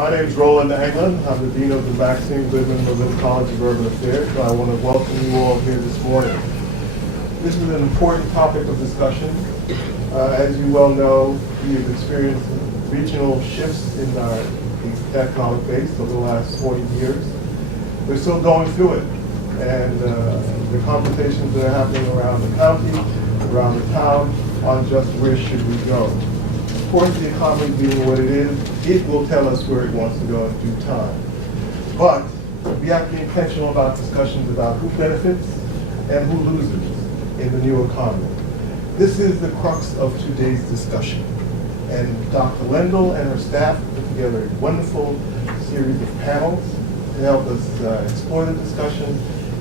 My name is Roland Anglin. I'm the Dean of the Maxine Goodman Levin College of Urban Affairs. So I want to welcome you all here this morning. This is an important topic of discussion. As you well know, we have experienced regional shifts in our economic base over the last 40 years. We're still going through it. And the conversations that are happening around the county, around the town, on just where should we go. Of course, the economy being what it is, it will tell us where it wants to go in due time. But we have to be intentional about discussions about who benefits and who loses in the new economy. This is the crux of today's discussion. And Dr. Lendl and her staff put together a wonderful series of panels to help us explore the discussion.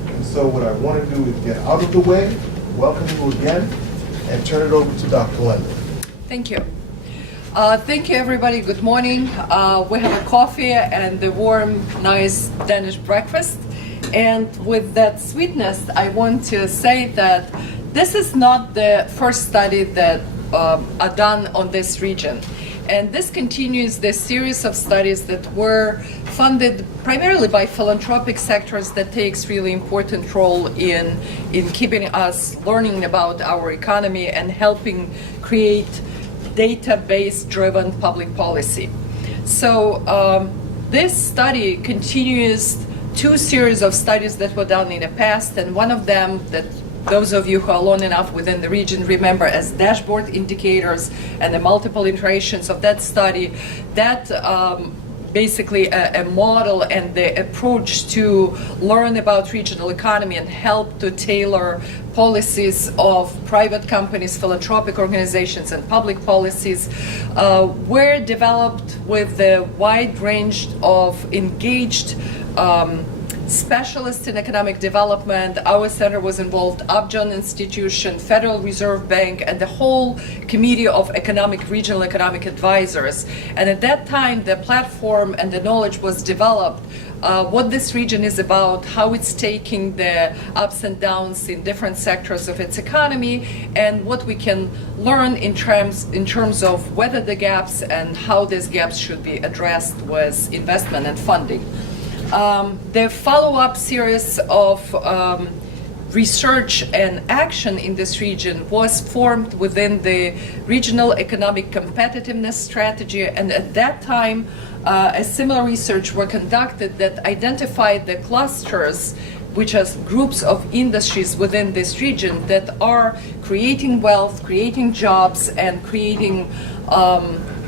And so what I want to do is get out of the way, welcome you again, and turn it over to Dr. Lendl. Thank you. Thank you, everybody. Good morning. We have a coffee and the warm, nice Danish breakfast. And with that sweetness, I want to say that this is not the first study that are done on this region. And this continues the series of studies that were funded primarily by philanthropic sectors that takes really important role in keeping us learning about our economy and helping create database driven public policy. So this study continues two series of studies that were done in the past, and one of them that those of you who are long enough within the region remember as dashboard indicators and the multiple iterations of that study, that basically a model and the approach to learn about regional economy and help to tailor policies of private companies, philanthropic organizations, and public policies were developed with a wide range of engaged specialists in economic development. Our center was involved, Upjohn Institution, Federal Reserve Bank, and the whole committee of regional economic advisors. And at that time, the platform and the knowledge was developed, what this region is about, how it's taking the ups and downs in different sectors of its economy, and what we can learn in terms of whether the gaps and how these gaps should be addressed with investment and funding. The follow-up series of research and action in this region was formed within the regional economic competitiveness strategy, and at that time a similar research were conducted that identified the clusters, which are groups of industries within this region that are creating wealth, creating jobs, and creating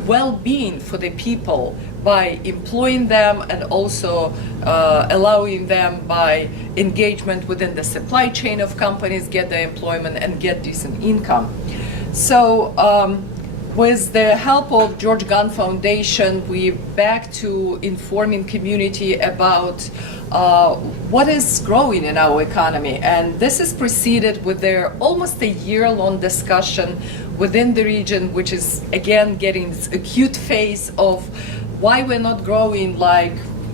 well-being for the people by employing them and also allowing them by engagement within the supply chain of companies, get their employment and get decent income. So with the help of George Gunn Foundation, we back to informing community about what is growing in our economy. And this is preceded with their almost a year-long discussion within the region, which is again getting this acute phase of why we're not growing like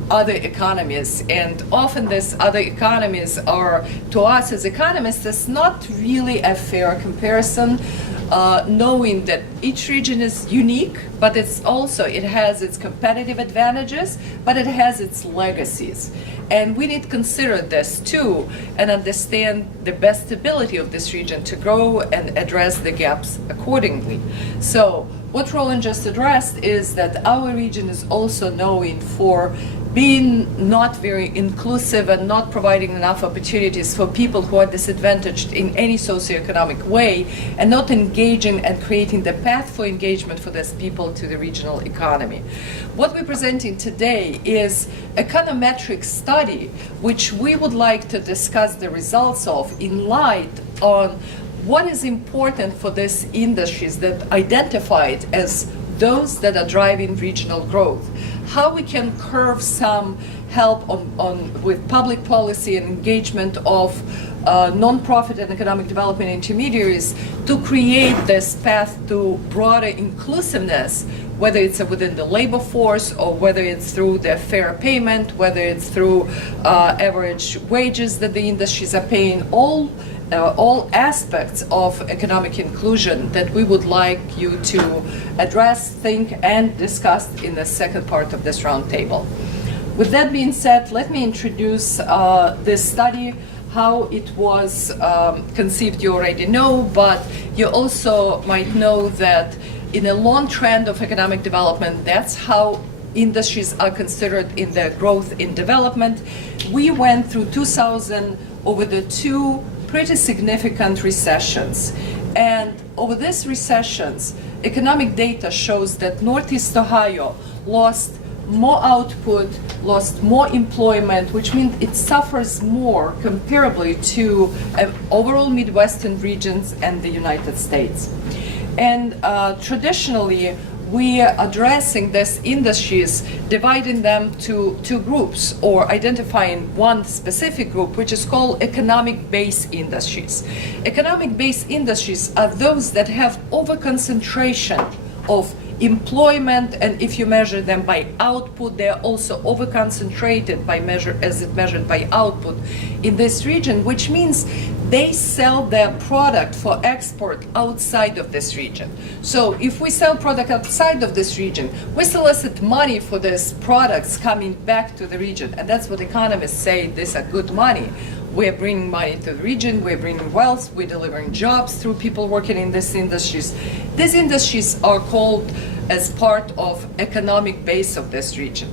other economies. And often these other economies are, to us as economists, it's not really a fair comparison, knowing that each region is unique, but it's also, it has its competitive advantages, but it has its legacies. And we need to consider this too and understand the best ability of this region to grow and address the gaps accordingly. So what Roland just addressed is that our region is also known for being not very inclusive and not providing enough opportunities for people who are disadvantaged in any socioeconomic way, and not engaging and creating the path for engagement for these people to the regional economy. What we're presenting today is a econometric study which we would like to discuss the results of in light on what is important for these industries that identified as those that are driving regional growth. How we can curve some help with public policy and engagement of nonprofit and economic development intermediaries to create this path to broader inclusiveness, whether it's within the labor force or whether it's through the fair payment, whether it's through average wages that the industries are paying, all all aspects of economic inclusion that we would like you to address, think, and discuss in the second part of this roundtable. With that being said, let me introduce this study. How it was conceived you already know, but you also might know that in a long trend of economic development, that's how industries are considered in their growth in development. We went through 2000 over the two pretty significant recessions. And over these recessions, economic data shows that Northeast Ohio lost more output, lost more employment, which means it suffers more comparably to overall Midwestern regions and the United States. And traditionally, we are addressing these industries, dividing them to two groups, or identifying one specific group, which is called economic-based industries. Economic-based industries are those that have overconcentration of employment, and if you measure them by output, they are also overconcentrated as measured by output in this region, which means they sell their product for export outside of this region. So if we sell product outside of this region, we solicit money for these products coming back to the region, and that's what economists say, these are good money. We're bringing money to the region, we're bringing wealth, we're delivering jobs through people working in these industries. These industries are called as part of economic base of this region.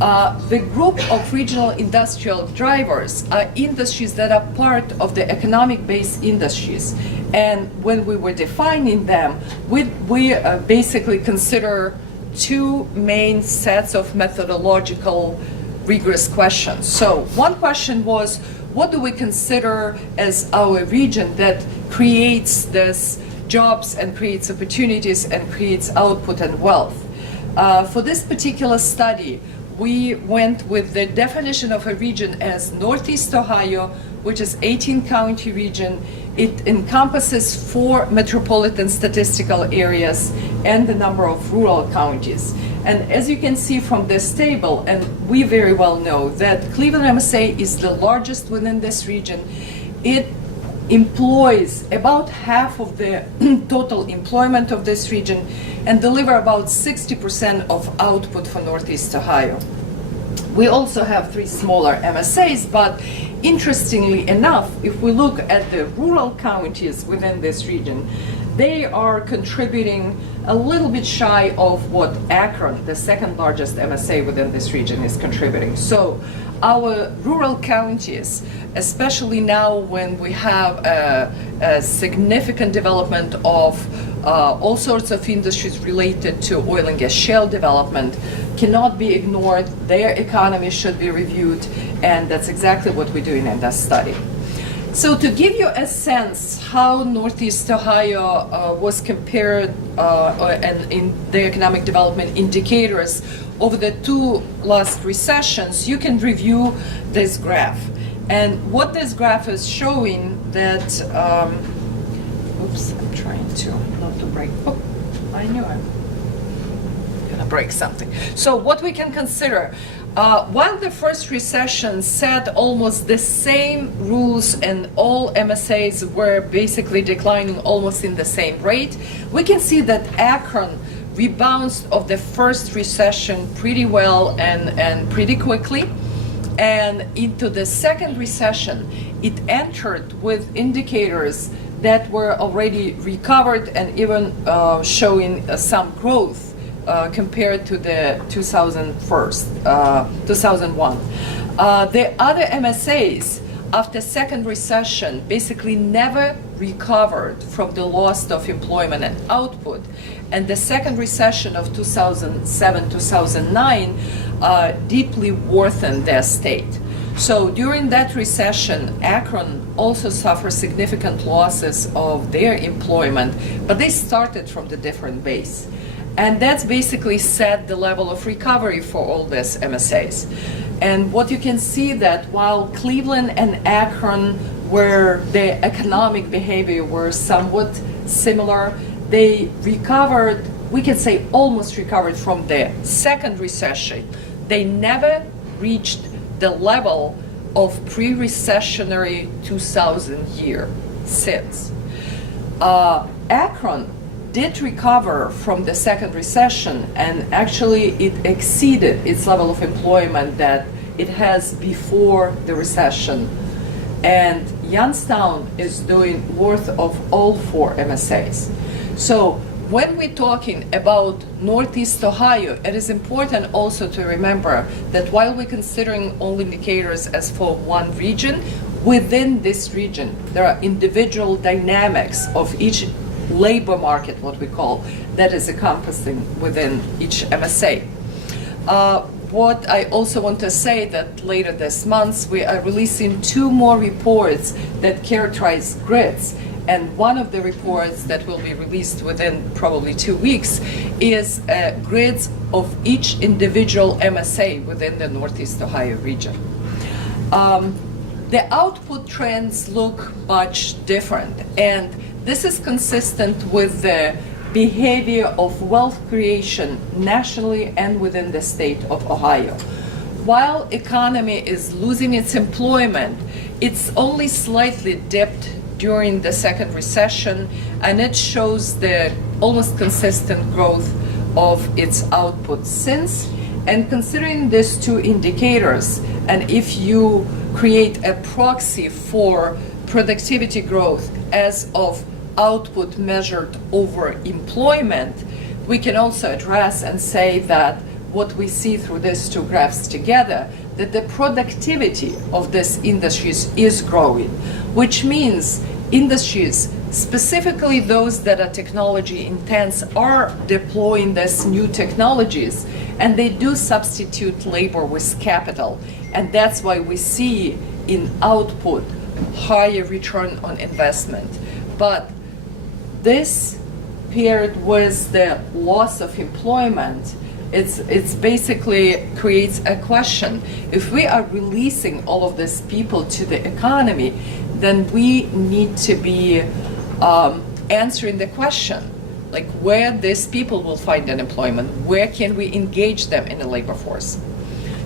The group of regional industrial drivers are industries that are part of the economic base industries. And when we were defining them, we basically consider two main sets of methodological rigorous questions. So one question was, what do we consider as our region that creates this jobs and creates opportunities and creates output and wealth? For this particular study, we went with the definition of a region as Northeast Ohio, which is 18-county region. It encompasses 4 metropolitan statistical areas and the number of rural counties. And as you can see from this table, and we very well know that Cleveland MSA is the largest within this region, it employs about half of the total employment of this region and deliver about 60% of output for Northeast Ohio. We also have 3 smaller MSAs, but interestingly enough, if we look at the rural counties within this region, they are contributing a little bit shy of what Akron, the second largest MSA within this region, is contributing. So our rural counties, especially now when we have a significant development of all sorts of industries related to oil and gas shale development, cannot be ignored. Their economy should be reviewed, and that's exactly what we're doing in that study. So to give you a sense how Northeast Ohio was compared and in the economic development indicators over the 2 last recessions, you can review this graph. And what this graph is showing that, oops, I'm trying to not to break, oh, I knew I'm gonna break something. So what we can consider, while the first recession set almost the same rules and all MSAs were basically declining almost in the same rate, we can see that Akron rebounds of the first recession pretty well and pretty quickly. And into the second recession, it entered with indicators that were already recovered and even showing some growth compared to the 2001. The other MSAs after second recession basically never recovered from the loss of employment and output. And the second recession of 2007-2009 deeply worsened their state. So during that recession, Akron also suffered significant losses of their employment, but they started from the different base. And that's basically set the level of recovery for all these MSAs. And what you can see that while Cleveland and Akron, where the economic behavior were somewhat similar, they recovered, we can say almost recovered from the second recession. They never reached the level of pre-recessionary 2000 year since. Akron did recover from the second recession, and actually it exceeded its level of employment that it has before the recession. And Youngstown is doing worth of all 4 MSAs. So when we're talking about Northeast Ohio, it is important also to remember that while we're considering all indicators as for one region, within this region, there are individual dynamics of each labor market, what we call, that is encompassing within each MSA. What I also want to say that later this month, we are releasing 2 more reports that characterize grids. And one of the reports that will be released within probably 2 weeks is grids of each individual MSA within the Northeast Ohio region. The output trends look much different, and this is consistent with the behavior of wealth creation nationally and within the state of Ohio. While economy is losing its employment, it's only slightly dipped during the second recession, and it shows the almost consistent growth of its output since. And considering these 2 indicators, and if you create a proxy for productivity growth as of output measured over employment, we can also address and say that what we see through these 2 graphs together, that the productivity of these industries is growing, which means industries, specifically those that are technology intense, are deploying these new technologies, and they do substitute labor with capital. And that's why we see in output higher return on investment. But this paired with the loss of employment, it's basically creates a question. If we are releasing all of these people to the economy, then we need to be answering the question, like where these people will find an employment, where can we engage them in the labor force.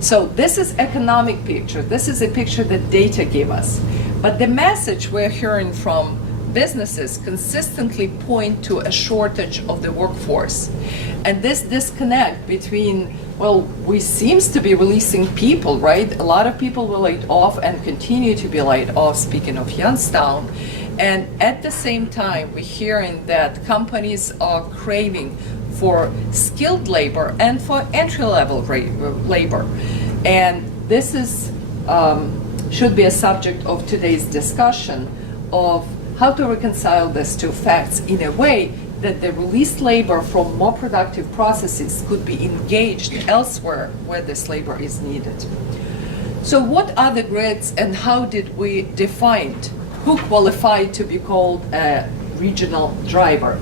So this is economic picture. This is a picture that data give us. But the message we're hearing from businesses consistently point to a shortage of the workforce. And this disconnect between, well, we seems to be releasing people, right? A lot of people were laid off and continue to be laid off, speaking of Youngstown. And at the same time, we're hearing that companies are craving for skilled labor and for entry-level labor. And this is should be a subject of today's discussion of how to reconcile these 2 facts in a way that the released labor from more productive processes could be engaged elsewhere where this labor is needed. So what are the grids, and how did we define who qualified to be called a regional driver?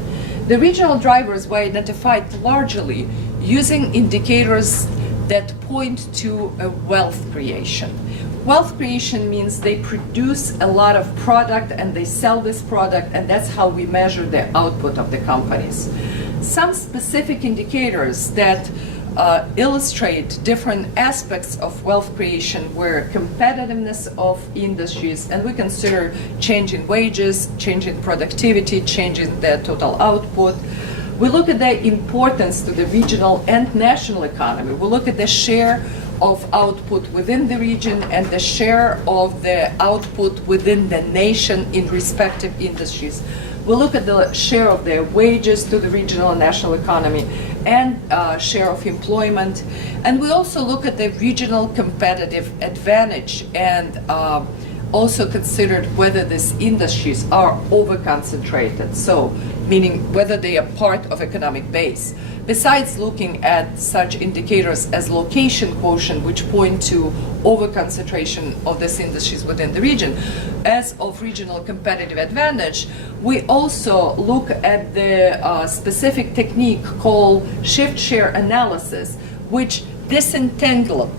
The regional drivers were identified largely using indicators that point to a wealth creation. Wealth creation means they produce a lot of product and they sell this product, and that's how we measure the output of the companies. Some specific indicators that illustrate different aspects of wealth creation were competitiveness of industries, and we consider change in wages, change in productivity, change in the total output. We look at the importance to the regional and national economy. We look at the share of output within the region and the share of the output within the nation in respective industries. We look at the share of their wages to the regional and national economy and share of employment. And we also look at the regional competitive advantage and also considered whether these industries are over-concentrated, so meaning whether they are part of economic base. Besides looking at such indicators as location quotient, which point to over-concentration of these industries within the region, as of regional competitive advantage, we also look at the specific technique called shift share analysis, which disentangle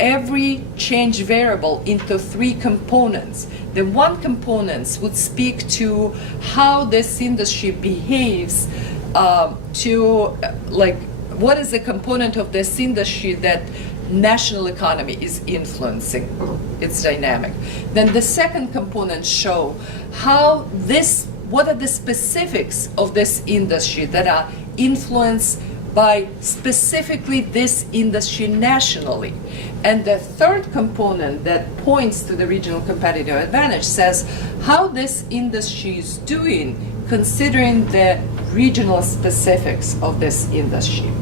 every change variable into 3 components. The 1 component would speak to how this industry behaves to like what is the component of this industry that national economy is influencing its dynamic. Then the second component show what are the specifics of this industry that are influenced by specifically this industry nationally. And the third component that points to the regional competitive advantage says how this industry is doing considering the regional specifics of this industry.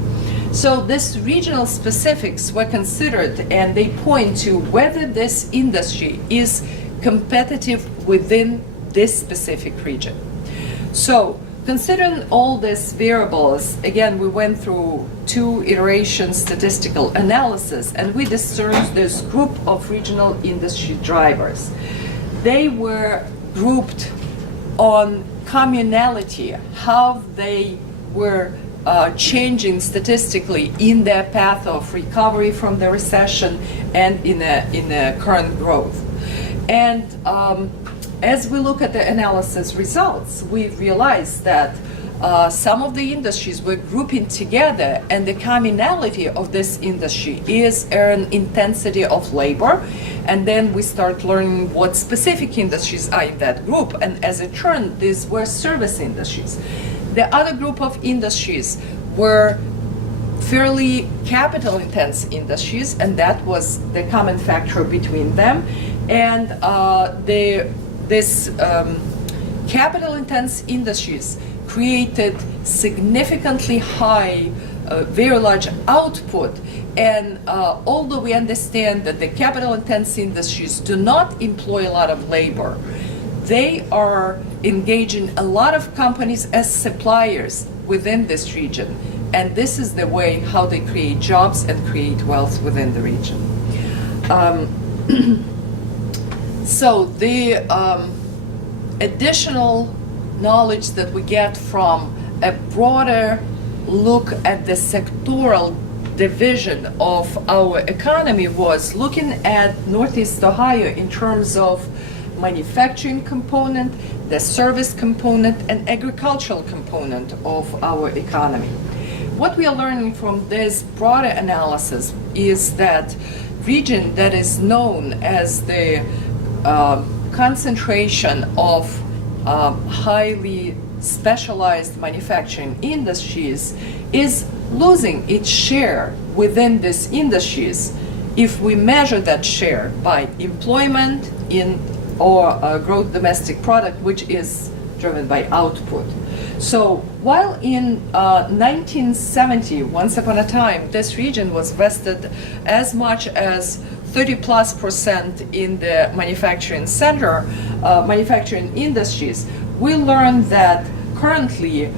So this regional specifics were considered, and they point to whether this industry is competitive within this specific region. So considering all these variables, again, we went through 2 iteration statistical analysis, and we discerned this group of regional industry drivers. They were grouped on communality, how they were changing statistically in their path of recovery from the recession and in a current growth. And as we look at the analysis results, we realized that some of the industries were grouping together, and the commonality of this industry is an intensity of labor. And then we start learning what specific industries are in that group, and as it turned, these were service industries. The other group of industries were fairly capital-intense industries, and that was the common factor between them. And this capital-intense industries created significantly high, very large output. And although we understand that the capital-intense industries do not employ a lot of labor, they are engaging a lot of companies as suppliers within this region. And this is the way how they create jobs and create wealth within the region. So the additional knowledge that we get from a broader look at the sectoral division of our economy was looking at Northeast Ohio in terms of manufacturing component, the service component, and agricultural component of our economy. What we are learning from this broader analysis is that region that is known as the concentration of highly specialized manufacturing industries is losing its share within these industries if we measure that share by employment or gross domestic product, which is driven by output. So while in 1970, once upon a time, this region was vested as much as 30+% in the manufacturing center, manufacturing industries, we learned that currently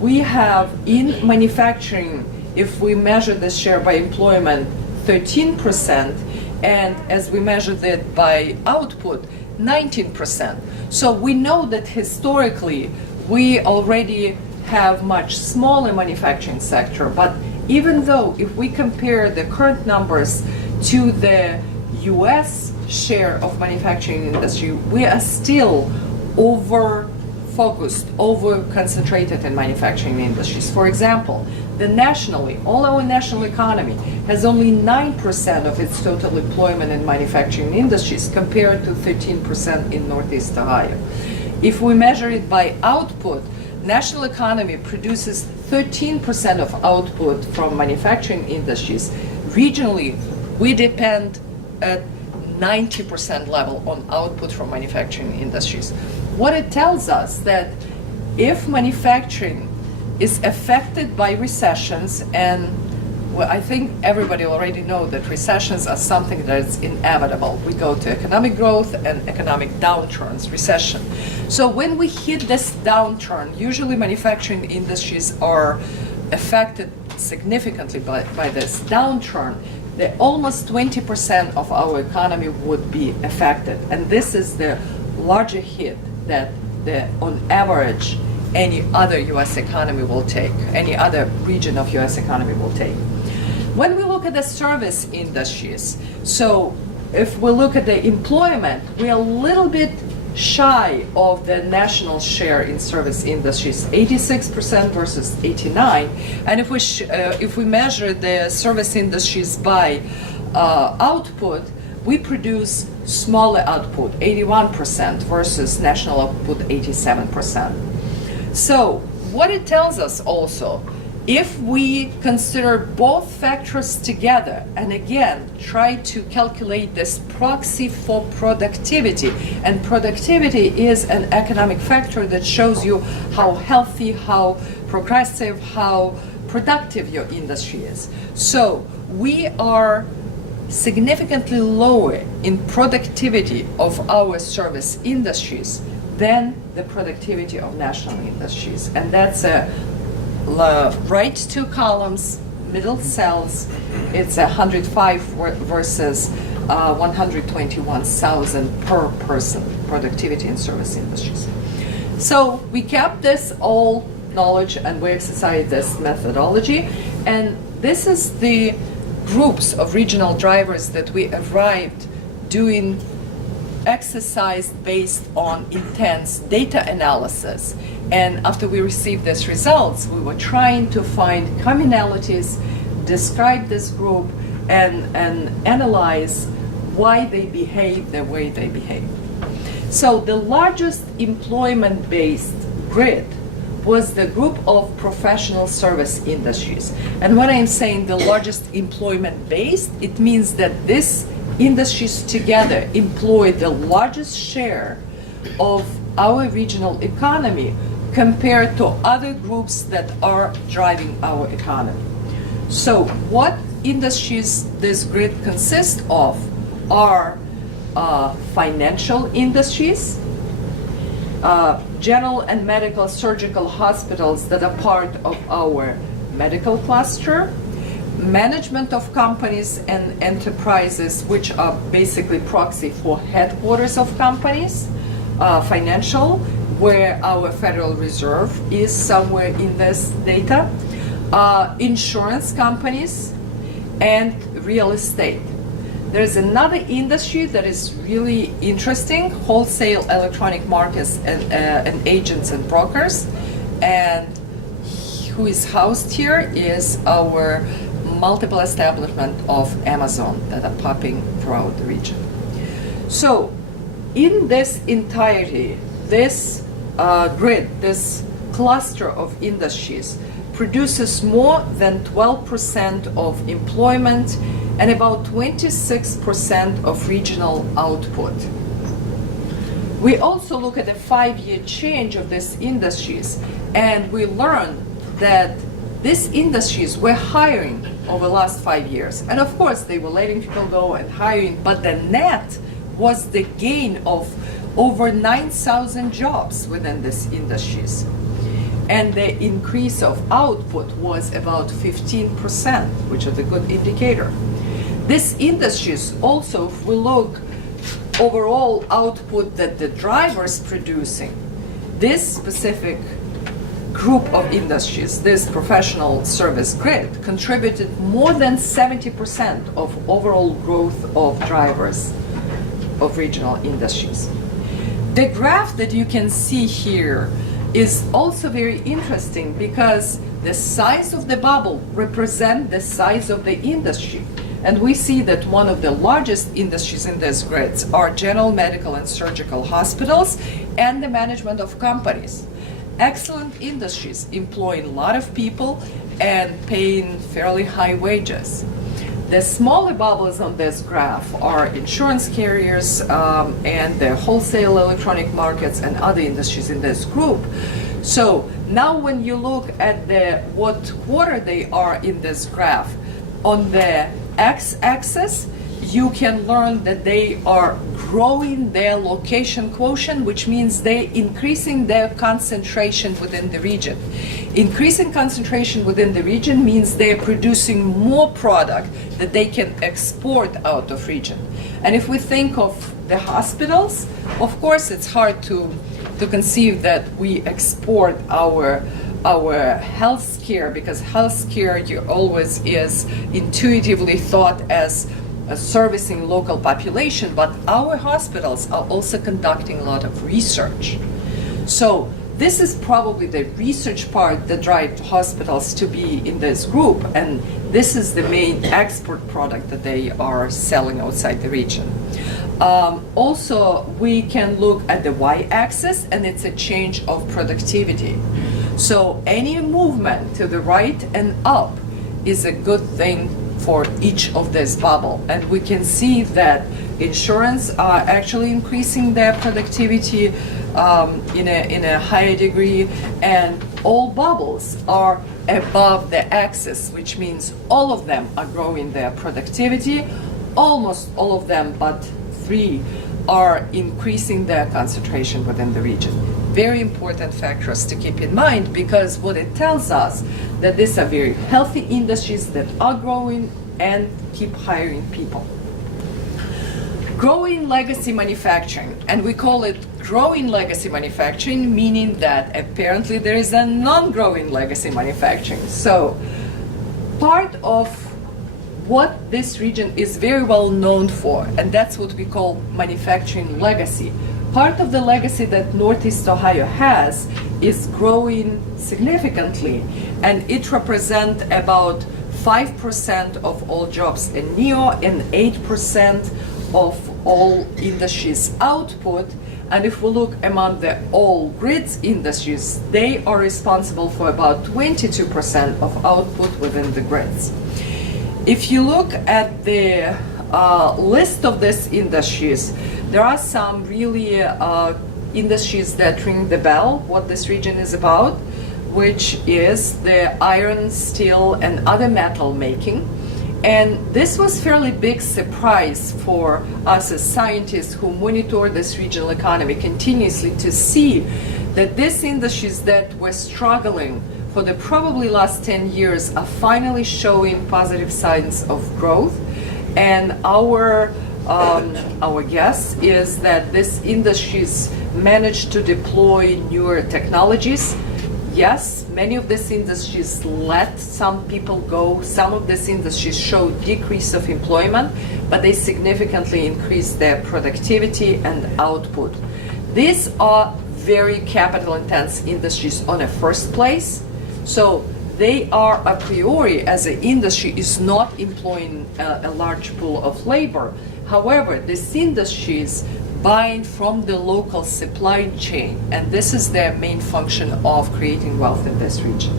we have in manufacturing, if we measure this share by employment, 13%, and as we measured it by output, 19%. So we know that historically we already have much smaller manufacturing sector, but even though if we compare the current numbers to the US share of manufacturing industry, we are still over-focused, over-concentrated in manufacturing industries. For example, all our national economy has only 9% of its total employment in manufacturing industries compared to 13% in Northeast Ohio. If we measure it by output, national economy produces 13% of output from manufacturing industries. Regionally, we depend at 90% level on output from manufacturing industries. What it tells us that if manufacturing is affected by recessions, and well, I think everybody already knows that recessions are something that is inevitable. We go to economic growth and economic downturns, recession. So when we hit this downturn, usually manufacturing industries are affected significantly by this downturn. Almost 20% of our economy would be affected. And this is the larger hit that on average any other U.S. economy will take, any other region of U.S. economy will take. When we look at the service industries, so if we look at the employment, we are a little bit shy of the national share in service industries, 86% versus 89. And if we measure the service industries by output, we produce smaller output, 81% versus national output, 87%. So what it tells us also, if we consider both factors together and again try to calculate this proxy for productivity, and productivity is an economic factor that shows you how healthy, how progressive, how productive your industry is. So we are significantly lower in productivity of our service industries than the productivity of national industries. And that's a right two columns, middle cells, it's 105 versus 121,000 per person productivity in service industries. So we kept this all knowledge and we exercised this methodology, and this is the groups of regional drivers that we arrived doing exercise based on intense data analysis. And after we received these results, we were trying to find commonalities, describe this group, and analyze why they behave the way they behave. So the largest employment-based grid was the group of professional service industries. And when I'm saying the largest employment-based, it means that these industries together employ the largest share of our regional economy compared to other groups that are driving our economy. So what industries this grid consists of are financial industries, general and medical surgical hospitals that are part of our medical cluster, management of companies and enterprises, which are basically proxy for headquarters of companies, financial, where our Federal Reserve is somewhere in this data, insurance companies, and real estate. There's another industry that is really interesting, wholesale electronic markets and agents and brokers, and who is housed here is our multiple establishment of Amazon that are popping throughout the region. So in this entirety, this grid, this cluster of industries produces more than 12% of employment and about 26% of regional output. We also look at the 5-year change of these industries, and we learn that these industries were hiring over the last 5 years. And of course, they were letting people go and hiring, but the net was the gain of over 9,000 jobs within these industries. And the increase of output was about 15%, which is a good indicator. These industries also, if we look overall output that the drivers producing, this specific group of industries, this professional service grid, contributed more than 70% of overall growth of drivers of regional industries. The graph that you can see here is also very interesting because the size of the bubble represents the size of the industry. And we see that one of the largest industries in these grids are general medical and surgical hospitals and the management of companies. Excellent industries employing a lot of people and paying fairly high wages. The smaller bubbles on this graph are insurance carriers and the wholesale electronic markets and other industries in this group. So now when you look at what quarter they are in this graph, on the x-axis, you can learn that they are growing their location quotient, which means they're increasing their concentration within the region. Increasing concentration within the region means they're producing more product that they can export out of region. And if we think of the hospitals, of course it's hard to conceive that we export our health care, because health care always is intuitively thought as servicing local population, but our hospitals are also conducting a lot of research. So this is probably the research part that drives hospitals to be in this group, and this is the main export product that they are selling outside the region. Also, we can look at the y-axis, and it's a change of productivity. So any movement to the right and up is a good thing for each of this bubble. And we can see that insurance are actually increasing their productivity in a higher degree, and all bubbles are above the axis, which means all of them are growing their productivity. Almost all of them, but 3 are increasing their concentration within the region. Very important factors to keep in mind, because what it tells us that these are very healthy industries that are growing and keep hiring people. Growing legacy manufacturing, and we call it growing legacy manufacturing, meaning that apparently there is a non-growing legacy manufacturing. So part of what this region is very well known for, and that's what we call manufacturing legacy. Part of the legacy that Northeast Ohio has is growing significantly, and it represents about 5% of all jobs in NEO and 8% of all industries output. And if we look among the all grids industries, they are responsible for about 22% of output within the grids. If you look at the list of these industries, there are some really industries that ring the bell, what this region is about, which is the iron, steel, and other metal making. And this was fairly big surprise for us as scientists who monitor this regional economy continuously, to see that these industries that were struggling for the probably last 10 years are finally showing positive signs of growth. And our guess is that these industries managed to deploy newer technologies. Yes, many of these industries let some people go. Some of these industries show decrease of employment, but they significantly increase their productivity and output. These are very capital-intense industries on a first place, so they are a priori, as an industry, is not employing a large pool of labor. However, these industries buying from the local supply chain, and this is their main function of creating wealth in this region.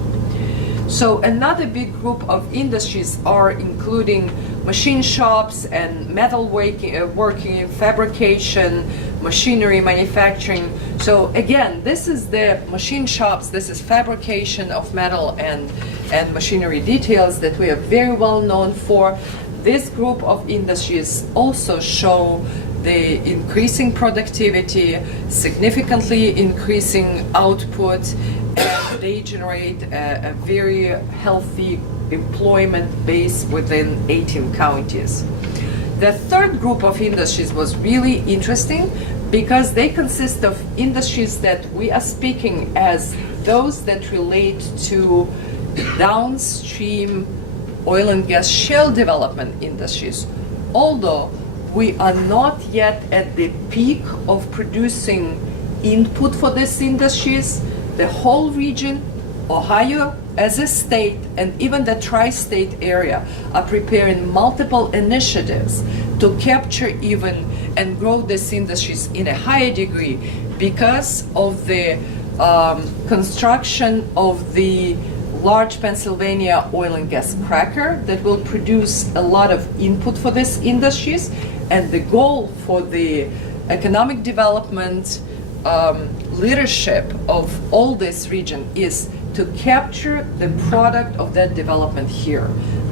So another big group of industries are including machine shops and metalworking, fabrication, machinery manufacturing. So again, this is the machine shops, this is fabrication of metal and machinery details that we are very well known for. This group of industries also show the increasing productivity, significantly increasing output, and they generate a very healthy employment base within 18 counties. The third group of industries was really interesting because they consist of industries that we are speaking as those that relate to downstream oil and gas shale development industries. Although we are not yet at the peak of producing input for these industries, the whole region, Ohio as a state, and even the tri-state area are preparing multiple initiatives to capture even and grow these industries in a higher degree because of the construction of the large Pennsylvania oil and gas cracker that will produce a lot of input for these industries. And the goal for the economic development leadership of all this region is to capture the product of that development here.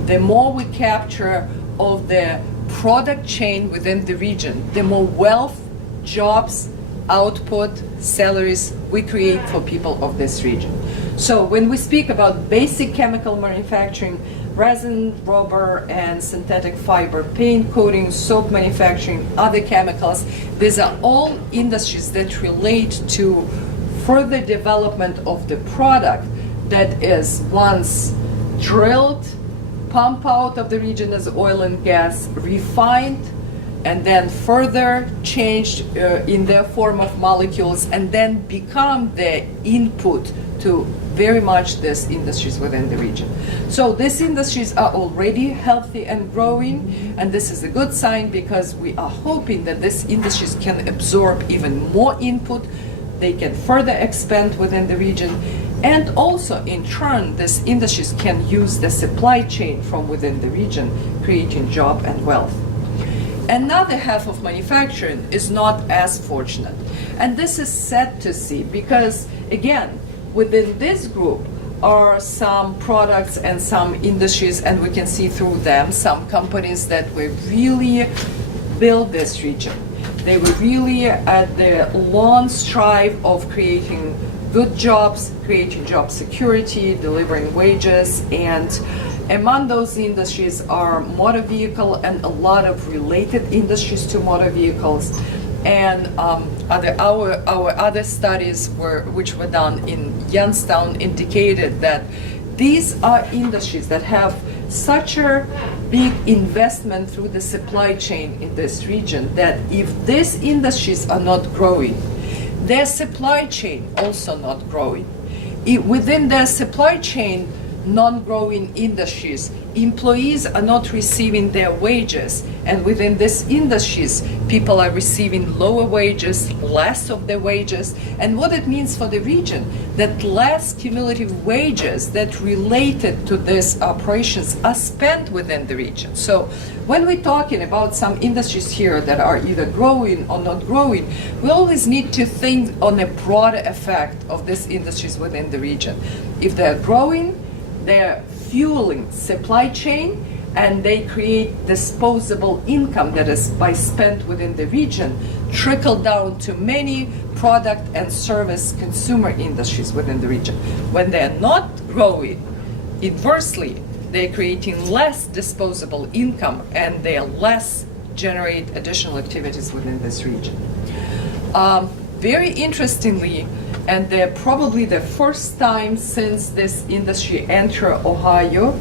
The more we capture of the product chain within the region, the more wealth, jobs, output, salaries we create for people of this region. So when we speak about basic chemical manufacturing, resin, rubber, and synthetic fiber, paint, coating, soap manufacturing, other chemicals, these are all industries that relate to further development of the product that is once drilled, pump out of the region as oil and gas, refined, and then further changed in their form of molecules, and then become the input to very much these industries within the region. So these industries are already healthy and growing, and this is a good sign because we are hoping that these industries can absorb even more input, they can further expand within the region, and also in turn these industries can use the supply chain from within the region, creating job and wealth. Another half of manufacturing is not as fortunate, and this is sad to see because, again, within this group are some products and some industries, and we can see through them some companies that were really built this region. They were really at the long strive of creating good jobs, creating job security, delivering wages, and among those industries are motor vehicle and a lot of related industries to motor vehicles. And our other studies which were done in Youngstown indicated that these are industries that have such a big investment through the supply chain in this region that if these industries are not growing, their supply chain also not growing. Within their supply chain, non-growing industries, employees are not receiving their wages, and within these industries, people are receiving lower wages, less of their wages, and what it means for the region, that less cumulative wages that related to these operations are spent within the region. So when we're talking about some industries here that are either growing or not growing, we always need to think on a broader effect of these industries within the region. If they're growing, they're fueling supply chain, and they create disposable income that is by spent within the region, trickle down to many product and service consumer industries within the region. When they're not growing, inversely, they're creating less disposable income and they are less generate additional activities within this region. Very interestingly, and they're probably the first time since this industry entered Ohio,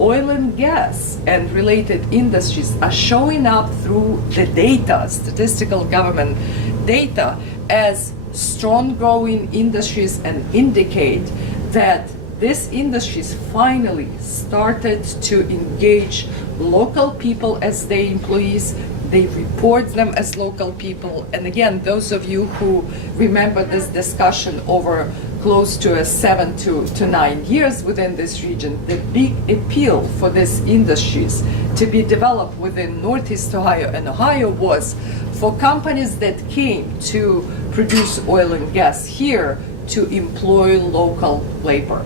oil and gas and related industries are showing up through the data, statistical government data, as strong growing industries and indicate that these industries finally started to engage local people as their employees. They report them as local people. And again, those of you who remember this discussion over close to 7 to 9 years within this region, the big appeal for these industries to be developed within Northeast Ohio and Ohio was for companies that came to produce oil and gas here to employ local labor.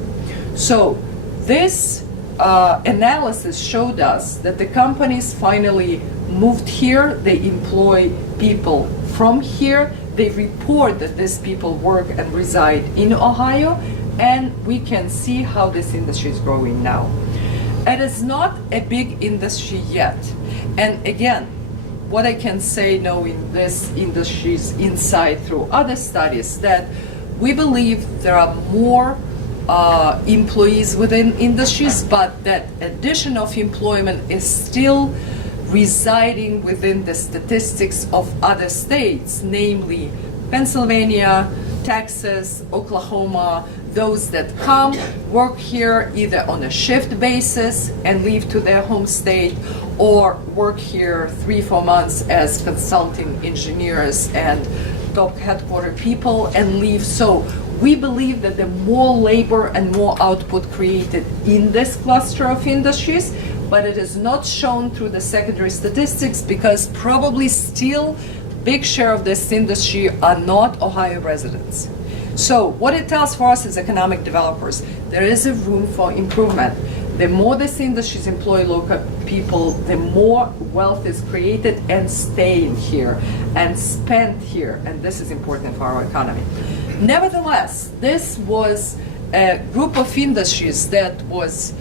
So this analysis showed us that the companies finally moved here, they employ people from here, they report that these people work and reside in Ohio, and we can see how this industry is growing now. It is not a big industry yet, and again, what I can say knowing this industry's inside through other studies, that we believe there are more employees within industries, but that addition of employment is still residing within the statistics of other states, namely Pennsylvania, Texas, Oklahoma, those that come, work here either on a shift basis and leave to their home state, or work here 3-4 months as consulting engineers and top headquarter people and leave. So we believe that the more labor and more output created in this cluster of industries, but it is not shown through the secondary statistics because probably still big share of this industry are not Ohio residents. So what it tells for us as economic developers, there is a room for improvement. The more these industries employ local people, the more wealth is created and staying here and spent here, and this is important for our economy. Nevertheless, this was a group of industries that was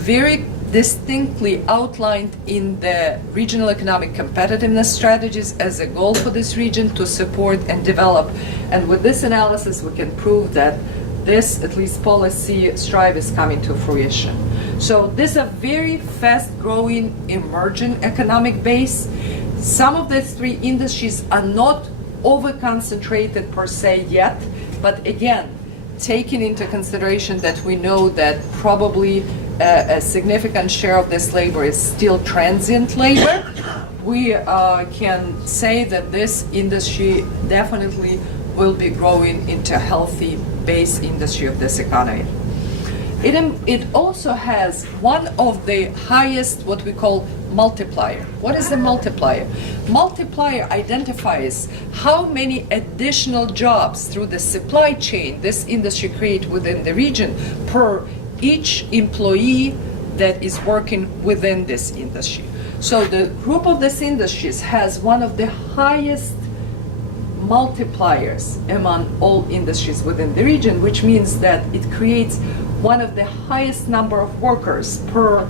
very distinctly outlined in the regional economic competitiveness strategies as a goal for this region to support and develop. And with this analysis, we can prove that this, at least policy strive, is coming to fruition. So this is a very fast-growing, emerging economic base. Some of these three industries are not over-concentrated per se yet, but again, taking into consideration that we know that probably a significant share of this labor is still transient labor, we can say that this industry definitely will be growing into a healthy base industry of this economy. It also has one of the highest, what we call multiplier. What is the multiplier? Multiplier identifies how many additional jobs through the supply chain this industry creates within the region per each employee that is working within this industry. So the group of these industries has one of the highest multipliers among all industries within the region, which means that it creates one of the highest number of workers per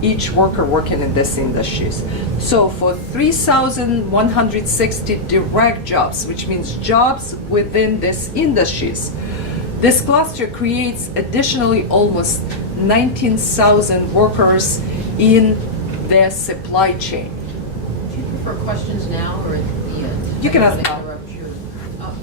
each worker working in these industries. So for 3,160 direct jobs, which means jobs within these industries, this cluster creates additionally almost 19,000 workers in their supply chain. Do you prefer questions now or at the end? You can ask I don't now. wanna interrupt you.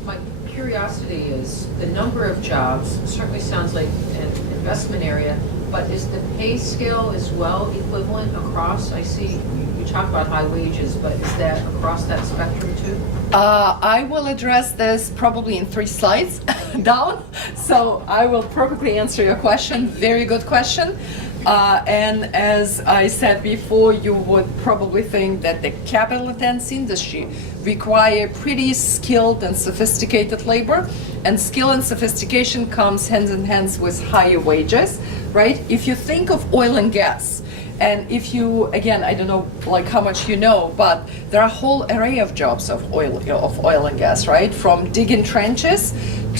My curiosity is the number of jobs certainly sounds like an investment area, but is the pay scale as well equivalent across? I see you talk about high wages, but is that across that spectrum too? I will address this probably in 3 slides down, so I will perfectly answer your question. Very good question. And as I said before, you would probably think that the capital-intense industry require pretty skilled and sophisticated labor, and skill and sophistication comes hand in hand with higher wages, right? If you think of oil and gas, and if you, again, I don't know like how much you know, but there are a whole array of jobs of oil and gas, right? From digging trenches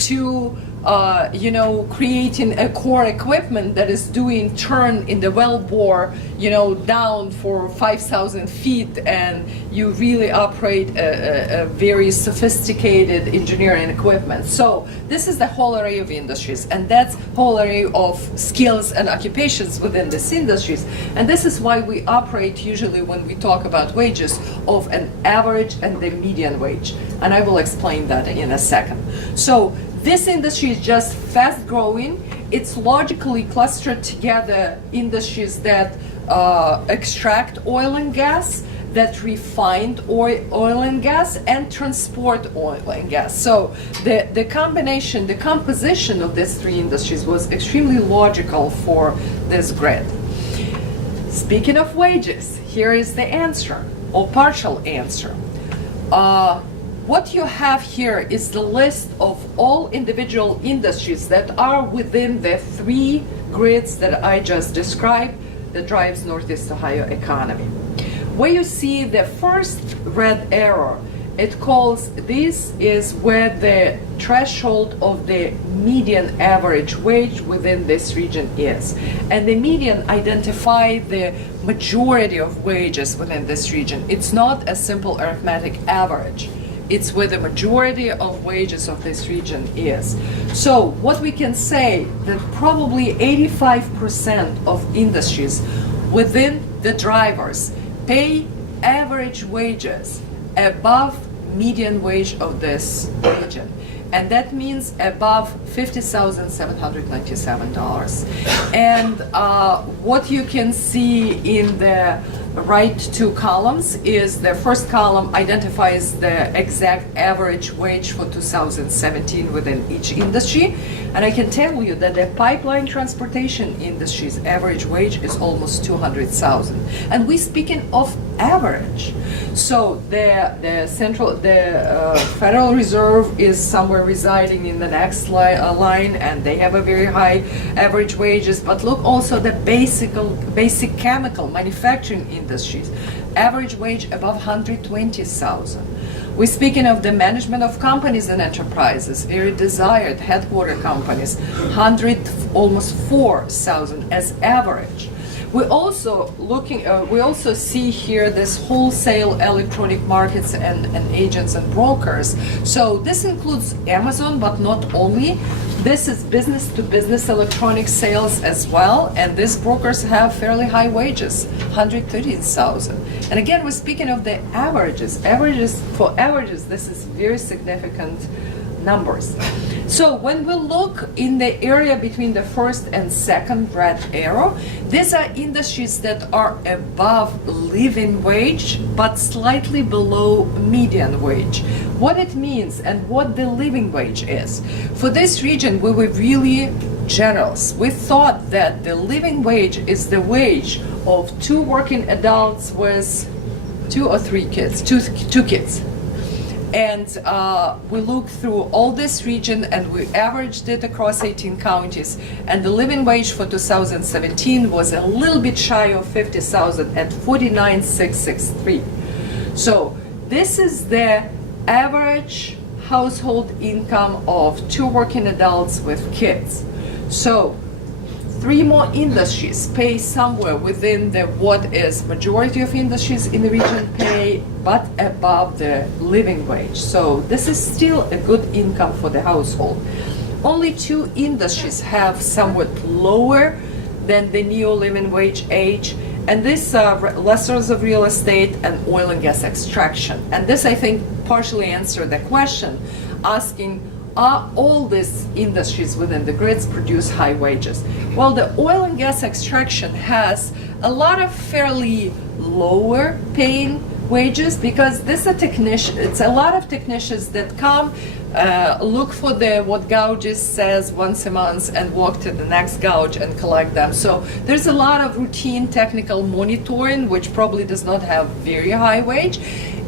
to creating a core equipment that is doing turn in the well bore, down for 5,000 feet, and you really operate a very sophisticated engineering equipment. So this is the whole array of industries, and that's whole array of skills and occupations within these industries. And this is why we operate usually when we talk about wages of an average and the median wage. And I will explain that in a second. So this industry is just fast growing. It's logically clustered together industries that extract oil and gas, that refined oil and gas, and transport oil and gas. So the combination, the composition of these three industries was extremely logical for this grid. Speaking of wages, here is the answer, or partial answer. What you have here is the list of all individual industries that are within the 3 grids that I just described that drives Northeast Ohio economy. Where you see the first red arrow, it calls, this is where the threshold of the median average wage within this region is. And the median identifies the majority of wages within this region. It's not a simple arithmetic average. It's where the majority of wages of this region is. So what we can say that probably 85% of industries within the drivers pay average wages above median wage of this region. And that means above $50,797. And what you can see in the right 2 columns is the first column identifies the exact average wage for 2017 within each industry. And I can tell you that the pipeline transportation industry's average wage is almost $200,000. And we're speaking of average. So the Federal Reserve is somewhere residing in the next line, and they have a very high average wages. But look also the basic chemical manufacturing industries, average wage above 120,000. We're speaking of the management of companies and enterprises, very desired headquarter companies, almost 4,000 as average. We also see here this wholesale electronic markets and agents and brokers. So this includes Amazon, but not only. This is business-to-business electronic sales as well, and these brokers have fairly high wages, 113,000. And again, we're speaking of the averages. For averages, this is very significant numbers. So when we look in the area between the first and second red arrow, these are industries that are above living wage but slightly below median wage. What it means and what the living wage is. For this region, we were really generous. We thought that the living wage is the wage of 2 working adults with 2 or 3 kids, two kids. And we looked through all this region and we averaged it across 18 counties. And the living wage for 2017 was a little bit shy of 50,000 at 49,663. So this is the average household income of 2 working adults with kids. So 3 more industries pay somewhere within the what is majority of industries in the region pay, but above the living wage. So this is still a good income for the household. Only 2 industries have somewhat lower than the new living wage age, and these are lessors of real estate and oil and gas extraction. And this, I think, partially answered the question, asking, are all these industries within the grids produce high wages? Well, the oil and gas extraction has a lot of fairly lower paying wages because this are technicians. It's a lot of technicians that come, look for the what gouges says once a month and walk to the next gouge and collect them. So there's a lot of routine technical monitoring, which probably does not have very high wage.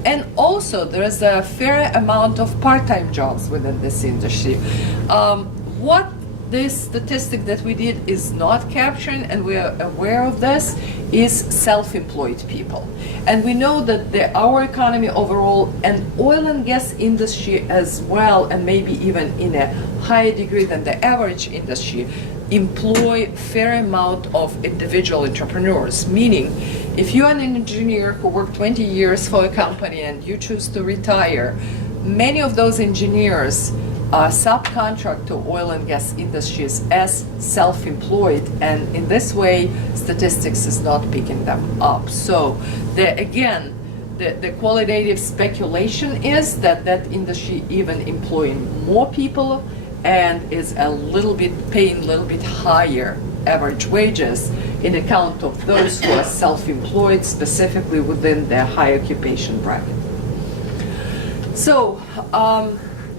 And also, there's a fair amount of part-time jobs within this industry. What this statistic that we did is not capturing, and we are aware of this, is self-employed people. And we know that our economy overall, and oil and gas industry as well, and maybe even in a higher degree than the average industry, employ fair amount of individual entrepreneurs, meaning if you are an engineer who worked 20 years for a company and you choose to retire, many of those engineers subcontract to oil and gas industries as self-employed, and in this way statistics is not picking them up. So the qualitative speculation is that industry even employing more people and is paying a little bit higher average wages in account of those who are self-employed, specifically within the high occupation bracket. So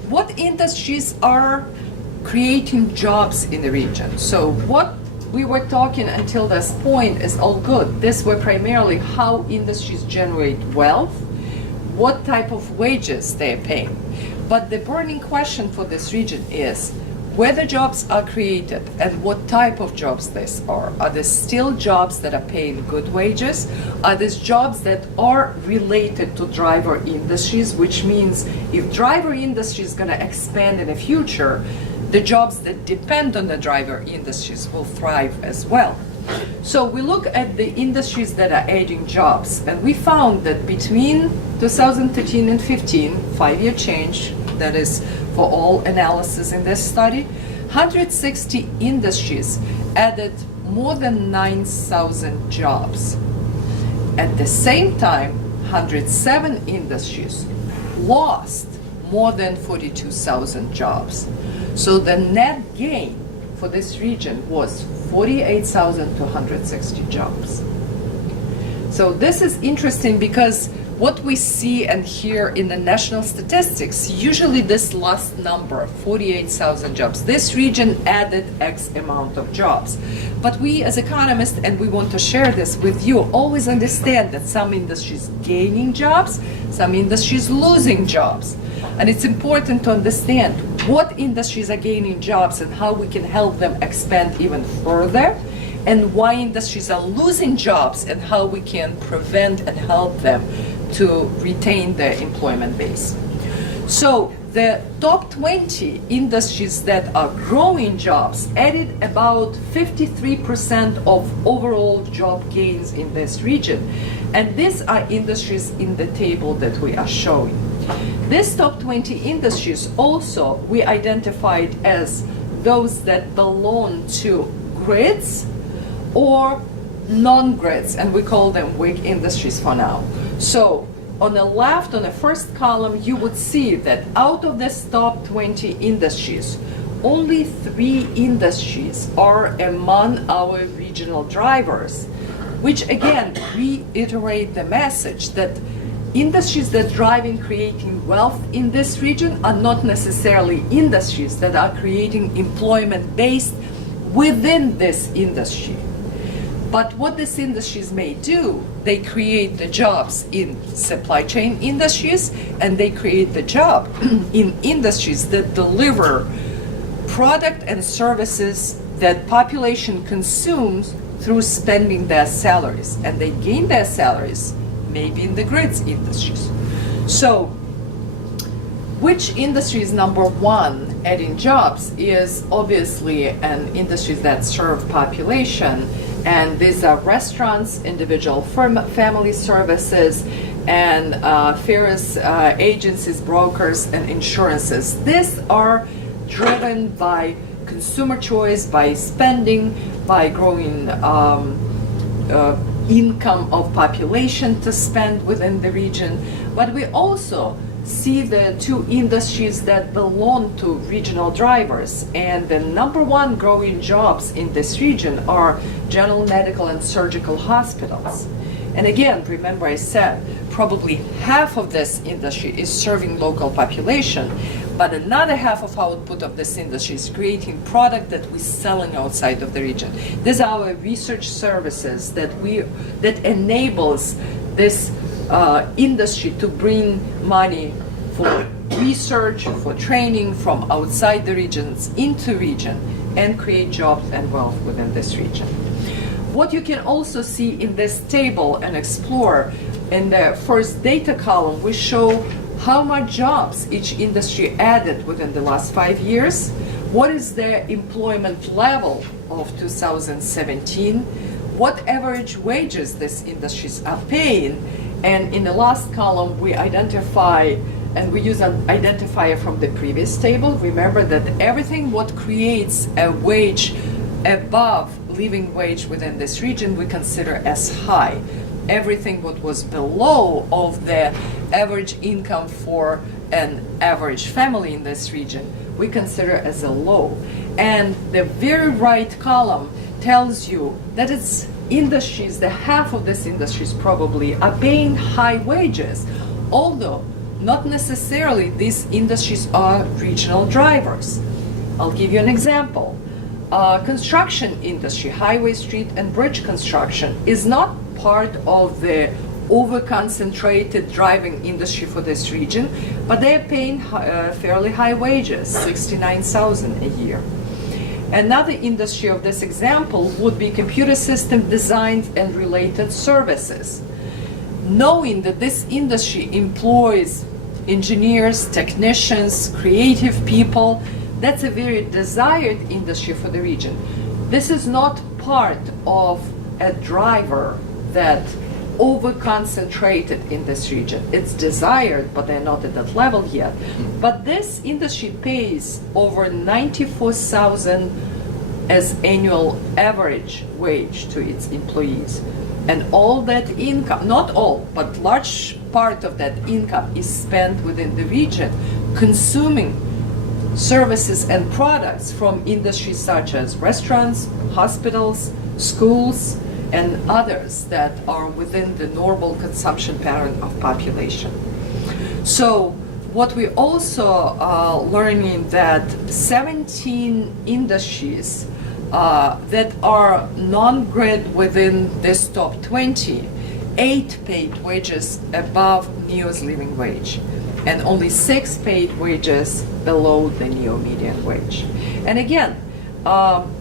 what industries are creating jobs in the region? So what we were talking until this point is all good. These were primarily how industries generate wealth, what type of wages they are paying. But the burning question for this region is where the jobs are created and what type of jobs these are. Are there still jobs that are paying good wages? Are these jobs that are related to driver industries, which means if driver industry is going to expand in the future, the jobs that depend on the driver industries will thrive as well. So we look at the industries that are adding jobs, and we found that between 2013 and 15, 5-year change, that is for all analysis in this study, 160 industries added more than 9,000 jobs. At the same time, 107 industries lost more than 42,000 jobs. So the net gain for this region was 48,260 jobs. So this is interesting because what we see and hear in the national statistics, usually this last number, 48,000 jobs, this region added X amount of jobs. But we as economists, and we want to share this with you, always understand that some industries gaining jobs, some industries losing jobs. And it's important to understand what industries are gaining jobs and how we can help them expand even further, and why industries are losing jobs and how we can prevent and help them to retain their employment base. So the top 20 industries that are growing jobs added about 53% of overall job gains in this region. And these are industries in the table that we are showing. These top 20 industries also we identified as those that belong to grids or non-grids, and we call them weak industries for now. So on the left, on the first column, you would see that out of this top 20 industries, only 3 industries are among our regional drivers, which again reiterate the message that industries that drive in creating wealth in this region are not necessarily industries that are creating employment based within this industry. But what these industries may do, they create the jobs in supply chain industries, and they create the job in industries that deliver product and services that population consumes through spending their salaries, and they gain their salaries maybe in the grids industries. So which industry is number one adding jobs is obviously an industry that serve population, and these are restaurants, individual family services, and fairs, agencies, brokers, and insurances. These are driven by consumer choice, by spending, by growing income of population to spend within the region. But we also see the 2 industries that belong to regional drivers, and the number 1 growing jobs in this region are general medical and surgical hospitals. And again, remember I said probably half of this industry is serving local population, but another half of output of this industry is creating product that we're selling outside of the region. These are our research services that enables this industry to bring money for research, for training from outside the regions into region, and create jobs and wealth within this region. What you can also see in this table and explore, in the first data column, we show how much jobs each industry added within the last 5 years, what is their employment level of 2017, what average wages these industries are paying, and in the last column we identify, and we use an identifier from the previous table. Remember that everything what creates a wage above living wage within this region we consider as high. Everything what was below of the average income for an average family in this region we consider as a low. And the very right column tells you that it's industries, the half of these industries probably are paying high wages, although not necessarily these industries are regional drivers. I'll give you an example. Construction industry, highway, street, and bridge construction is not part of the over-concentrated driving industry for this region, but they are paying fairly high wages, $69,000 a year. Another industry of this example would be computer system design and related services. Knowing that this industry employs engineers, technicians, creative people, that's a very desired industry for the region. This is not part of a driver that over-concentrated in this region. It's desired, but they're not at that level yet. But this industry pays over $94,000 as annual average wage to its employees. And all that income, not all, but large part of that income is spent within the region consuming services and products from industries such as restaurants, hospitals, schools, and others that are within the normal consumption pattern of population. So what we also are learning that 17 industries that are non-grid within this top 20, 8 paid wages above NEO's living wage, and only 6 paid wages below the NEO median wage. And again,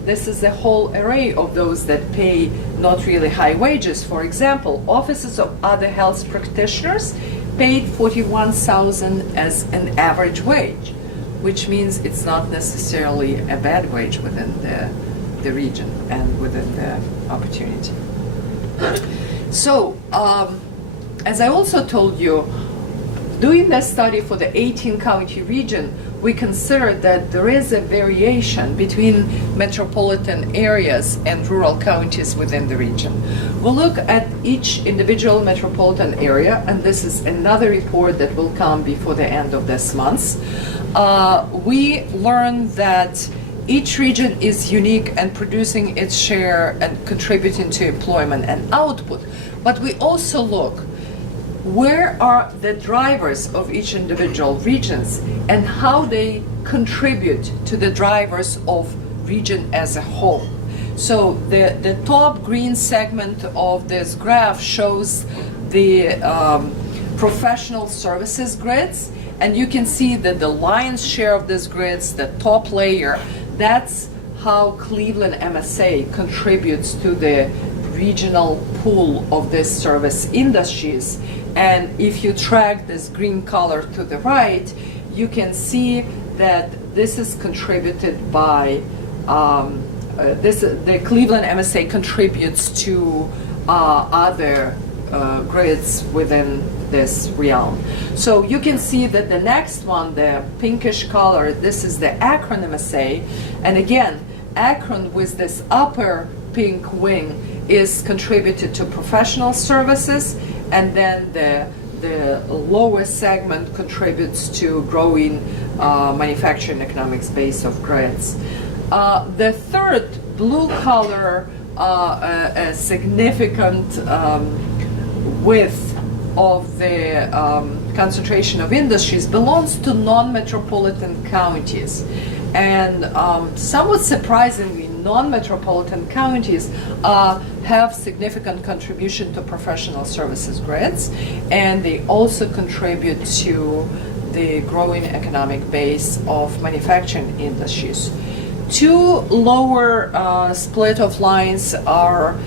this is a whole array of those that pay not really high wages. For example, offices of other health practitioners paid $41,000 as an average wage, which means it's not necessarily a bad wage within the region and within the opportunity. So, as I also told you, doing the study for the 18-county region, we consider that there is a variation between metropolitan areas and rural counties within the region. We'll look at each individual metropolitan area, and this is another report that will come before the end of this month. We learned that each region is unique and producing its share and contributing to employment and output, but we also look where are the drivers of each individual regions and how they contribute to the drivers of region as a whole. So the top green segment of this graph shows the professional services grids, and you can see that the lion's share of these grids, the top layer, that's how Cleveland MSA contributes to the regional pool of these service industries. And if you track this green color to the right, you can see that this is contributed by the Cleveland MSA contributes to other grids within this realm. So you can see that the next one, the pinkish color, this is the Akron MSA, and again, Akron with this upper pink wing is contributed to professional services, and then the lowest segment contributes to growing manufacturing economics base of grids. The third blue color, a significant width of the concentration of industries, belongs to non-metropolitan counties. And somewhat surprisingly, non-metropolitan counties have significant contribution to professional services grids, and they also contribute to the growing economic base of manufacturing industries. Two lower split of lines are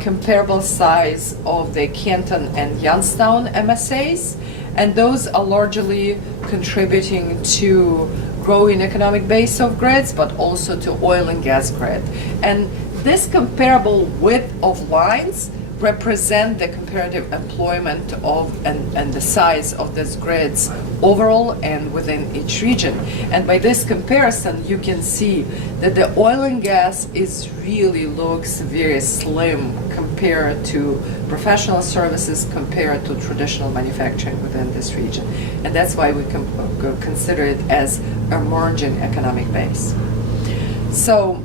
comparable size of the Canton and Youngstown MSAs, and those are largely contributing to growing economic base of grids, but also to oil and gas grid. And this comparable width of lines represent the comparative employment of and the size of these grids overall and within each region. And by this comparison, you can see that the oil and gas really looks very slim compared to professional services, compared to traditional manufacturing within this region. And that's why we consider it as emerging economic base. So,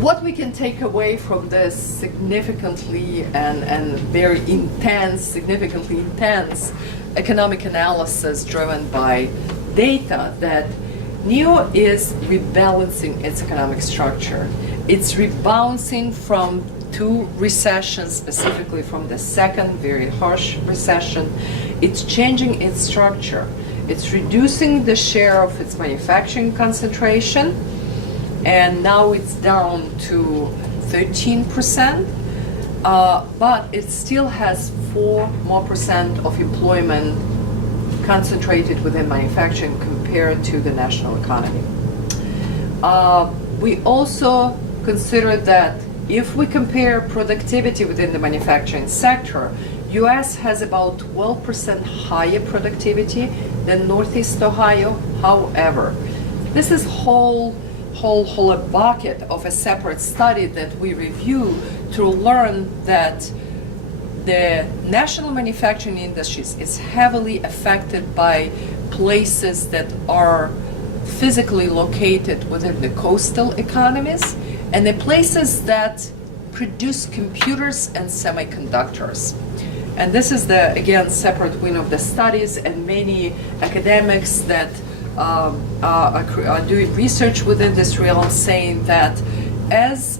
what we can take away from this significantly and very intense, significantly intense economic analysis driven by data, that NEO is rebalancing its economic structure. It's rebouncing from two recessions, specifically from the second very harsh recession. It's changing its structure. It's reducing the share of its manufacturing concentration, and now it's down to 13%, but it still has 4% more of employment concentrated within manufacturing compared to the national economy. We also consider that if we compare productivity within the manufacturing sector, US has about 12% higher productivity than Northeast Ohio. However, this is whole bucket of a separate study that we review to learn that the national manufacturing industries is heavily affected by places that are physically located within the coastal economies and the places that produce computers and semiconductors. And this is the, again, separate wing of the studies, and many academics that are doing research within this realm saying that as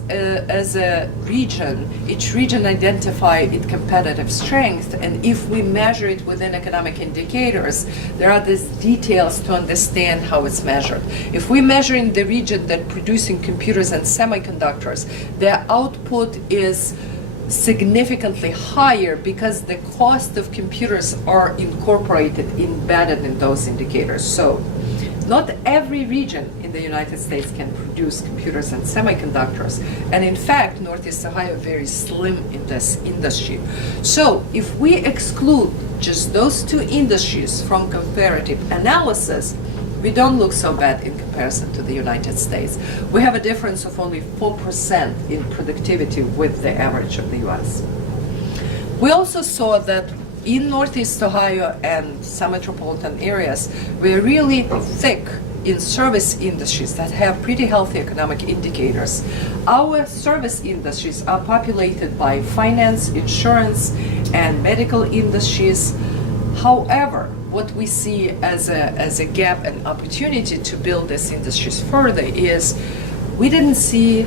a region, each region identify its competitive strength, and if we measure it within economic indicators, there are these details to understand how it's measured. If we measure in the region that producing computers and semiconductors, their output is significantly higher because the cost of computers are incorporated, embedded in those indicators. So not every region in in the United States can produce computers and semiconductors. And in fact, Northeast Ohio is very slim in this industry. So if we exclude just those two industries from comparative analysis, we don't look so bad in comparison to the United States. We have a difference of only 4% in productivity with the average of the US. We also saw that in Northeast Ohio and some metropolitan areas, we're really thick in service industries that have pretty healthy economic indicators. Our service industries are populated by finance, insurance, and medical industries. However, what we see as a gap and opportunity to build these industries further is we didn't see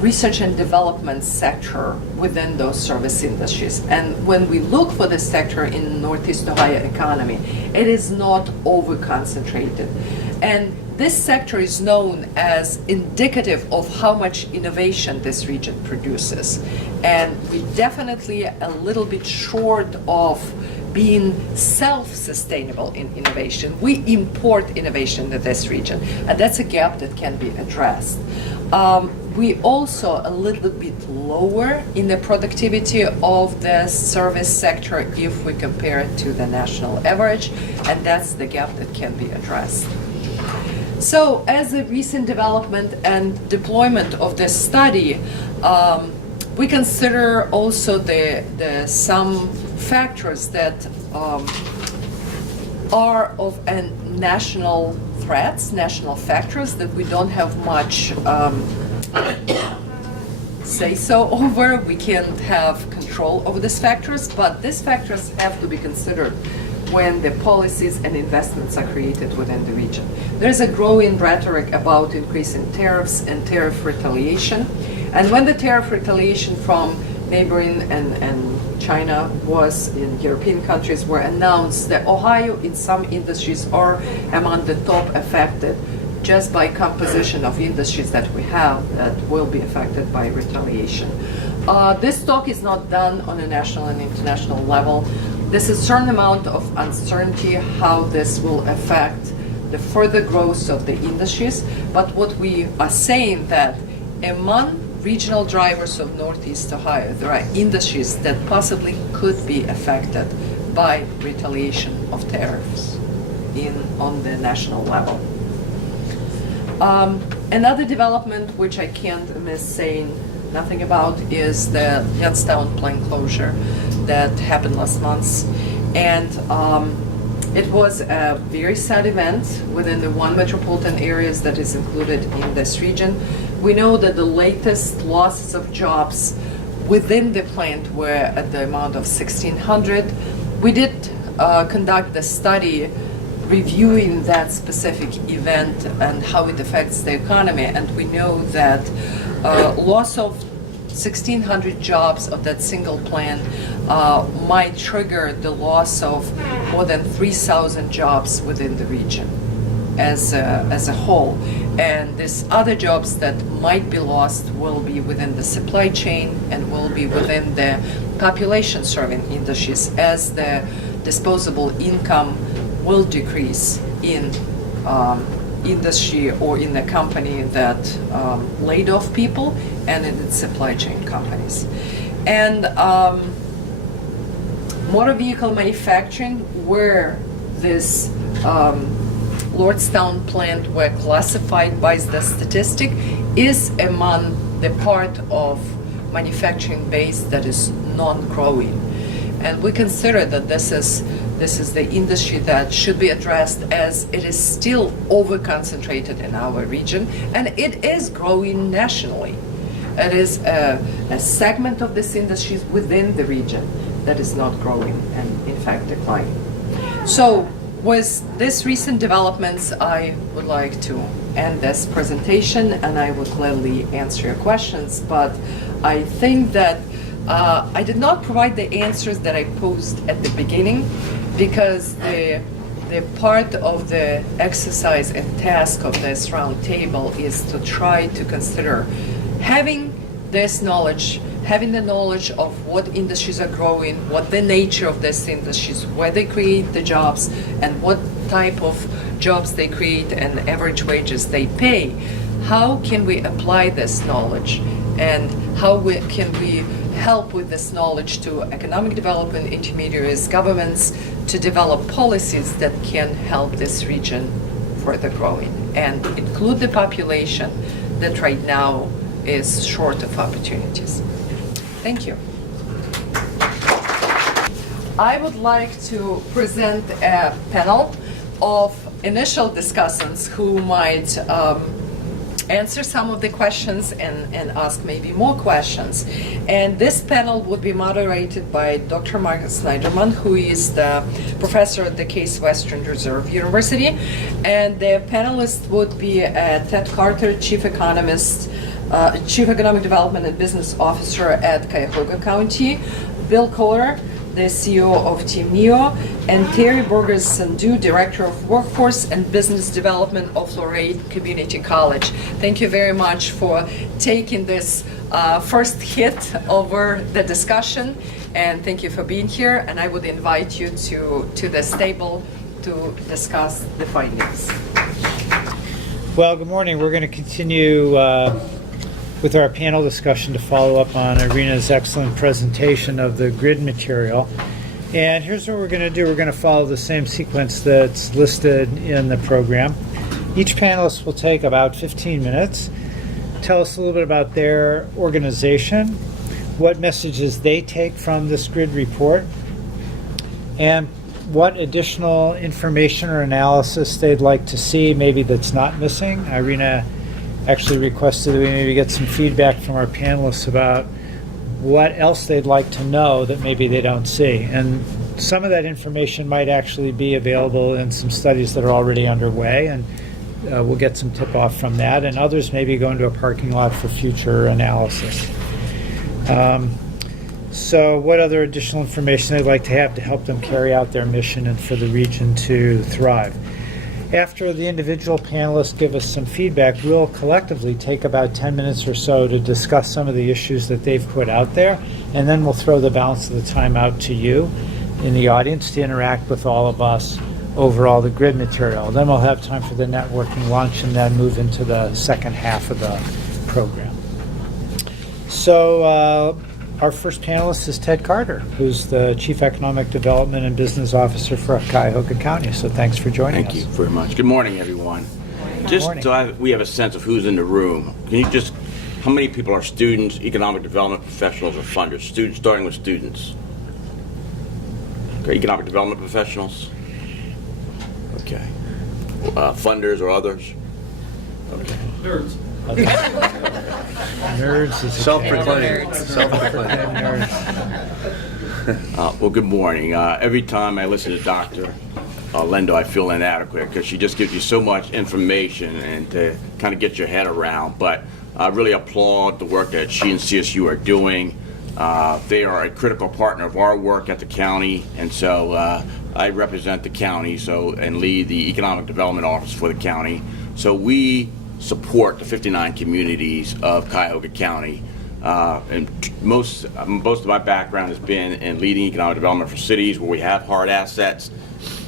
research and development sector within those service industries. And when we look for the sector in Northeast Ohio economy, it is not over-concentrated. And this sector is known as indicative of how much innovation this region produces. And we're definitely a little bit short of being self-sustainable in innovation. We import innovation to this region, and that's a gap that can be addressed. We also a little bit lower in the productivity of the service sector if we compare it to the national average, and that's the gap that can be addressed. So as a recent development and deployment of this study, we consider also the some factors that are of a national threats, national factors that we don't have much say so over. We can't have control over these factors, but these factors have to be considered when the policies and investments are created within the region. There's a growing rhetoric about increasing tariffs and tariff retaliation. And when the tariff retaliation from neighboring and China was in European countries were announced, that Ohio in some industries are among the top affected just by composition of industries that we have that will be affected by retaliation. This talk is not done on a national and international level. There's a certain amount of uncertainty how this will affect the further growth of the industries, but what we are saying that among regional drivers of Northeast Ohio, there are industries that possibly could be affected by retaliation of tariffs on the national level. Another development which I can't miss saying nothing about is the Youngstown plant closure that happened last month. And it was a very sad event within the one metropolitan areas that is included in this region. We know that the latest losses of jobs within the plant were at the amount of 1,600. We did conduct the study reviewing that specific event and how it affects the economy, and we know that loss of 1,600 jobs of that single plant might trigger the loss of more than 3,000 jobs within the region as a whole. And these other jobs that might be lost will be within the supply chain and will be within the population serving industries as the disposable income will decrease in industry or in the company that laid off people and in its supply chain companies. And motor vehicle manufacturing, where this Lordstown plant were classified by the statistic, is among the part of manufacturing base that is non-growing. And we consider that this is the industry that should be addressed, as it is still over-concentrated in our region, and it is growing nationally. It is a segment of this industry within the region that is not growing and in fact declining. So with these recent developments, I would like to end this presentation, and I would gladly answer your questions, but I think that I did not provide the answers that I posed at the beginning, because the part of the exercise and task of this roundtable is to try to consider having this knowledge, having the knowledge of what industries are growing, what the nature of these industries, where they create the jobs, and what type of jobs they create and average wages they pay. How can we apply this knowledge, and how can we help with this knowledge to economic development intermediaries, governments, to develop policies that can help this region further growing and include the population that right now is short of opportunities. Thank you. I would like to present a panel of initial discussants who might answer some of the questions and ask maybe more questions. And this panel would be moderated by Dr. Marcus Snyderman, who is the professor at the Case Western Reserve University. And the panelists would be Ted Carter, Chief Economist, Chief Economic Development and Business Officer at Cuyahoga County, Bill Kohler, the CEO of Team Neo, and Terry Burgess-Sandu, Director of Workforce and Business Development of Lorraine Community College. Thank you very much for taking this first hit over the discussion, and thank you for being here, and I would invite you to this table to discuss the findings. Well, good morning. We're going to continue with our panel discussion to follow up on Irina's excellent presentation of the grid material. And here's what we're going to do. We're going to follow the same sequence that's listed in the program. Each panelist will take about 15 minutes, tell us a little bit about their organization, what messages they take from this grid report, and what additional information or analysis they'd like to see, maybe that's not missing. Irina actually requested that we maybe get some feedback from our panelists about what else they'd like to know that maybe they don't see. And some of that information might actually be available in some studies that are already underway, and we'll get some tip-off from that. And others maybe go into a parking lot for future analysis. So what other additional information they'd like to have to help them carry out their mission and for the region to thrive. After the individual panelists give us some feedback, we'll collectively take about 10 minutes or so to discuss some of the issues that they've put out there, and then we'll throw the balance of the time out to you in the audience to interact with all of us over all the grid material. Then we'll have time for the networking lunch and then move into the second half of the program. So our first panelist is Ted Carter, who's the Chief Economic Development and Business Officer for Cuyahoga County. So thanks for joining us. Thank you very much. Good morning, everyone. Just morning. so we have a sense of who's in the room, can you just, how many people are students, economic development professionals, or funders? Students, starting with students. Okay, economic development professionals? Okay. Funders or others? Okay. Nerds. Nerds is Self-proclaimed. Well, good morning. Every time I listen to Dr. Lendo, I feel inadequate because she just gives you so much information and to kind of get your head around. But I really applaud the work that she and CSU are doing. They are a critical partner of our work at the county, and so I represent the county and lead the Economic Development Office for the county. So we support the 59 communities of Cuyahoga County. And most of my background has been in leading economic development for cities where we have hard assets.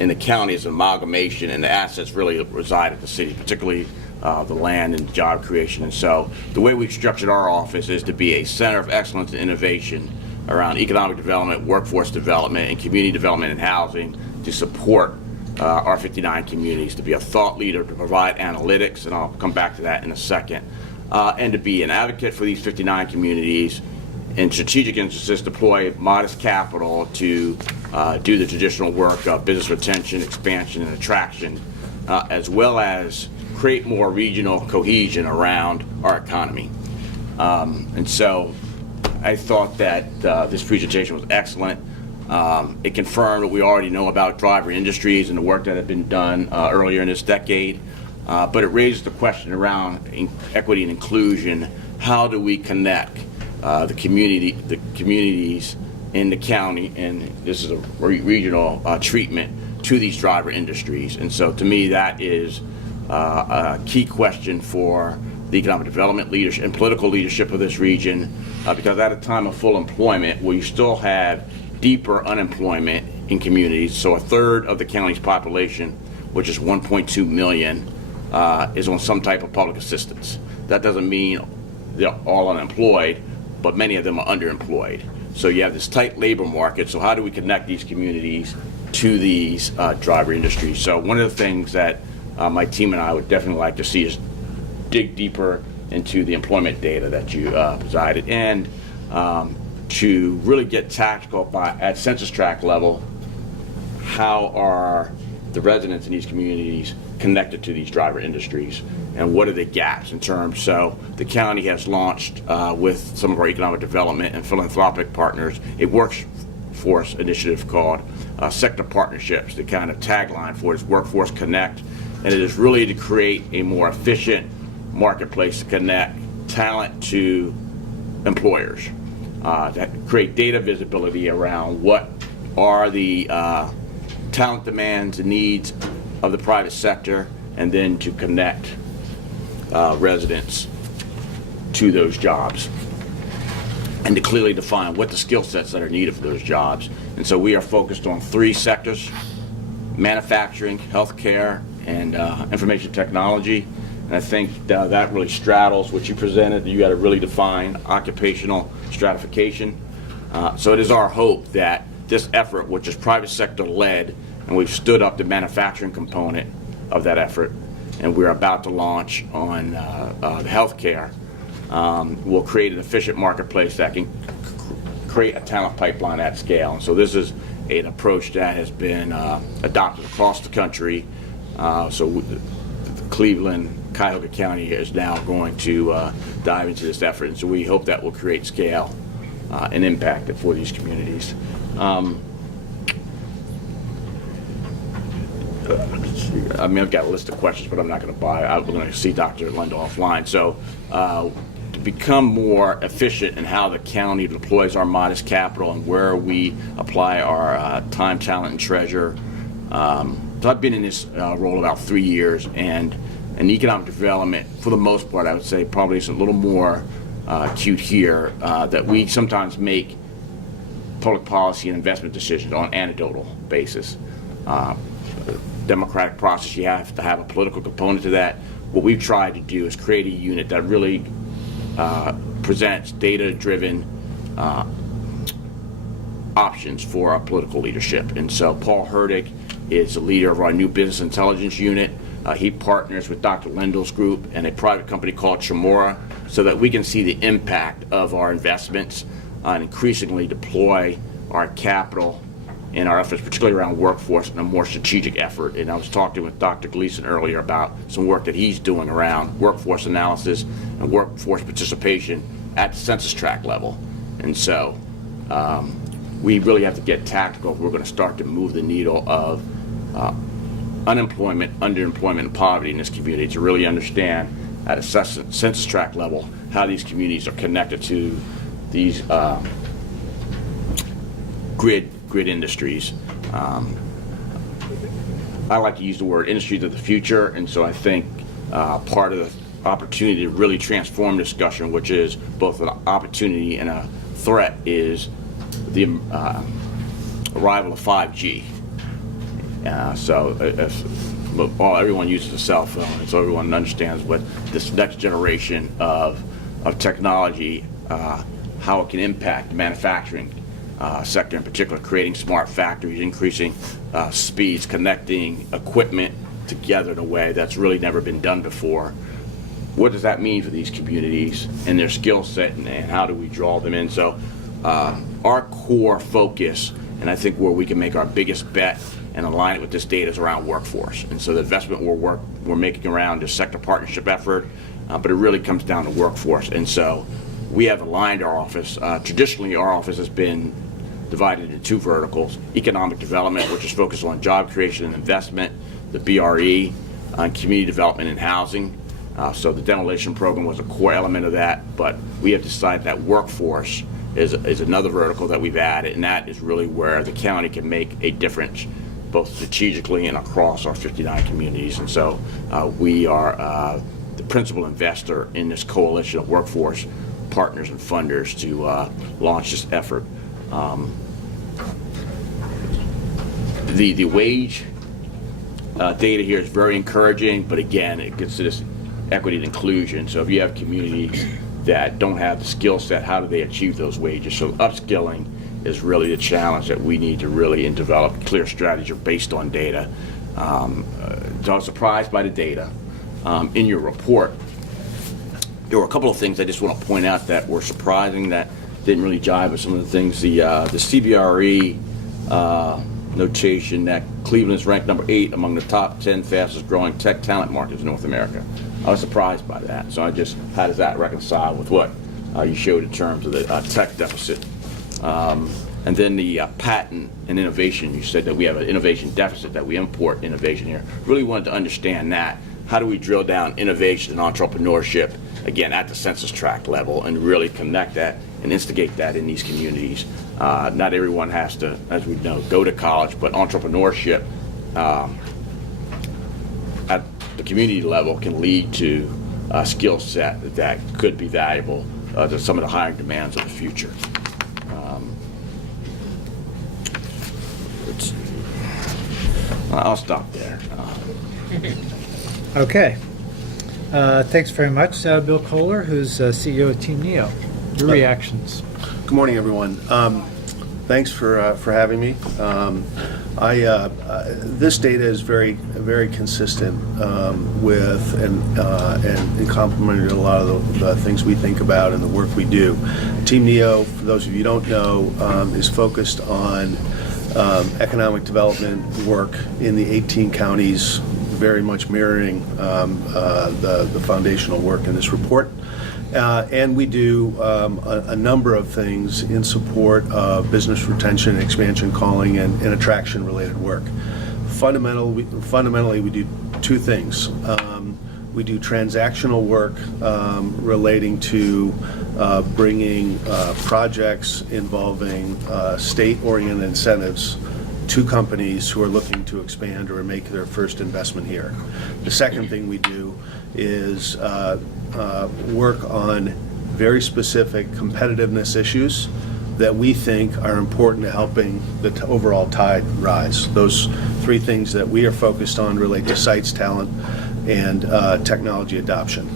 In the county, it's an amalgamation, and the assets really reside at the city, particularly the land and job creation. And so the way we've structured our office is to be a center of excellence and innovation around economic development, workforce development, and community development and housing to support our 59 communities, to be a thought leader, to provide analytics, and I'll come back to that in a second, and to be an advocate for these 59 communities in strategic instances, deploy modest capital to do the traditional work of business retention, expansion, and attraction, as well as create more regional cohesion around our economy. And so I thought that this presentation was excellent. It confirmed what we already know about driver industries and the work that had been done earlier in this decade, but it raises the question around equity and inclusion. How do we connect the communities in the county, and this is a regional treatment, to these driver industries? And so to me, that is a key question for the economic development leadership and political leadership of this region, because at a time of full employment, where you still have deeper unemployment in communities, so a third of the county's population which is 1.2 million, is on some type of public assistance. That doesn't mean they're all unemployed, but many of them are underemployed. So you have this tight labor market. So how do we connect these communities to these driver industries? So one of the things that my team and I would definitely like to see is dig deeper into the employment data that you presided, and to really get tactical at census tract level. How are the residents in these communities connected to these driver industries, and what are the gaps in terms? So the county has launched with some of our economic development and philanthropic partners a workforce initiative called Sector Partnerships. The kind of tagline for it is Workforce Connect, and it is really to create a more efficient marketplace to connect talent to employers, that create data visibility around what are the talent demands and needs of the private sector, and then to connect residents to those jobs, and to clearly define what the skill sets that are needed for those jobs. And so we are focused on 3 sectors: manufacturing, healthcare, and information technology. And I think that really straddles what you presented. You got to really define occupational stratification. So it is our hope that this effort, which is private sector led, and we've stood up the manufacturing component of that effort, and we're about to launch on healthcare, will create an efficient marketplace that can create a talent pipeline at scale. And so this is an approach that has been adopted across the country. So Cleveland, Cuyahoga County is now going to dive into this effort, and so we hope that will create scale and impact for these communities. I mean, I've got a list of questions, but I'm not going to I'm going to see Dr. Lendo offline. So to become more efficient in how the county deploys our modest capital and where we apply our time, talent, and treasure. So I've been in this role about 3 years, and in economic development, for the most part, I would say probably it's a little more acute here, that we sometimes make public policy and investment decisions on anecdotal basis. Democratic process, you have to have a political component to that. What we've tried to do is create a unit that really presents data-driven options for our political leadership. And so Paul Herdig is the leader of our new business intelligence unit. He partners with Dr. Lendo's group and a private company called Chamora, so that we can see the impact of our investments and increasingly deploy our capital in our efforts, particularly around workforce, in a more strategic effort. And I was talking with Dr. Gleason earlier about some work that he's doing around workforce analysis and workforce participation at the census tract level. And so we really have to get tactical if we're going to start to move the needle of unemployment, underemployment, and poverty in this community, to really understand at a census tract level how these communities are connected to these grid industries. I like to use the word industries of the future, and so I think part of the opportunity to really transform discussion, which is both an opportunity and a threat, is the arrival of 5G. Everyone uses a cell phone, and so everyone understands what this next generation of technology, how it can impact the manufacturing sector in particular, creating smart factories, increasing speeds, connecting equipment together in a way that's really never been done before. What does that mean for these communities and their skill set, and how do we draw them in? So our core focus, and I think where we can make our biggest bet and align it with this data, is around workforce. And so the investment we're making around this sector partnership effort, but it really comes down to workforce. And so we have aligned our office. Traditionally, our office has been divided into 2 verticals: economic development, which is focused on job creation and investment, the BRE, on community development and housing. So the demolition program was a core element of that, but we have decided that workforce is another vertical that we've added, and that is really where the county can make a difference, both strategically and across our 59 communities. And so we are the principal investor in this coalition of workforce partners and funders to launch this effort. The wage data here is very encouraging, but again, it gets to this equity and inclusion. So if you have communities that don't have the skill set, how do they achieve those wages? So upskilling is really the challenge that we need to really develop clear strategy based on data. So I was surprised by the data. In your report, there were a couple of things I just want to point out that were surprising that didn't really jive with some of the things. The CBRE notation that Cleveland is ranked number 8 among the top 10 fastest growing tech talent markets in North America. I was surprised by that. So how does that reconcile with what you showed in terms of the tech deficit? And then the patent and innovation, you said that we have an innovation deficit, that we import innovation here. Really wanted to understand that. How do we drill down innovation and entrepreneurship, again, at the census tract level, and really connect that and instigate that in these communities? Not everyone has to, as we know, go to college, but entrepreneurship at the community level can lead to a skill set that could be valuable to some of the hiring demands of the future. I'll stop there. Okay. Thanks very much, Bill Kohler, who's CEO of Team Neo. Your reactions? Good morning, everyone. Thanks for having me. This data is very consistent with and complementary to a lot of the things we think about and the work we do. Team Neo, for those of you who don't know, is focused on economic development work in the 18 counties, very much mirroring the foundational work in this report. And we do a number of things in support of business retention, expansion calling, and attraction-related work. Fundamentally, we do two things. We do transactional work relating to bringing projects involving state-oriented incentives to companies who are looking to expand or make their first investment here. The second thing we do is work on very specific competitiveness issues that we think are important to helping the overall tide rise. Those three things that we are focused on relate to sites, talent, and technology adoption.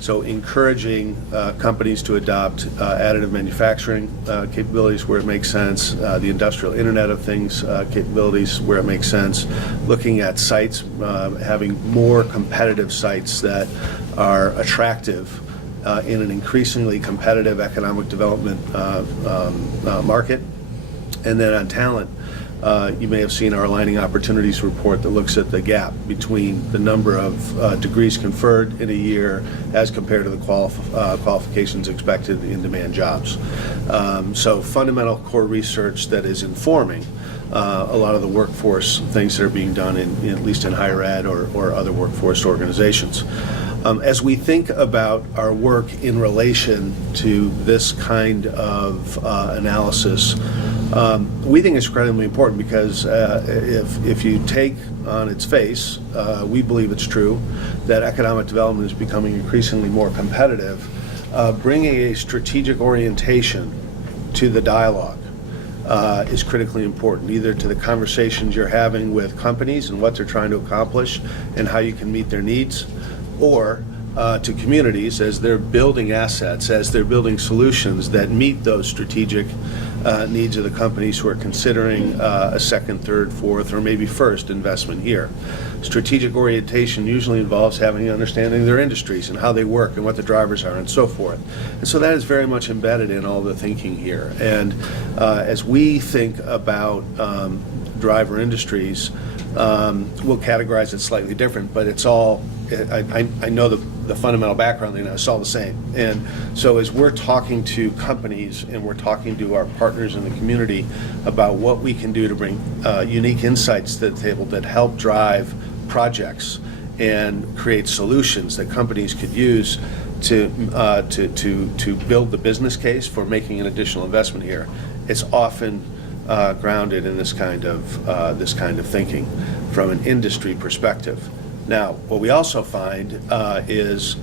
So encouraging companies to adopt additive manufacturing capabilities where it makes sense, the industrial Internet of Things capabilities where it makes sense, looking at sites, having more competitive sites that are attractive in an increasingly competitive economic development market. And then on talent, you may have seen our Aligning Opportunities report that looks at the gap between the number of degrees conferred in a year as compared to the qualifications expected in demand jobs. So fundamental core research that is informing a lot of the workforce things that are being done at least in higher ed or other workforce organizations. As we think about our work in relation to this kind of analysis, we think it's incredibly important because if you take on its face, we believe it's true that economic development is becoming increasingly more competitive. Bringing a strategic orientation to the dialogue is critically important, either to the conversations you're having with companies and what they're trying to accomplish and how you can meet their needs, or to communities as they're building assets, as they're building solutions that meet those strategic needs of the companies who are considering a second, third, fourth, or maybe first investment here. Strategic orientation usually involves having an understanding of their industries and how they work and what the drivers are and so forth. And so that is very much embedded in all the thinking here. And as we think about driver industries, we'll categorize it slightly different, but it's all, I know the fundamental background, it's all the same. And so as we're talking to companies and we're talking to our partners in the community about what we can do to bring unique insights to the table that help drive projects and create solutions that companies could use to build the business case for making an additional investment here, it's often grounded in this kind of thinking from an industry perspective. Now, what we also find is,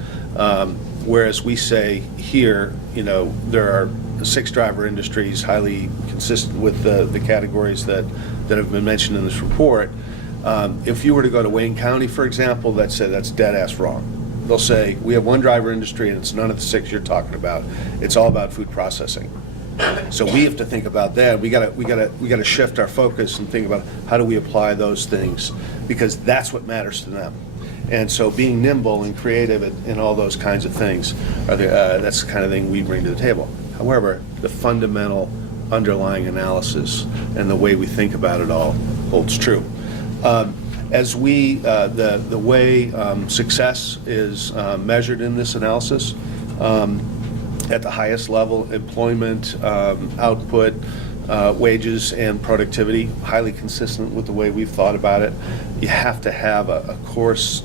whereas we say here, there are 6 driver industries highly consistent with the categories that have been mentioned in this report, If you were to go to Wayne County, for example, that's dead ass wrong. They'll say, we have one driver industry and it's none of the 6 you're talking about. It's all about food processing. So we have to think about that. We gotta shift our focus and think about how do we apply those things, because that's what matters to them. And so being nimble and creative and all those kinds of things that's the kind of thing we bring to the table. However, the fundamental underlying analysis and the way we think about it all holds true. As the way success is measured in this analysis, at the highest level, employment, output, wages, and productivity, highly consistent with the way we've thought about it. You have to have a course,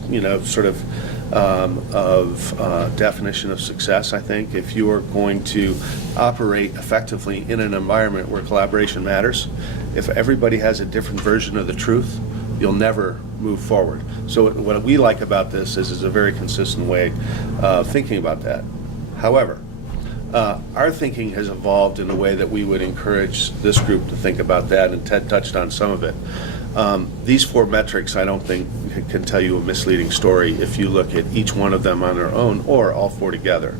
definition of success, I think, if you are going to operate effectively in an environment where collaboration matters. If everybody has a different version of the truth, you'll never move forward. So what we like about this is it's a very consistent way of thinking about that. However, our thinking has evolved in a way that we would encourage this group to think about that, and Ted touched on some of it. These 4 metrics, I don't think, can tell you a misleading story if you look at each one of them on their own or all 4 together,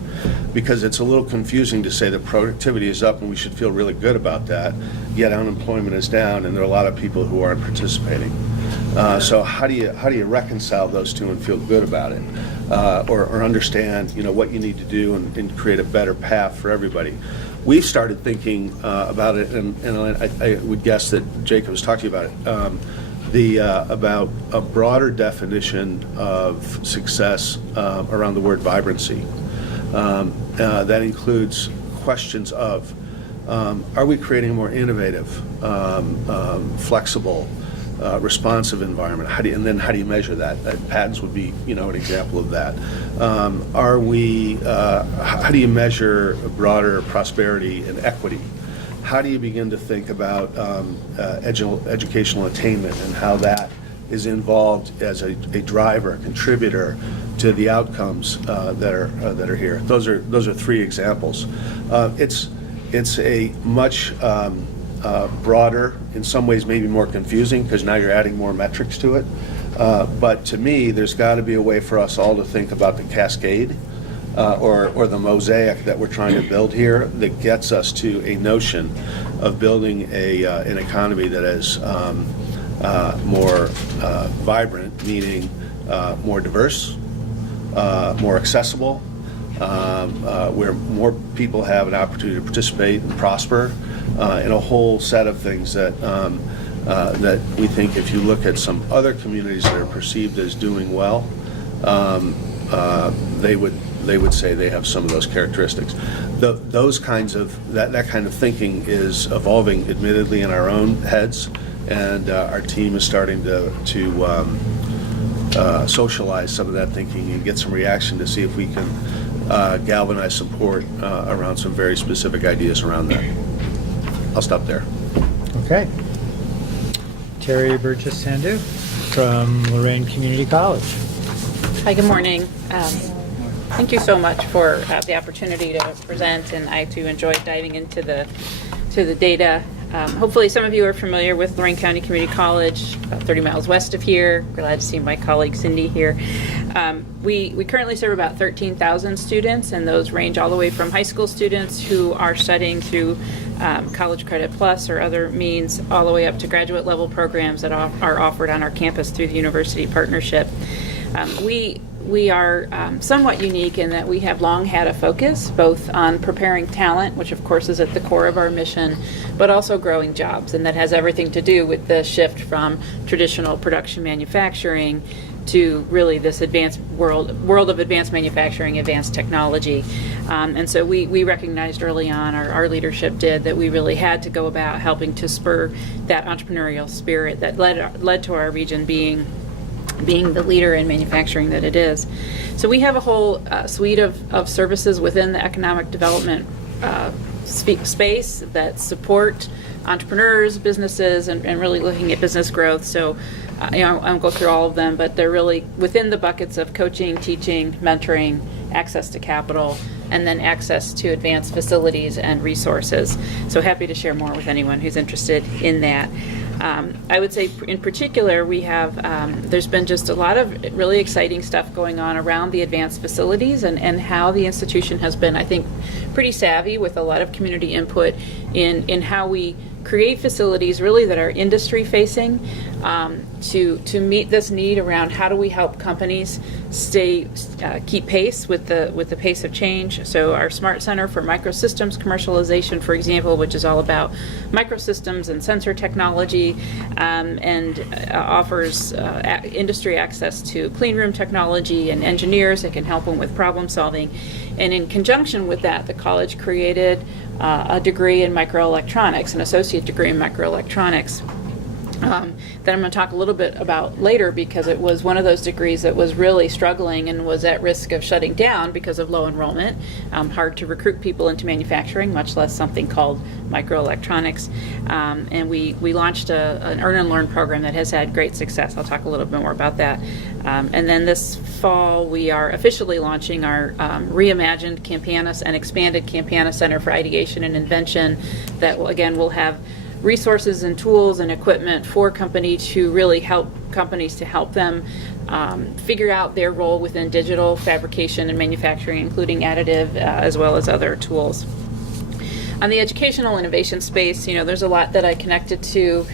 because it's a little confusing to say that productivity is up and we should feel really good about that, yet unemployment is down and there are a lot of people who aren't participating. So how do you reconcile those two and feel good about it, or understand what you need to do and create a better path for everybody? We've started thinking about it, and I would guess that Jacob was talking about it. About a broader definition of success around the word vibrancy. That includes questions of, are we creating a more innovative, flexible, responsive environment? How do you measure that? Patents would be, an example of that. How do you measure broader prosperity and equity? How do you begin to think about educational attainment and how that is involved as a driver, a contributor to the outcomes that are here? Those are 3 examples. It's a much broader, in some ways maybe more confusing, because now you're adding more metrics to it. But to me, there's got to be a way for us all to think about the cascade or the mosaic that we're trying to build here that gets us to a notion of building an economy that is more vibrant, meaning more diverse, more accessible, where more people have an opportunity to participate and prosper, in a whole set of things that we think, if you look at some other communities that are perceived as doing well, they would say they have some of those characteristics. Those kinds of that kind of thinking is evolving, admittedly, in our own heads, and our team is starting to socialize some of that thinking and get some reaction to see if we can galvanize support around some very specific ideas around that. I'll stop there. Okay. Terry Burgess-Sandu from Lorraine Community College. Hi, good morning. Thank you so much for the opportunity to present, and I too enjoyed diving into the data. Hopefully some of you are familiar with Lorraine County Community College, about 30 miles west of here. Glad to see my colleague Cindy here. We currently serve about 13,000 students, and those range all the way from high school students who are studying through College Credit Plus or other means, all the way up to graduate level programs that are offered on our campus through the university partnership. We are somewhat unique in that we have long had a focus both on preparing talent, which of course is at the core of our mission, but also growing jobs, and that has everything to do with the shift from traditional production manufacturing to really this advanced world of advanced manufacturing, advanced technology. And so we recognized early on, our leadership did, that we really had to go about helping to spur that entrepreneurial spirit that led to our region being the leader in manufacturing that it is. So we have a whole suite of services within the economic development space that support entrepreneurs, businesses, and really looking at business growth. So I won't go through all of them, but they're really within the buckets of coaching, teaching, mentoring, access to capital, and then access to advanced facilities and resources. So happy to share more with anyone who's interested in that. I would say in particular, we have, there's been just a lot of really exciting stuff going on around the advanced facilities and how the institution has been, I think, pretty savvy with a lot of community input in how we create facilities really that are industry facing to meet this need around how do we help companies keep pace with the pace of change. So our Smart Center for Microsystems Commercialization, for example, which is all about microsystems and sensor technology, and offers industry access to clean room technology and engineers that can help them with problem solving. And in conjunction with that, the college created a degree in microelectronics, an associate degree in microelectronics. That I'm going to talk a little bit about later, because it was one of those degrees that was really struggling and was at risk of shutting down because of low enrollment. Hard to recruit people into manufacturing, much less something called microelectronics. And we launched an Earn and Learn program that has had great success. I'll talk a little bit more about that. And then this fall, we are officially launching our reimagined Campana and expanded Campana Center for Ideation and Invention that, will have resources and tools and equipment for companies to really help companies to help them figure out their role within digital fabrication and manufacturing, including additive as well as other tools. On the educational innovation space, there's a lot that I connected to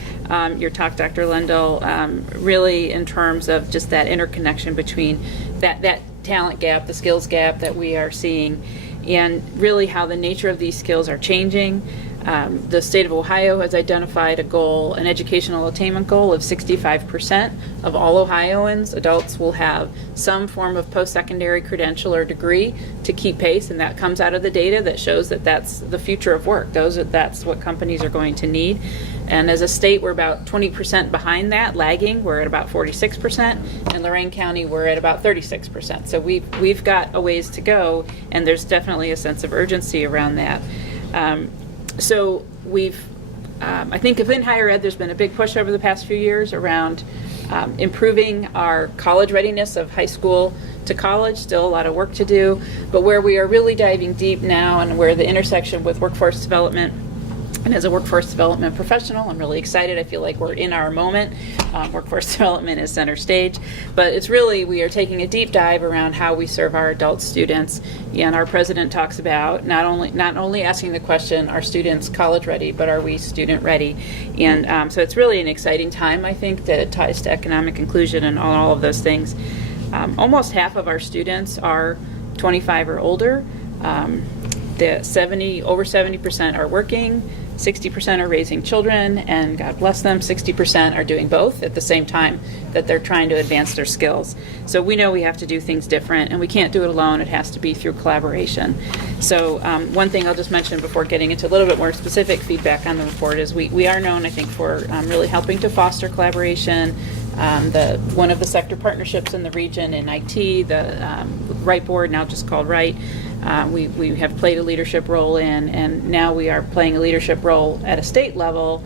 your talk, Dr. Lendl, really in terms of just that interconnection between that talent gap, the skills gap that we are seeing, and really how the nature of these skills are changing. The state of Ohio has identified an educational attainment goal of 65% of all Ohioans, adults, will have some form of post-secondary credential or degree to keep pace, and that comes out of the data that shows that that's the future of work. That's what companies are going to need. And as a state, we're about 20% behind that, lagging. We're at about 46%. In Lorain County, we're at about 36%. So we've got a ways to go, and there's definitely a sense of urgency around that. So I think within higher ed, there's been a big push over the past few years around improving our college readiness of high school to college. Still a lot of work to do, but where we are really diving deep now and where the intersection with workforce development, and as a workforce development professional, I'm really excited. I feel like we're in our moment. Workforce development is center stage, but it's really, we are taking a deep dive around how we serve our adult students. And our president talks about not only asking the question, are students college ready, but are we student ready? And so it's really an exciting time, I think, that ties to economic inclusion and all of those things. Almost half of our students are 25 or older. Over 70% are working. 60% are raising children, and God bless them, 60% are doing both at the same time that they're trying to advance their skills. So we know we have to do things different, and we can't do it alone. It has to be through collaboration. So one thing I'll just mention before getting into a little bit more specific feedback on the report is we are known, I think, for really helping to foster collaboration. One of the sector partnerships in the region in IT, the Right Board, now just called Right, we have played a leadership role in, and now we are playing a leadership role at a state level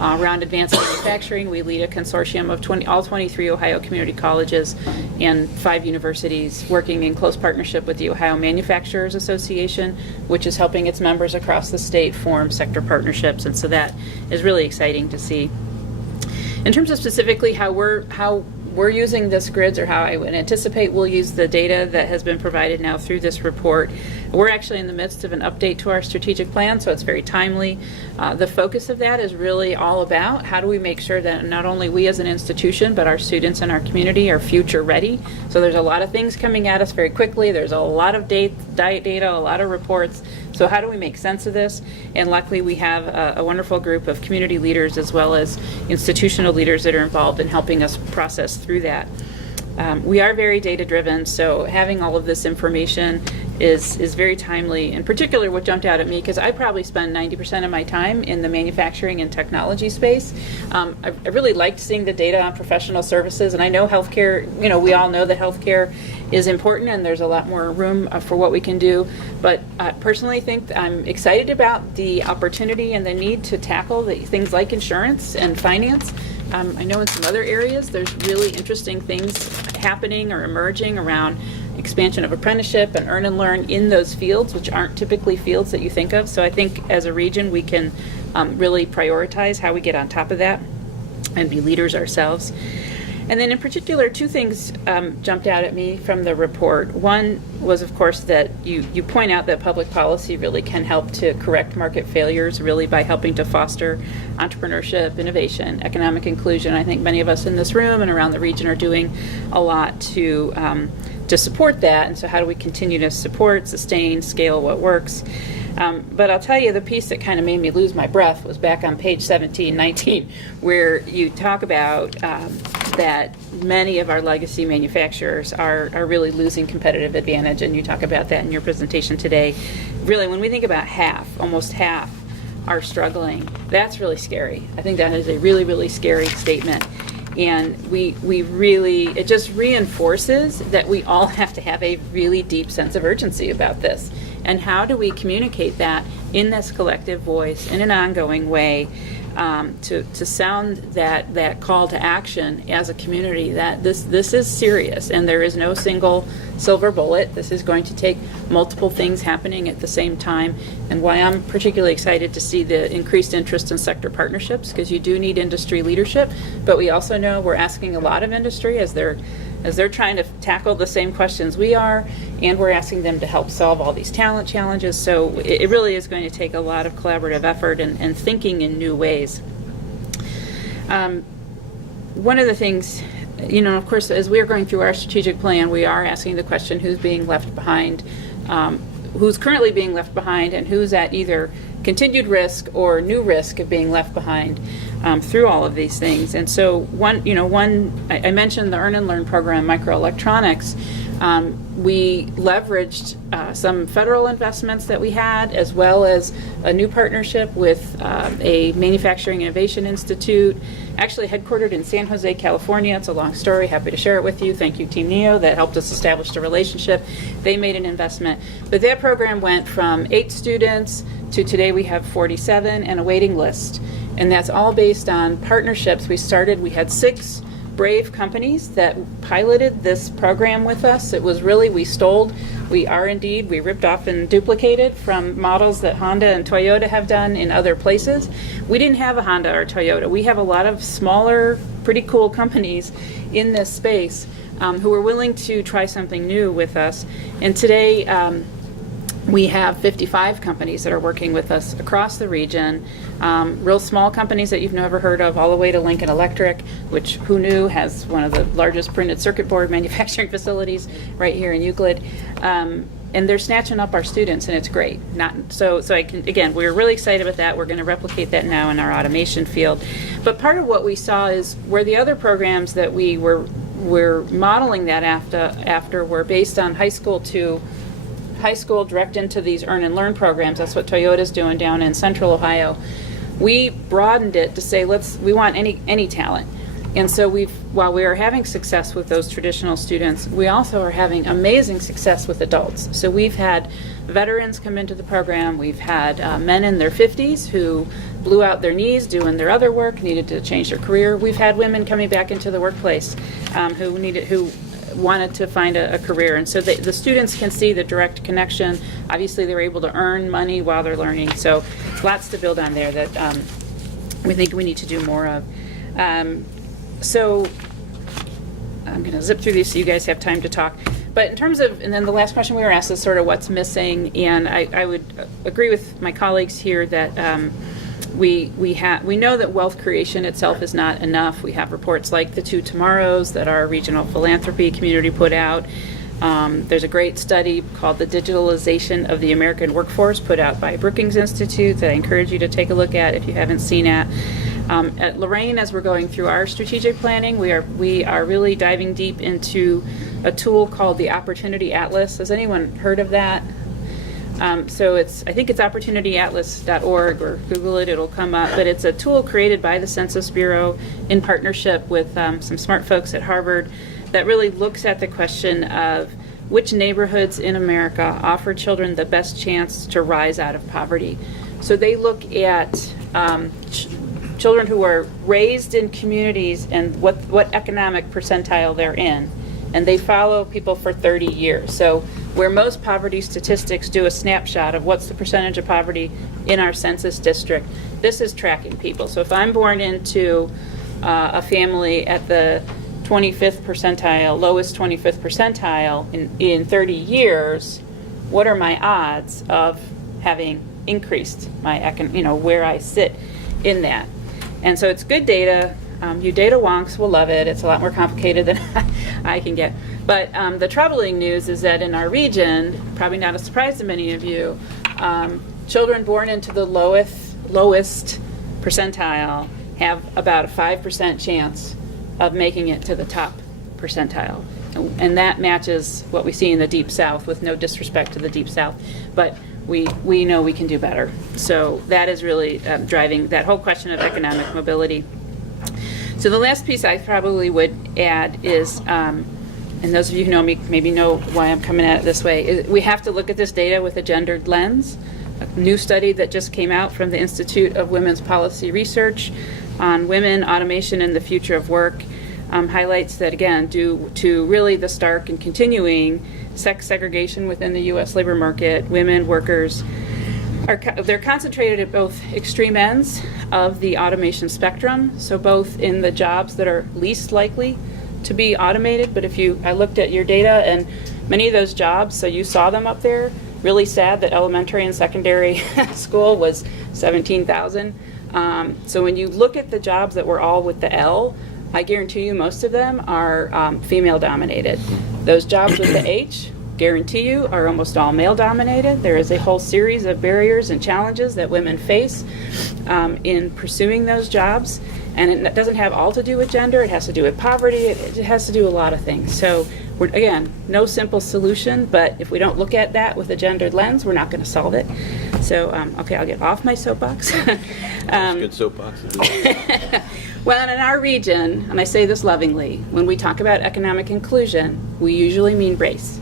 around advanced manufacturing. We lead a consortium of all 23 Ohio community colleges and 5 universities working in close partnership with the Ohio Manufacturers Association, which is helping its members across the state form sector partnerships, and so that is really exciting to see. In terms of specifically how we're using this grids, or how I would anticipate we'll use the data that has been provided now through this report, we're actually in the midst of an update to our strategic plan, so it's very timely. The focus of that is really all about how do we make sure that not only we as an institution, but our students and our community are future ready. So there's a lot of things coming at us very quickly. There's a lot of data, a lot of reports. So how do we make sense of this? And luckily we have a wonderful group of community leaders as well as institutional leaders that are involved in helping us process through that. We are very data driven, so having all of this information is very timely. In particular, what jumped out at me, because I probably spend 90% of my time in the manufacturing and technology space, I really liked seeing the data on professional services, and I know healthcare, we all know that healthcare is important and there's a lot more room for what we can do, but I personally think I'm excited about the opportunity and the need to tackle the things like insurance and finance. I know in some other areas there's really interesting things happening or emerging around expansion of apprenticeship and earn and learn in those fields, which aren't typically fields that you think of. So I think as a region we can really prioritize how we get on top of that. and be leaders ourselves. And then in particular, two things jumped out at me from the report. One was, of course, that you point out that public policy really can help to correct market failures, really by helping to foster entrepreneurship, innovation, economic inclusion. I think many of us in this room and around the region are doing a lot to support that. And so how do we continue to support, sustain, scale what works? But I'll tell you, the piece that kind of made me lose my breath was back on page 17, 19, where you talk about that many of our legacy manufacturers are really losing competitive advantage, and you talk about that in your presentation today. Really, when we think about almost half are struggling, that's really scary. I think that is a really, really scary statement. And we really, it just reinforces that we all have to have a really deep sense of urgency about this. And how do we communicate that in this collective voice in an ongoing way to sound that call to action as a community, that this is serious and there is no single silver bullet. This is going to take multiple things happening at the same time, and why I'm particularly excited to see the increased interest in sector partnerships, because you do need industry leadership, but we also know we're asking a lot of industry as they're trying to tackle the same questions we are, and we're asking them to help solve all these talent challenges. So it really is going to take a lot of collaborative effort and thinking in new ways. One of the things, of course, as we're going through our strategic plan, we are asking the question, who's being left behind, who's currently being left behind, and who's at either continued risk or new risk of being left behind through all of these things. And so I mentioned the Earn and Learn program, microelectronics. We leveraged some federal investments that we had, as well as a new partnership with a manufacturing innovation institute, actually headquartered in San Jose, California. It's a long story, happy to share it with you. Thank you, Team NEO, that helped us establish the relationship. They made an investment. But that program went from 8 students to today we have 47 and a waiting list. And that's all based on partnerships. We had 6 brave companies that piloted this program with us. It was really, we ripped off and duplicated from models that Honda and Toyota have done in other places. We didn't have a Honda or Toyota. We have a lot of smaller, pretty cool companies in this space who are willing to try something new with us. And today, we have 55 companies that are working with us across the region, real small companies that you've never heard of, all the way to Lincoln Electric, which, who knew, has one of the largest printed circuit board manufacturing facilities right here in Euclid. And they're snatching up our students, and it's great. We're really excited about that. We're going to replicate that now in our automation field. But part of what we saw is where the other programs that we were modeling that after were based on high school direct into these Earn and Learn programs. That's what Toyota's doing down in Central Ohio. We broadened it to say we want any talent. And so while we are having success with those traditional students, we also are having amazing success with adults. So we've had veterans come into the program. We've had men in their 50s who blew out their knees doing their other work, needed to change their career. We've had women coming back into the workplace who wanted to find a career. And so the students can see the direct connection. Obviously, they're able to earn money while they're learning. So lots to build on there that we think we need to do more of. So I'm going to zip through these so you guys have time to talk. But in terms of, and then the last question we were asked is sort of what's missing. And I would agree with my colleagues here that we know that wealth creation itself is not enough. We have reports like the 2 Tomorrows that our regional philanthropy community put out. There's a great study called the Digitalization of the American Workforce put out by Brookings Institute that I encourage you to take a look at if you haven't seen it. At Lorraine, as we're going through our strategic planning, we are really diving deep into a tool called the Opportunity Atlas. Has anyone heard of that? So I think it's opportunityatlas.org, or Google it, it'll come up. But it's a tool created by the Census Bureau in partnership with some smart folks at Harvard that really looks at the question of which neighborhoods in America offer children the best chance to rise out of poverty. So they look at children who are raised in communities and what economic percentile they're in. And they follow people for 30 years. So where most poverty statistics do a snapshot of what's the percentage of poverty in our census district, this is tracking people. So if I'm born into a family at the 25th percentile, lowest 25th percentile in 30 years, what are my odds of having increased my, where I sit in that? And so it's good data. You data wonks will love it. It's a lot more complicated than I can get. But the troubling news is that in our region, probably not a surprise to many of you, children born into the lowest percentile have about a 5% chance of making it to the top percentile. And that matches what we see in the Deep South, with no disrespect to the Deep South. But we know we can do better. So that is really driving that whole question of economic mobility. So the last piece I probably would add is, and those of you who know me maybe know why I'm coming at it this way, is we have to look at this data with a gendered lens. A new study that just came out from the Institute of Women's Policy Research on women, automation, and the future of work highlights that, again, due to really the stark and continuing sex segregation within the U.S. labor market, women workers they're concentrated at both extreme ends of the automation spectrum, so both in the jobs that are least likely to be automated. But I looked at your data, and many of those jobs, so you saw them up there, really sad that elementary and secondary school was 17,000. So when you look at the jobs that were all with the L, I guarantee you most of them are female dominated. Those jobs with the H, guarantee you, are almost all male dominated. There is a whole series of barriers and challenges that women face in pursuing those jobs. And it doesn't have all to do with gender. It has to do with poverty. It has to do with a lot of things. So again, no simple solution, but if we don't look at that with a gendered lens, we're not going to solve it. So, okay, I'll get off my soapbox. That's good soapbox. Well, and in our region, and I say this lovingly, when we talk about economic inclusion, we usually mean race.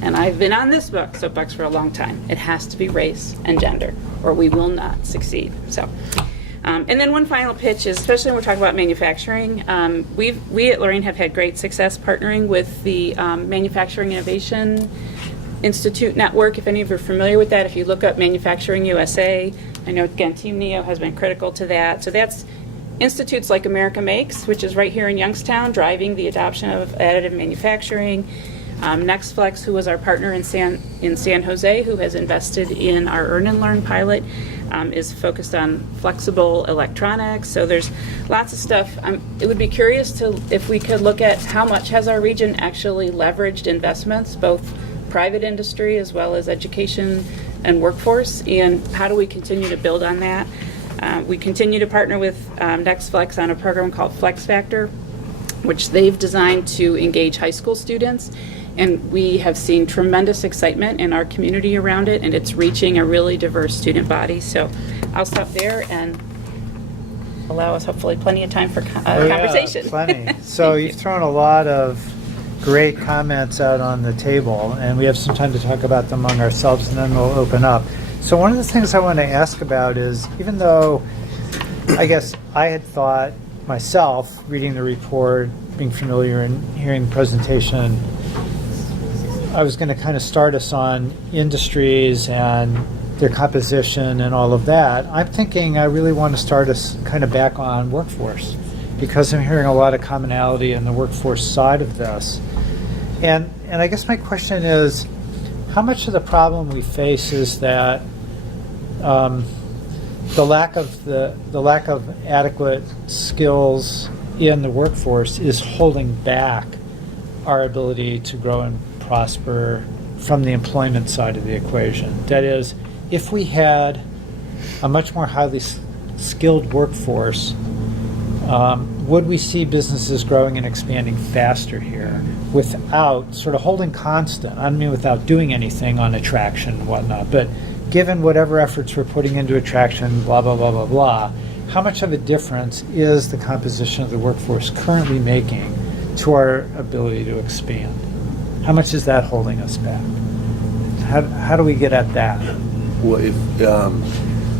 And I've been on this soapbox for a long time. It has to be race and gender, or we will not succeed. So, and then one final pitch is, especially when we're talking about manufacturing, we at Lorraine have had great success partnering with the Manufacturing Innovation Institute Network. If any of you are familiar with that, if you look up Manufacturing USA, I know, again, Team NEO has been critical to that. So that's institutes like America Makes, which is right here in Youngstown, driving the adoption of additive manufacturing. NextFlex, who was our partner in San Jose, who has invested in our Earn and Learn pilot, is focused on flexible electronics. So there's lots of stuff. It would be curious if we could look at how much has our region actually leveraged investments, both private industry as well as education and workforce, and how do we continue to build on that? We continue to partner with NextFlex on a program called Flex Factor, which they've designed to engage high school students. And we have seen tremendous excitement in our community around it, and it's reaching a really diverse student body. So I'll stop there and allow us hopefully plenty of time for conversation. Yeah, plenty. So you've thrown a lot of great comments out on the table, and we have some time to talk about them among ourselves, and then we'll open up. So one of the things I want to ask about is, even though I guess I had thought myself, reading the report, being familiar and hearing the presentation, I was going to kind of start us on industries and their composition and all of that. I'm thinking I really want to start us kind of back on workforce, because I'm hearing a lot of commonality in the workforce side of this. And I guess my question is, how much of the problem we face is that the lack of adequate skills in the workforce is holding back our ability to grow and prosper from the employment side of the equation. That is, if we had a much more highly skilled workforce, would we see businesses growing and expanding faster here without sort of holding constant? I mean, without doing anything on attraction and whatnot, but given whatever efforts we're putting into attraction, blah, blah, blah, blah, blah, how much of a difference is the composition of the workforce currently making to our ability to expand? How much is that holding us back? How do we get at that? Well,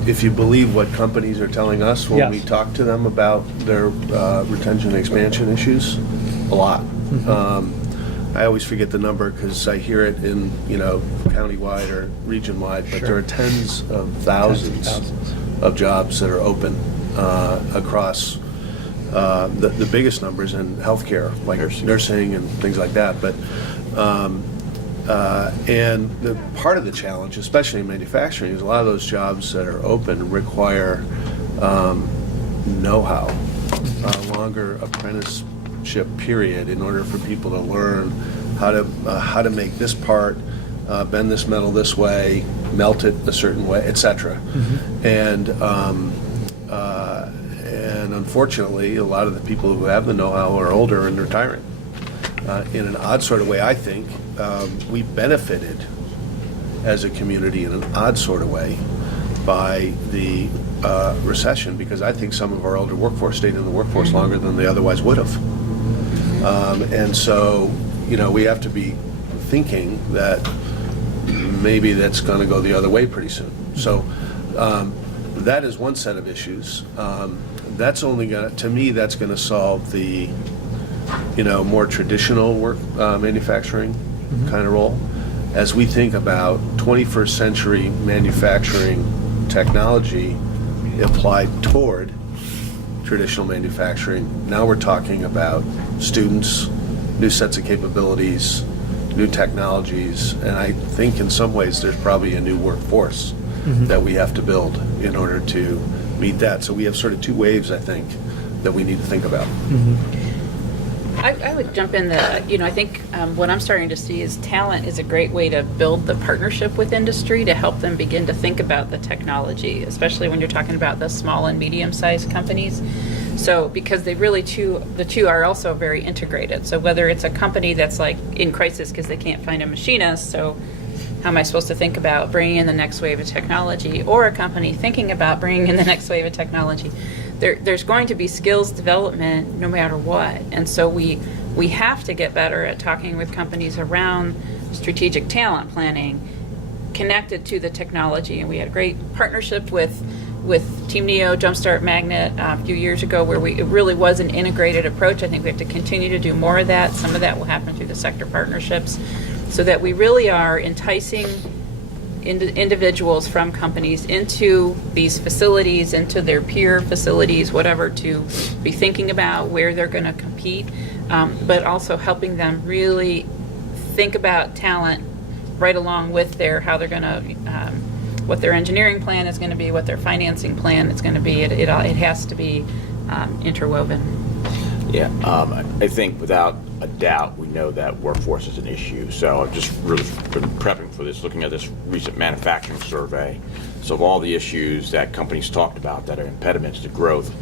if you believe what companies are telling us when Yes. we talk to them about their retention and expansion issues, a lot. Mm-hmm. I always forget the number because I hear it in, countywide or region-wide, but Sure. there are tens of thousands of jobs that are open across the biggest numbers in healthcare, like nursing and things like that. But and the part of the challenge, especially in manufacturing, is a lot of those jobs that are open require know-how, a longer apprenticeship period in order for people to learn how to make this part, bend this metal this way, melt it a certain way, etc. And unfortunately, a lot of the people who have the know-how are older and retiring. In an odd sort of way, I think we benefited as a community in an odd sort of way by the recession, because I think some of our older workforce stayed in the workforce longer than they otherwise would have. And so, we have to be thinking that maybe that's going to go the other way pretty soon. So that is one set of issues. That's only to me, that's going to solve the more traditional work manufacturing kind of role. As we think about 21st century manufacturing technology applied toward traditional manufacturing, now we're talking about students, new sets of capabilities, new technologies, and I think in some ways there's probably a new workforce that we have to build in order to meet that. So we have sort of two waves, I think, that we need to think about. I would jump in that, I think what I'm starting to see is talent is a great way to build the partnership with industry to help them begin to think about the technology, especially when you're talking about the small and medium-sized companies. So, because they really the two are also very integrated. So whether it's a company that's like in crisis because they can't find a machinist, so how am I supposed to think about bringing in the next wave of technology, or a company thinking about bringing in the next wave of technology, there's going to be skills development no matter what. And so we have to get better at talking with companies around strategic talent planning connected to the technology. And we had a great partnership with Team Neo, Jumpstart Magnet a few years ago, where it really was an integrated approach. I think we have to continue to do more of that. Some of that will happen through the sector partnerships, so that we really are enticing individuals from companies into these facilities, into their peer facilities, whatever, to be thinking about where they're going to compete, but also helping them really think about talent right along with how they're going to, what their engineering plan is going to be, what their financing plan is going to be. It has to be interwoven. Yeah, I think without a doubt, we know that workforce is an issue. So I've just really been prepping for this, looking at this recent manufacturing survey. So of all the issues that companies talked about that are impediments to growth,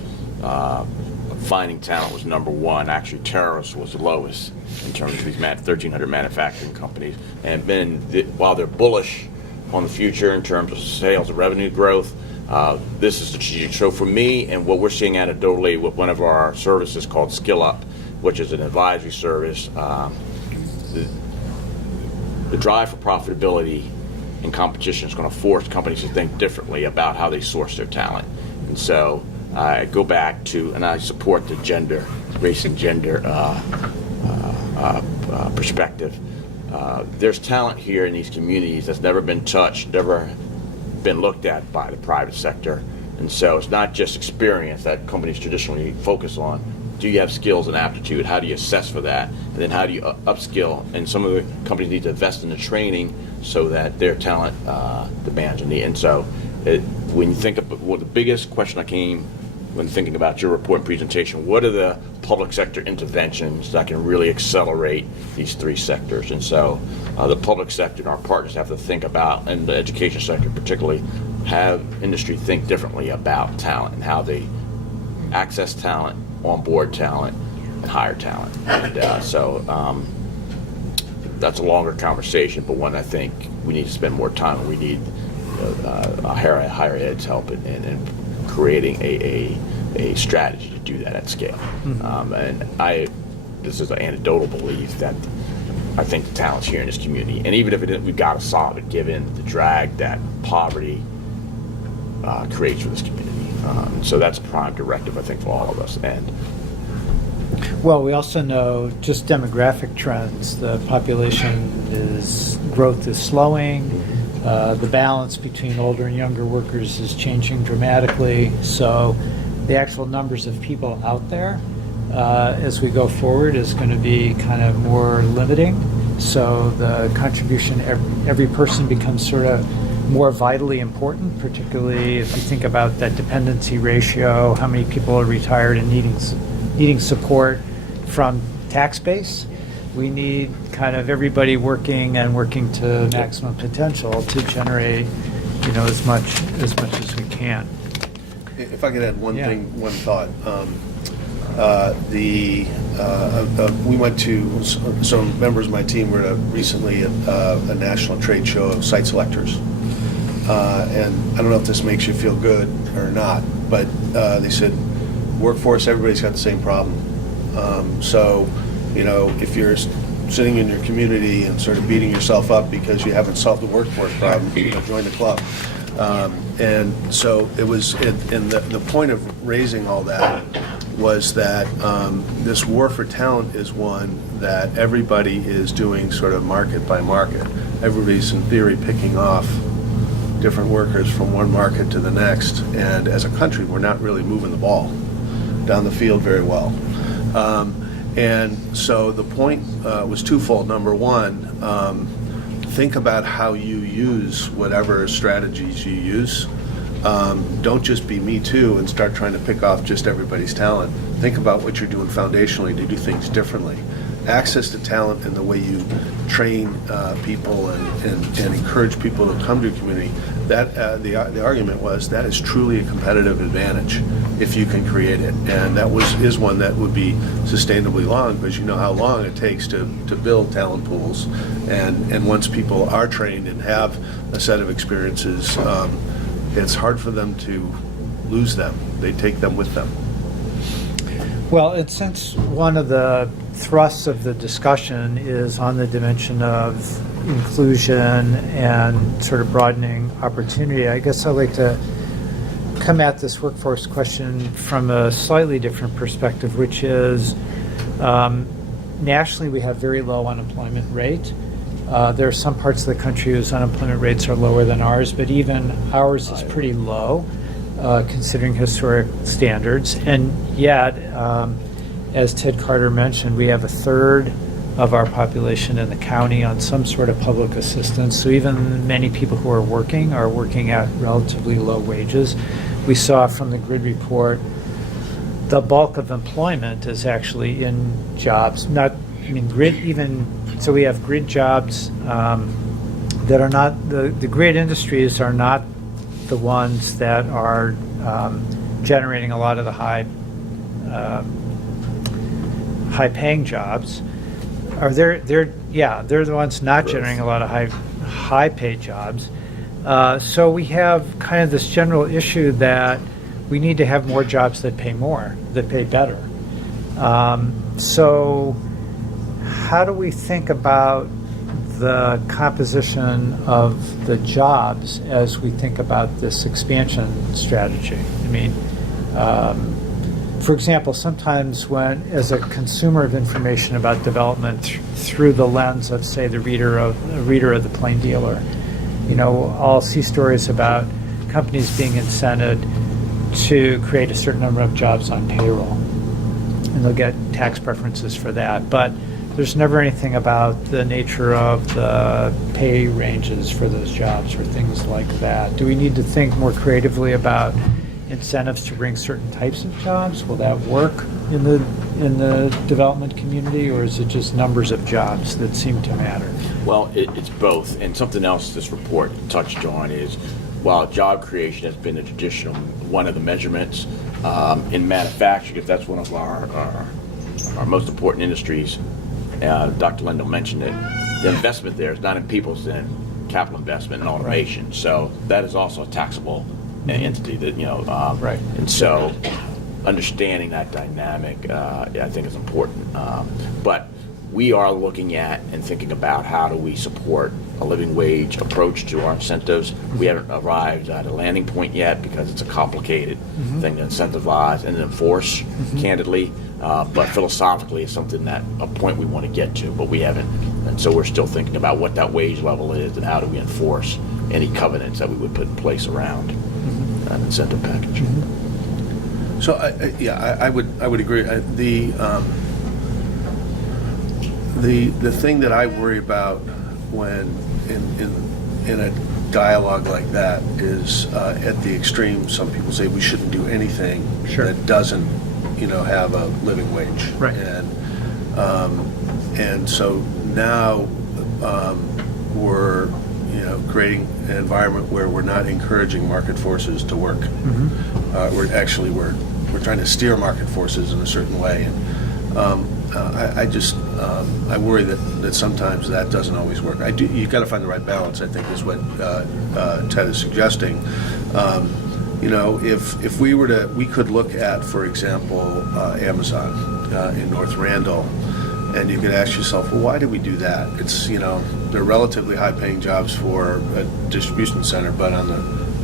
finding talent was number one. Actually, terrorists was the lowest in terms of these 1,300 manufacturing companies. And then while they're bullish on the future in terms of sales and revenue growth, this is strategic. So for me, and what we're seeing anecdotally with one of our services called Skill Up, which is an advisory service, the drive for profitability and competition is going to force companies to think differently about how they source their talent. And so I go back to, and I support the race and gender perspective. There's talent here in these communities that's never been touched, never been looked at by the private sector. And so it's not just experience that companies traditionally focus on. Do you have skills and aptitude? How do you assess for that? And then how do you upskill? And some of the companies need to invest in the training so that their talent demands are needed. And so when you think of the biggest question I came when thinking about your report and presentation, what are the public sector interventions that can really accelerate these three sectors? And so the public sector and our partners have to think about, and the education sector particularly, have industry think differently about talent and how they access talent, onboard talent, and hire talent. And so that's a longer conversation, but one I think we need to spend more time, and we need higher ed's help in creating a strategy to do that at scale. And this is an anecdotal belief that I think the talent's here in this community, and even if we've got to solve it given the drag that poverty creates for this community. So that's a prime directive, I think, for all of us. And well, we also know just demographic trends. The population growth is slowing. The balance between older and younger workers is changing dramatically. So the actual numbers of people out there as we go forward is going to be kind of more limiting. So the contribution, every person becomes sort of more vitally important, particularly if you think about that dependency ratio, how many people are retired and needing support from tax base. We need kind of everybody working to maximum potential to generate, as much as we can. If I could add one Yeah. thing, one thought. We went to, some members of my team were recently at a national trade show of site selectors. And I don't know if this makes you feel good or not, but they said, workforce, everybody's got the same problem. So, if you're sitting in your community and sort of beating yourself up because you haven't solved the workforce problem, join the club. And so it was, and the point of raising all that was that this war for talent is one that everybody is doing sort of market by market. Everybody's in theory picking off different workers from one market to the next, and as a country we're not really moving the ball down the field very well. And so the point was twofold. Number one, think about how you use whatever strategies you use. Don't just be me too and start trying to pick off just everybody's talent. Think about what you're doing foundationally to do things differently. Access to talent and the way you train people and encourage people to come to your community, that the argument was that is truly a competitive advantage if you can create it. And that is one that would be sustainably long, because you know how long it takes to build talent pools. And once people are trained and have a set of experiences, it's hard for them to lose them. They take them with them. Well, and since one of the thrusts of the discussion is on the dimension of inclusion and sort of broadening opportunity, I guess I'd like to come at this workforce question from a slightly different perspective, which is nationally we have very low unemployment rate. There are some parts of the country whose unemployment rates are lower than ours, but even ours is pretty low considering historic standards. And yet, as Ted Carter mentioned, we have a third of our population in the county on some sort of public assistance. So even many people who are working at relatively low wages. We saw from the grid report the bulk of employment is actually in jobs, grid even, so we have grid jobs that are not, the grid industries are not the ones that are generating a lot of the high paying jobs. They're the ones not generating a lot of high paid jobs. So we have kind of this general issue that we need to have more jobs that pay more, that pay better. So how do we think about the composition of the jobs as we think about this expansion strategy? For example, sometimes when, as a consumer of information about development through the lens of, say, the reader of the plain dealer, I'll see stories about companies being incented to create a certain number of jobs on payroll, and they'll get tax preferences for that. But there's never anything about the nature of the pay ranges for those jobs or things like that. Do we need to think more creatively about incentives to bring certain types of jobs? Will that work in the development community, or is it just numbers of jobs that seem to matter? Well, it's both. And something else this report touched on is, while job creation has been a traditional one of the measurements in manufacturing, if that's one of our most important industries, Dr. Lendo mentioned it, the investment there is not in people, it's in capital investment and automation. Right. So that is also a taxable entity that, right. And so understanding that dynamic, I think is important. But we are looking at and thinking about how do we support a living wage approach to our incentives. We haven't arrived at a landing point yet because it's a complicated thing to incentivize and enforce, candidly. But philosophically, it's something that a point we want to get to, but we haven't. And so we're still thinking about what that wage level is and how do we enforce any covenants that we would put in place around an incentive package. So, I would agree. The thing that I worry about when in a dialogue like that is at the extreme. Some people say we shouldn't do anything that doesn't, have a living wage. Right. And so now we're creating an environment where we're not encouraging market forces to work. We're trying to steer market forces in a certain way, and I worry that sometimes that doesn't always work. You've got to find the right balance, I think, is what Ted is suggesting. If we could look at, for example, Amazon in North Randall, and you could ask yourself, well, why did we do that? It's they're relatively high-paying jobs for a distribution center, but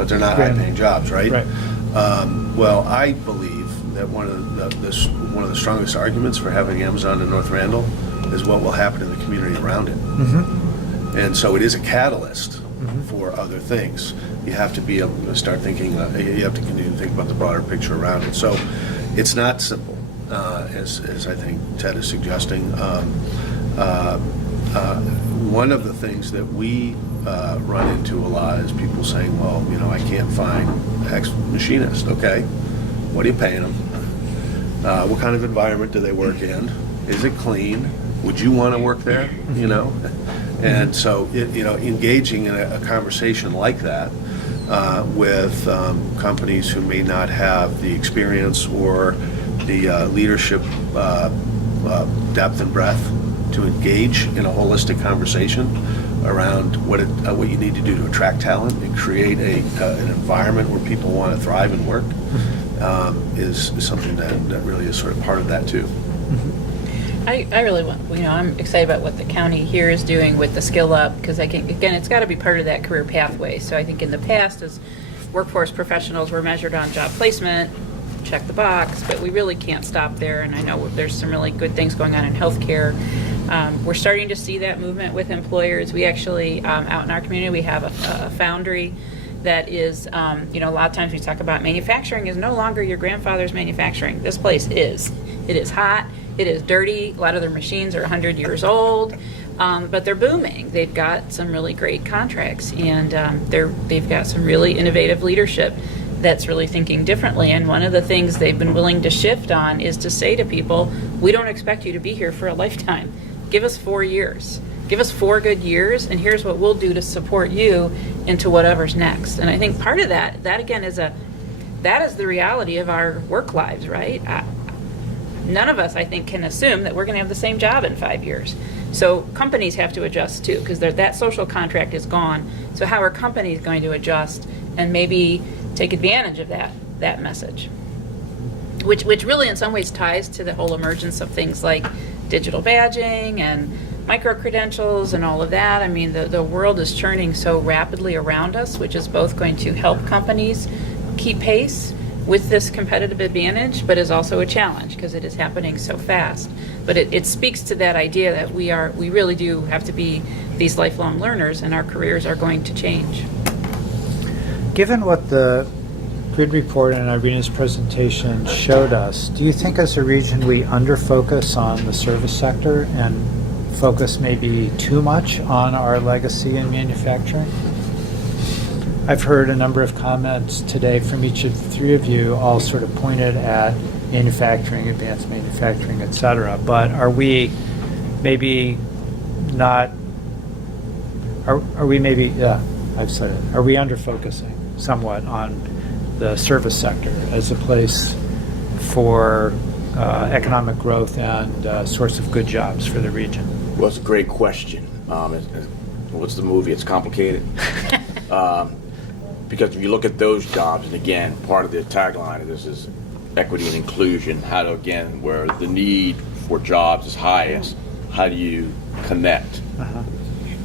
they're not high-paying jobs, right? Right. Well, I believe that one of the strongest arguments for having Amazon in North Randall is what will happen in the community around it. And so it is a catalyst for other things. You have to be able to start thinking. You have to continue to think about the broader picture around it. So it's not simple, as I think Ted is suggesting. One of the things that we run into a lot is people saying, well, I can't find X machinist. Okay, what are you paying them? What kind of environment do they work in? Is it clean? Would you want to work there? And so engaging in a conversation like that with companies who may not have the experience or the leadership depth and breadth to engage in a holistic conversation around what you need to do to attract talent and create an environment where people want to thrive and work is something that really is sort of part of that too. I really want, I'm excited about what the county here is doing with the Skill Up, because again, it's got to be part of that career pathway. So I think in the past, as workforce professionals, we're measured on job placement, check the box, but we really can't stop there. And I know there's some really good things going on in healthcare. We're starting to see that movement with employers. We actually, out in our community, we have a foundry that is, a lot of times we talk about manufacturing is no longer your grandfather's manufacturing. This place is. It is hot. It is dirty. A lot of their machines are 100 years old, but they're booming. They've got some really great contracts, and they've got some really innovative leadership that's really thinking differently. And one of the things they've been willing to shift on is to say to people, we don't expect you to be here for a lifetime. Give us 4 years. Give us 4 good years, and here's what we'll do to support you into whatever's next. And I think part of that again is the reality of our work lives, right? None of us, I think, can assume that we're going to have the same job in 5 years. So companies have to adjust too, because that social contract is gone. So how are companies going to adjust and maybe take advantage of that message? Which really in some ways ties to the whole emergence of things like digital badging and micro-credentials and all of that. I mean, the world is churning so rapidly around us, which is both going to help companies keep pace with this competitive advantage, but is also a challenge because it is happening so fast. But it speaks to that idea that we really do have to be these lifelong learners, and our careers are going to change. Given what the grid report and Irina's presentation showed us, do you think as a region we under-focus on the service sector and focus maybe too much on our legacy in manufacturing? I've heard a number of comments today from each of the three of you, all sort of pointed at manufacturing, advanced manufacturing, et cetera. But are we maybe not, are we maybe, yeah, I've said it, are we under-focusing somewhat on the service sector as a place for economic growth and source of good jobs for the region? Well, it's a great question. What's the movie? It's complicated. Because if you look at those jobs, and again, part of the tagline of this is equity and inclusion, how to, again, where the need for jobs is highest, how do you connect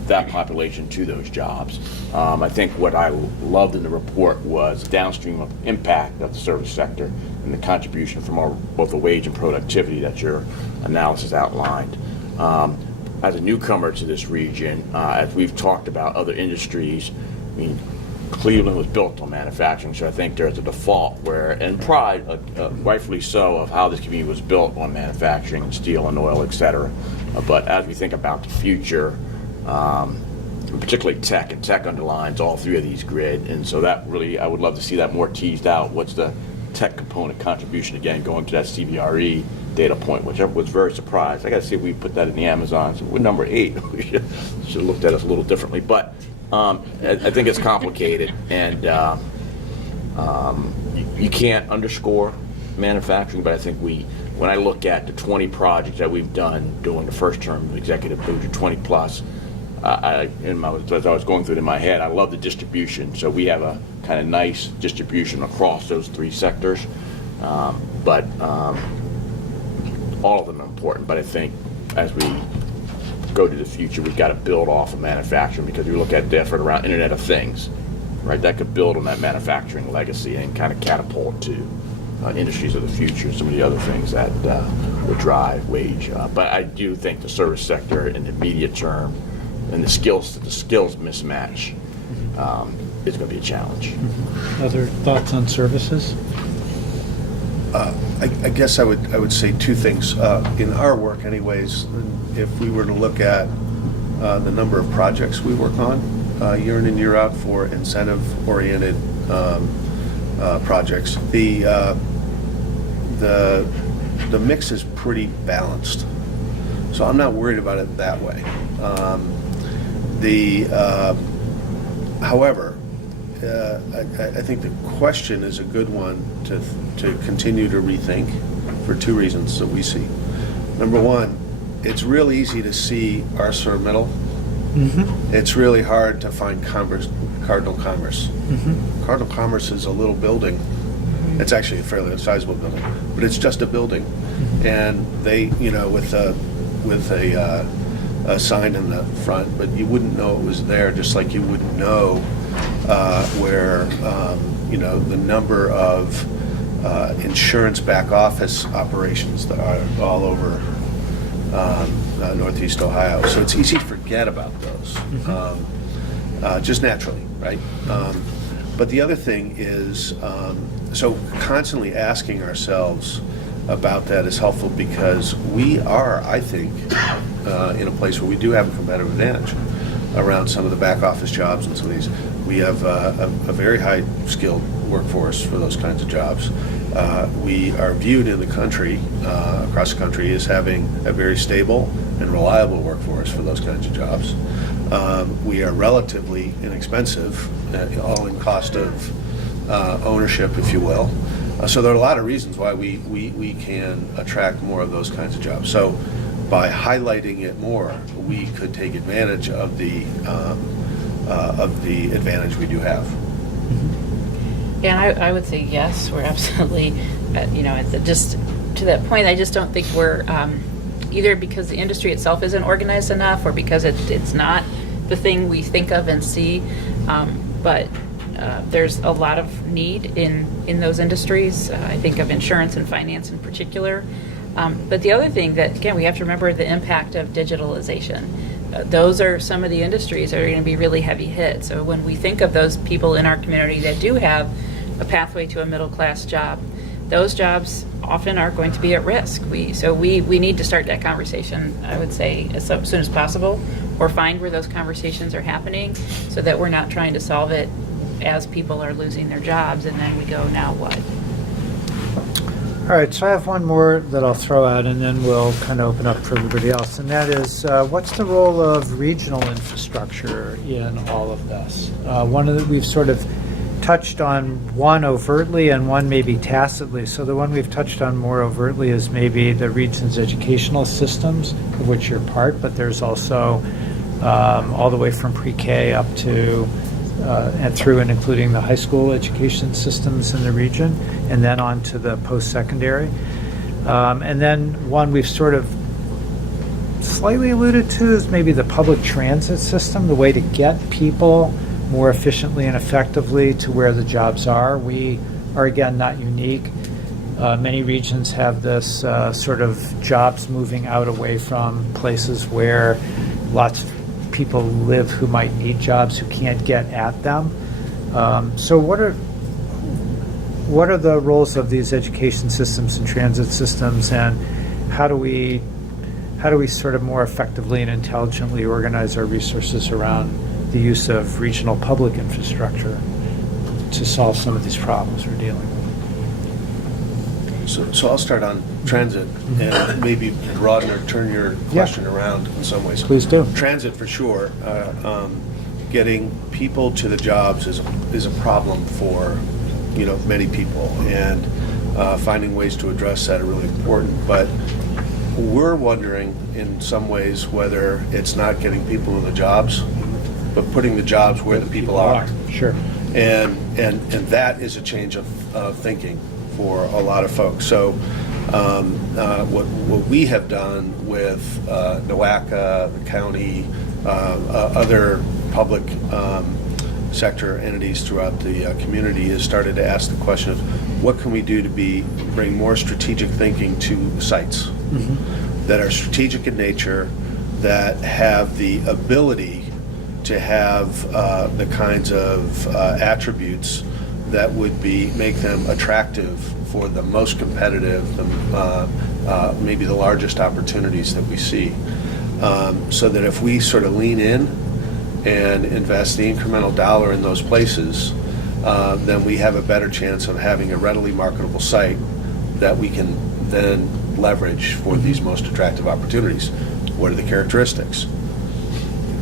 that population to those jobs? I think what I loved in the report was downstream of impact of the service sector and the contribution from both the wage and productivity that your analysis outlined. As a newcomer to this region, as we've talked about other industries, I mean, Cleveland was built on manufacturing, so I think there's a default where, and pride, rightfully so, of how this community was built on manufacturing, steel and oil, et cetera. But as we think about the future, particularly tech, and tech underlines all three of these grid, and so that really, I would love to see that more teased out. What's the tech component contribution, again, going to that CBRE data point, which I was very surprised. I got to see if we put that in the Amazon. So we're number 8. We should have looked at us a little differently. But I think it's complicated, and you can't underscore manufacturing, but I think when I look at the 20 projects that we've done during the first term of executive booth, 20 plus, as I was going through it in my head, I love the distribution. So we have a kind of nice distribution across those 3 sectors, but all of them are important. But I think as we go to the future, we've got to build off of manufacturing, because you look at the effort around Internet of Things, right? That could build on that manufacturing legacy and kind of catapult to industries of the future, some of the other things that would drive wage. But I do think the service sector in the immediate term and the skills mismatch is going to be a challenge. Other thoughts on services? I guess I would say 2 things. In our work anyways, if we were to look at the number of projects we work on year in and year out for incentive-oriented projects, the mix is pretty balanced. So I'm not worried about it that way. However, I think the question is a good one to continue to rethink for 2 reasons that we see. Number 1, it's real easy to see ArcelorMittal. Mm-hmm. It's really hard to find Cardinal Commerce. Mm-hmm. Cardinal Commerce is a little building. It's actually a fairly sizable building, but it's just a building. Mm-hmm. And they, with a sign in the front, but you wouldn't know it was there, just like you wouldn't know where the number of insurance back office operations that are all over Northeast Ohio. So it's easy to forget about those, just naturally, right? But the other thing is, so constantly asking ourselves about that is helpful, because we are, I think, in a place where we do have a competitive advantage around some of the back office jobs and some of these. We have a very high skilled workforce for those kinds of jobs. We are viewed in the country, across the country, as having a very stable and reliable workforce for those kinds of jobs. We are relatively inexpensive, all in cost of ownership, if you will. So there are a lot of reasons why we can attract more of those kinds of jobs. So by highlighting it more, we could take advantage of the advantage we do have. And I would say yes, we're absolutely, just to that point, I just don't think we're, either because the industry itself isn't organized enough, or because it's not the thing we think of and see, but there's a lot of need in those industries. I think of insurance and finance in particular. But the other thing that, again, we have to remember the impact of digitalization. Those are some of the industries that are going to be really heavy hit. So when we think of those people in our community that do have a pathway to a middle class job, those jobs often are going to be at risk. So we need to start that conversation, I would say, as soon as possible, or find where those conversations are happening, so that we're not trying to solve it as people are losing their jobs and then we go, now what? All right, so I have one more that I'll throw out, and then we'll kind of open up for everybody else, and that is, what's the role of regional infrastructure in all of this? We've sort of touched on one overtly and one maybe tacitly. So the one we've touched on more overtly is maybe the region's educational systems, of which you're part, but there's also all the way from pre-K up to and through and including the high school education systems in the region, and then on to the post-secondary. And then one we've sort of slightly alluded to is maybe the public transit system, the way to get people more efficiently and effectively to where the jobs are. We are, again, not unique. Many regions have this sort of jobs moving out away from places where lots of people live who might need jobs who can't get at them. So what are the roles of these education systems and transit systems, and how do we sort of more effectively and intelligently organize our resources around the use of regional public infrastructure to solve some of these problems we're dealing with? So I'll start on transit and maybe broaden or turn your question around in some ways. Please do. Transit for sure. Getting people to the jobs is a problem for many people, and finding ways to address that are really important. But we're wondering in some ways whether it's not getting people to the jobs, but putting the jobs where the people are. Sure. And that is a change of thinking for a lot of folks. So what we have done with NOACA, the county, other public sector entities throughout the community is started to ask the question of what can we do to bring more strategic thinking to sites that are strategic in nature, that have the ability to have the kinds of attributes that would make them attractive for the most competitive, maybe the largest opportunities that we see. So that if we sort of lean in and invest the incremental dollar in those places, then we have a better chance of having a readily marketable site that we can then leverage for these most attractive opportunities. What are the characteristics?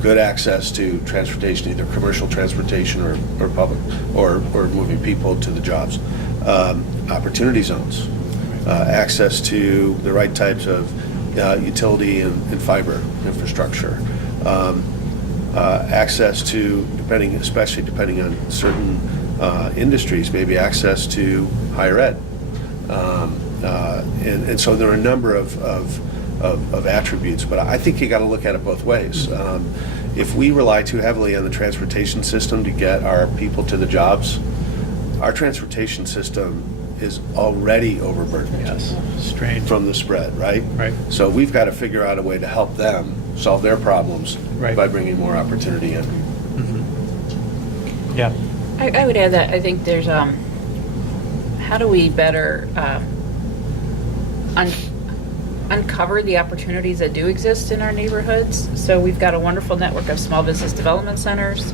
Good access to transportation, either commercial transportation or public, or moving people to the jobs. Opportunity zones, access to the right types of utility and fiber infrastructure, access to, especially depending on certain industries, maybe access to higher ed. And so there are a number of attributes, but I think you got to look at it both ways. If we rely too heavily on the transportation system to get our people to the jobs, our transportation system is already overburdened. Yes, strained from the spread, right? Right. So we've got to figure out a way to help them solve their problems by bringing more opportunity in. Yeah. I would add that I think there's how do we better uncover the opportunities that do exist in our neighborhoods. So we've got a wonderful network of small business development centers,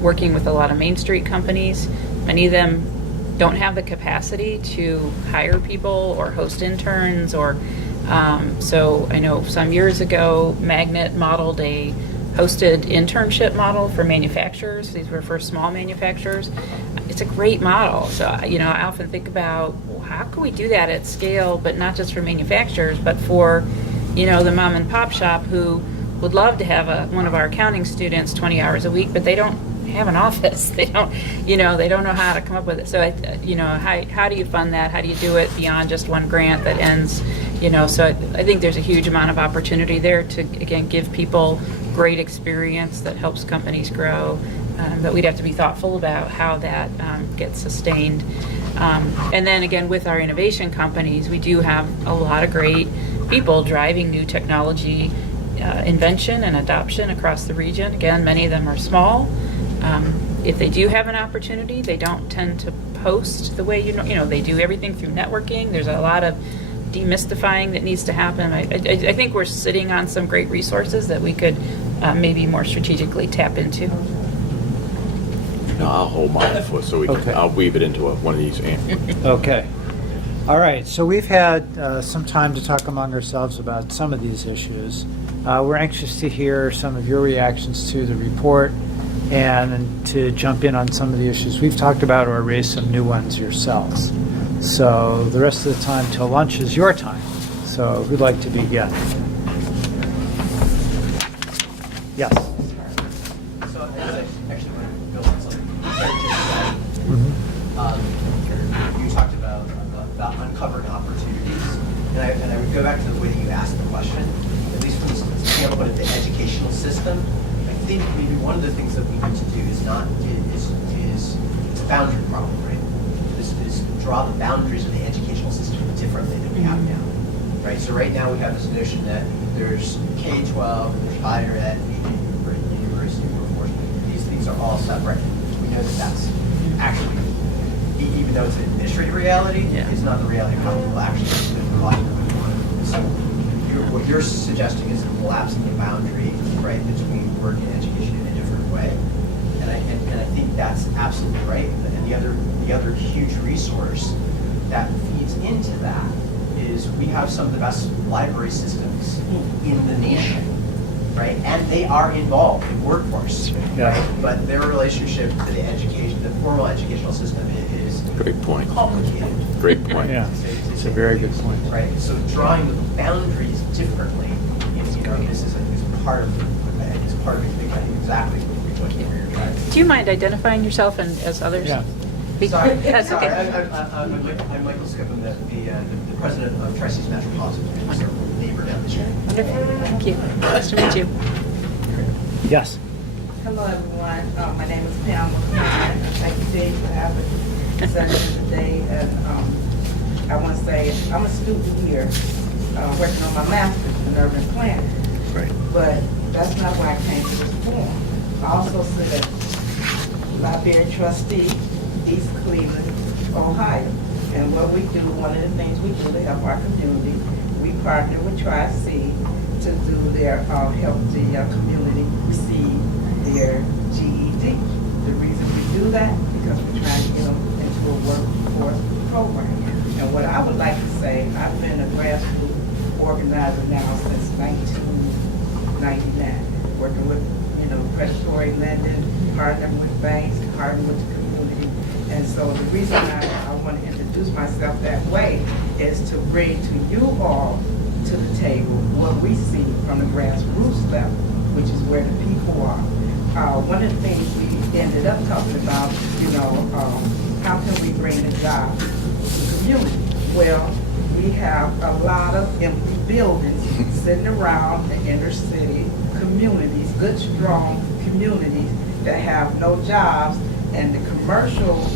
working with a lot of Main Street companies. Many of them don't have the capacity to hire people or host interns, or so I know some years ago Magnet modeled a hosted internship model for manufacturers. These were for small manufacturers. It's a great model. So I often think about, how can we do that at scale, but not just for manufacturers, but for the mom and pop shop who would love to have one of our accounting students 20 hours a week, but they don't have an office. They don't know how to come up with it. So how do you fund that? How do you do it beyond just one grant that ends? So I think there's a huge amount of opportunity there to again give people great experience that helps companies grow. But we'd have to be thoughtful about how that gets sustained. And then again, with our innovation companies, we do have a lot of great people driving new technology invention and adoption across the region. Again, many of them are small. If they do have an opportunity, they don't tend to post the way they do everything through networking. There's a lot of demystifying that needs to happen. I think we're sitting on some great resources that we could maybe more strategically tap into. No, I'll hold mine so we can. I'll weave it into one of these. Okay. All right. So we've had some time to talk among ourselves about some of these issues. We're anxious to hear some of your reactions to the report and to jump in on some of the issues we've talked about or raise some new ones yourselves. So the rest of the time till lunch is your time. So who'd like to begin? Yes. So I actually want to build on something you talked about uncovering opportunities, and I would go back to the way that you asked the question. At least from the standpoint of the educational system, I think maybe one of the things that we need to do is it's a boundary problem, right? Is draw the boundaries of the educational system differently than we have now, right? So right now we have this notion that there's K-12, there's higher ed, university workforce. These things are all separate. We know that that's actually, even though it's an administrative reality, it's not the reality of how people actually provide what you want. So what you're suggesting is collapsing the boundary, right, between work and education in a different way. And I think that's absolutely right. And the other huge resource that feeds into that is we have some of the best library systems in the nation, right? And they are involved in workforce, right? But their relationship to the education, the formal educational system is Great point. complicated. Great point. Yeah, it's a very good point. Right, so drawing the boundaries differently, this is part of, I think exactly what you're trying to do. Do you mind identifying yourself and as others? Yeah. Sorry, That's sorry, okay. I'm Michael Skippum, the president of Tri-Cities Metropolitan, which is our neighbor down the street. Wonderful. Thank you. Nice to meet you. Yes. Hello, everyone. My name is Pam McCline. Thank you, Dave, for having me today. And I want to say I'm a student here, working on my master's in urban planning. Right. But that's not why I came to this forum. I also said library trustee, East Cleveland, Ohio. And what we do, one of the things we do to help our community, we partner with Tri-C to do their help the community receive their GED. The reason we do that, because we're trying to get them into a workforce program. And what I would like to say, I've been a grassroots organizer now since 1999, working with, predatory lending, partnering with banks, partnering with the community. And so the reason I want to introduce myself that way is to bring to you all to the table what we see from the grassroots level, which is where the people are. One of the things we ended up talking about, how can we bring the job to the community? Well, we have a lot of empty buildings sitting around the inner city communities, good, strong communities that have no jobs, and the commercial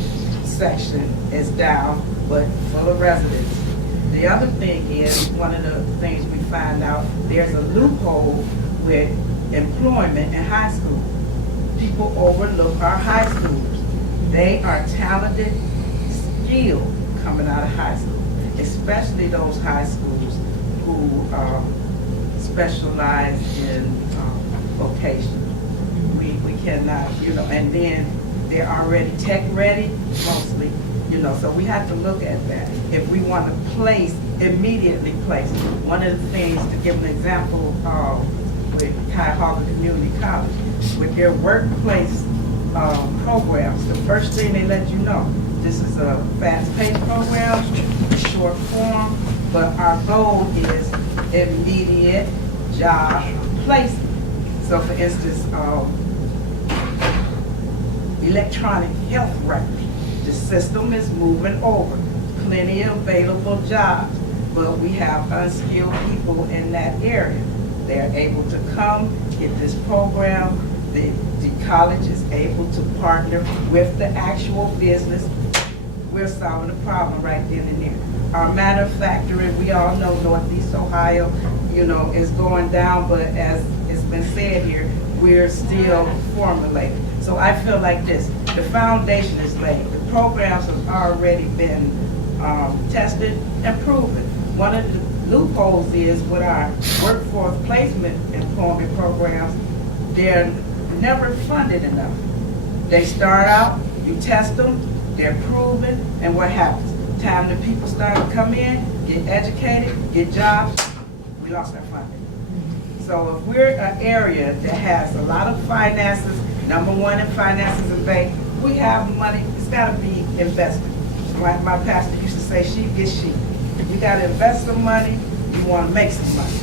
section is down, but full of residents. The other thing is, one of the things we find out, there's a loophole with employment in high school. People overlook our high schoolers. They are talented, skilled coming out of high school, especially those high schools who specialize in vocation. We cannot, and then they're already tech ready, mostly, so we have to look at that. If we want to immediately place. One of the things, to give an example, with Cuyahoga Community College, with their workplace programs, the first thing they let you know, this is a fast-paced program, short form, but our goal is immediate job placement. So for instance, electronic health records, the system is moving over, plenty of available jobs, but we have unskilled people in that area. They're able to come, get this program, the college is able to partner with the actual business. We're solving the problem right then and there. Our manufacturing, we all know Northeast Ohio, is going down, but as it's been said here, we're still formulating. So I feel like this, the foundation is laid. The programs have already been tested and proven. One of the loopholes is with our workforce placement employment programs, they're never funded enough. They start out, you test them, they're proven, and what happens? Time the people start to come in, get educated, get jobs, we lost our funding. So if we're an area that has a lot of finances, number one in finances and bank, we have money, it's gotta be invested. Like my pastor used to say, sheep get sheep. You gotta invest some money, you wanna make some money.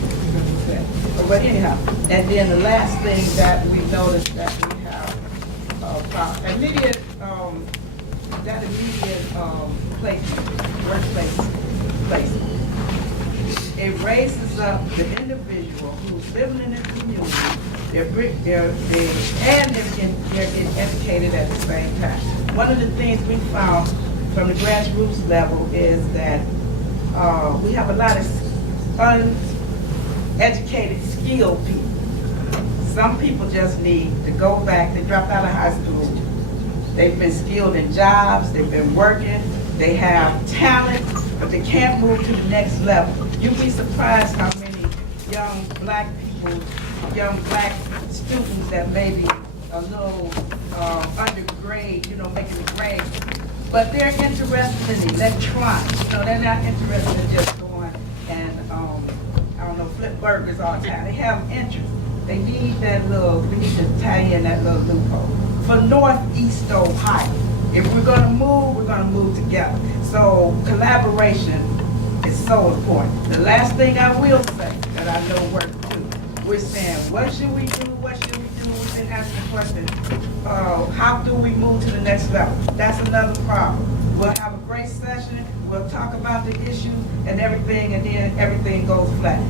But anyhow, and then the last thing that we noticed that we have, immediate workplace placement. It raises up the individual who's living in the community, they're getting educated at the same time. One of the things we found from the grassroots level is that we have a lot of uneducated, skilled people. Some people just need to go back, they dropped out of high school, They've been skilled in jobs, they've been working, they have talent, but they can't move to the next level. You'd be surprised how many young black people, young black students that may be a little undergrade, making the grade, but they're interested in electronics. They're not interested in just going and, flip burgers all the time. They have interest. They need we need to tie in that little loophole. For Northeast Ohio, if we're gonna move together. So collaboration is so important. The last thing I will say that I know works too, we're saying, what should we do? What should we do? We've been asking questions. How do we move to the next level? That's another problem. We'll have a great session. We'll talk about the issues and everything, and then everything goes flat.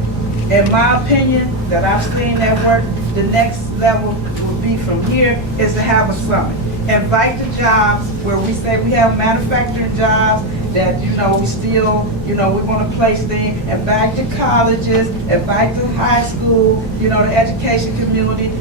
In my opinion, that I've seen that work, the next level will be from here is to have a summit. Invite the jobs where we say we have manufacturing jobs that, we still, we want to place things, and back to colleges, and back to high school, the education community,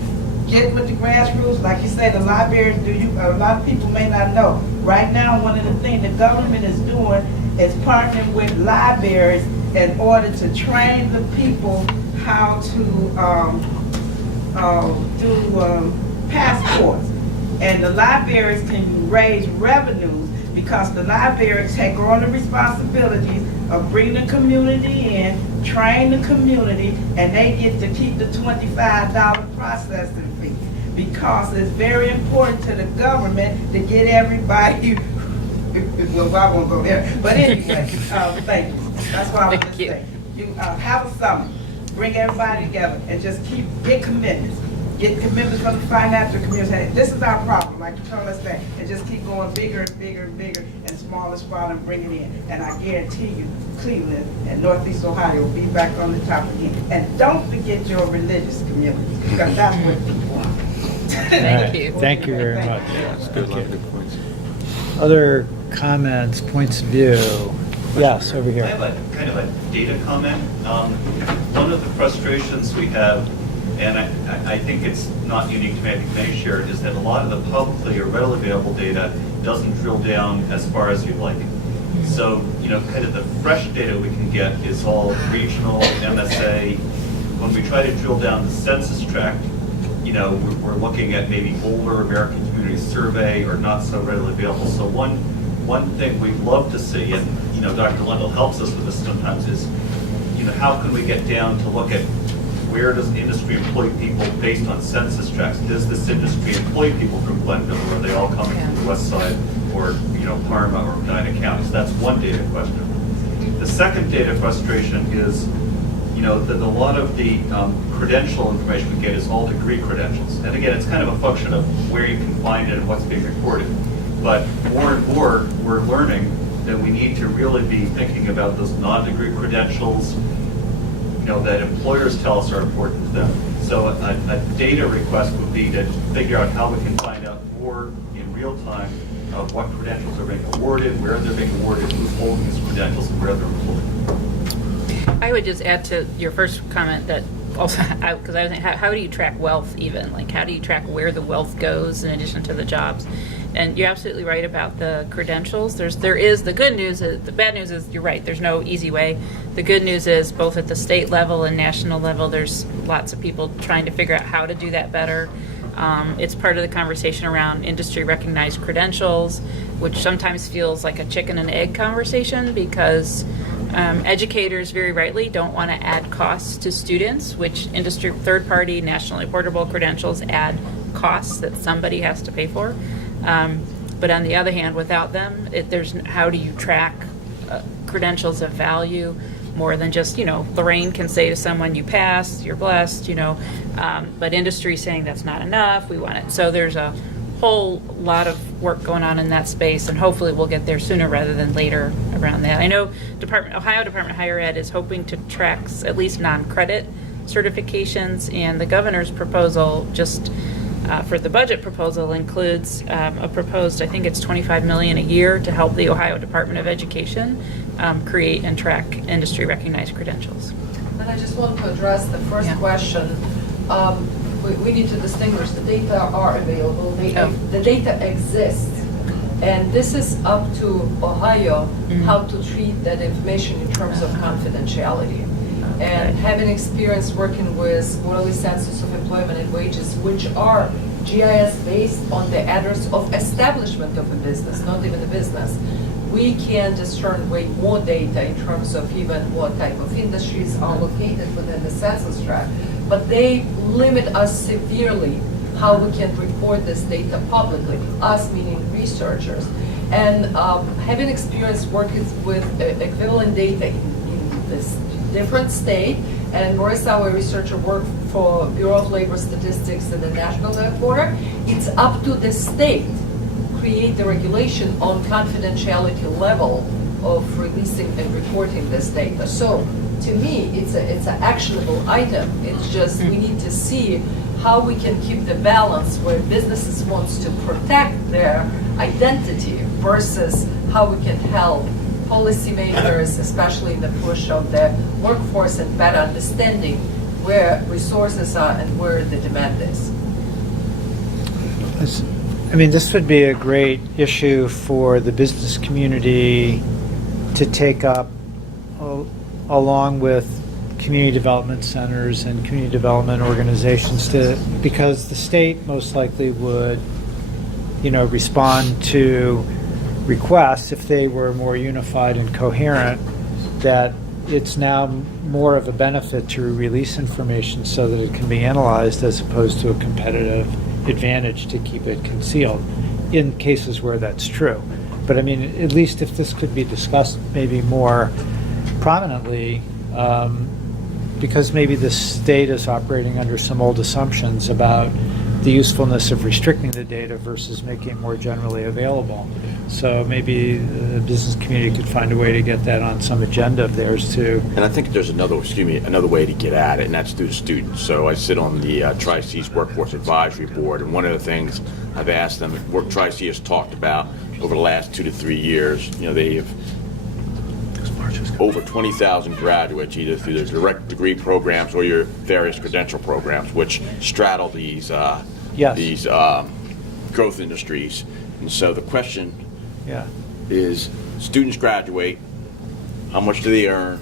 get with the grassroots. Like you say, the libraries, a lot of people may not know. Right now, one of the things the government is doing is partnering with libraries in order to train the people how to do passports. And the libraries can raise revenues because the libraries take on the responsibilities of bringing the community in, train the community, and they get to keep the $25 processing fee. Because it's very important to the government to get everybody, well, I won't go there, but anyway, thank you. That's what I was going to say. You have a summit, bring everybody together, and just get commitments. Get commitments from the financial community. This is our problem, like you told us that, and just keep going bigger and bigger and bigger, and smaller and bring it in. And I guarantee you, Cleveland and Northeast Ohio will be back on the top again. And don't forget your religious community, because that's what people want. Thank you. Thank you very much. Yes, good luck, good points. Other comments, points of view? Yes, over here. I have a kind of a data comment. One of the frustrations we have, and I think it's not unique to maybe shared, is that a lot of the publicly or readily available data doesn't drill down as far as you'd like. So, kind of the fresh data we can get is all regional, MSA. When we try to drill down the census tract, we're looking at maybe older American Community Survey or not so readily available. So one thing we'd love to see, and Dr. Lendl helps us with this sometimes, is how can we get down to look at where does the industry employ people based on census tracts? Does this industry employ people from Glenville, or are they all coming from the west side, or Parma or Medina counties? That's one data question. The second data frustration is that a lot of the credential information we get is all degree credentials. And again, it's kind of a function of where you can find it and what's being reported. But more and more, we're learning that we need to really be thinking about those non-degree credentials, that employers tell us are important to them. So a data request would be to figure out how we can find out more in real time of what credentials are being awarded, where they're being awarded, who's holding these credentials, and where they're employed. I would just add to your first comment that also, because I was thinking, how do you track wealth even? Like, how do you track where the wealth goes in addition to the jobs? And you're absolutely right about the credentials. There is the good news. The bad news is you're right. There's no easy way. The good news is both at the state level and national level, there's lots of people trying to figure out how to do that better. It's part of the conversation around industry recognized credentials, which sometimes feels like a chicken and egg conversation because educators very rightly don't want to add costs to students, which industry third-party nationally portable credentials add costs that somebody has to pay for. But on the other hand, without them, how do you track credentials of value more than just, Lorraine can say to someone, you passed, you're blessed, but industry saying that's not enough, we want it. So there's a whole lot of work going on in that space, and hopefully we'll get there sooner rather than later around that. I know Ohio Department of Higher Ed is hoping to track at least non-credit certifications, and the governor's proposal for the budget proposal includes a proposed, I think it's $25 million a year to help the Ohio Department of Education create and track industry recognized credentials. And I just want to address the first question. we need to distinguish, the data are available, the data exists. And this is up to Ohio how to treat that information in terms of confidentiality. And having experience working with quarterly census of employment and wages, which are GIS based on the address of establishment of a business, not even a business, we can discern way more data in terms of even what type of industries are located within the census tract. But they limit us severely how we can report this data publicly, us meaning researchers. And having experience working with equivalent data in this different state, and Marissa, our researcher, worked for Bureau of Labor Statistics and the national headquarters, it's up to the state create the regulation on confidentiality level of releasing and reporting this data. So to me, it's an actionable item. It's just we need to see how we can keep the balance where businesses wants to protect their identity versus how we can help policymakers, especially in the push of the workforce, and better understanding where resources are and where the demand is. I mean, this would be a great issue for the business community to take up along with community development centers and community development organizations, because the state most likely would, respond to requests if they were more unified and coherent, that it's now more of a benefit to release information so that it can be analyzed as opposed to a competitive advantage to keep it concealed in cases where that's true. But I mean, at least if this could be discussed maybe more prominently, because maybe the state is operating under some old assumptions about the usefulness of restricting the data versus making it more generally available. So maybe the business community could find a way to get that on some agenda of theirs too. And I think there's another way to get at it, and that's through the students. So I sit on the Tri-Cities Workforce Advisory Board, and one of the things I've asked them, what Tri-C has talked about over the last 2 to 3 years, they have over 20,000 graduates, either through their direct degree programs or your various credential programs, which straddle these growth industries. And so the question is, students graduate, how much do they earn,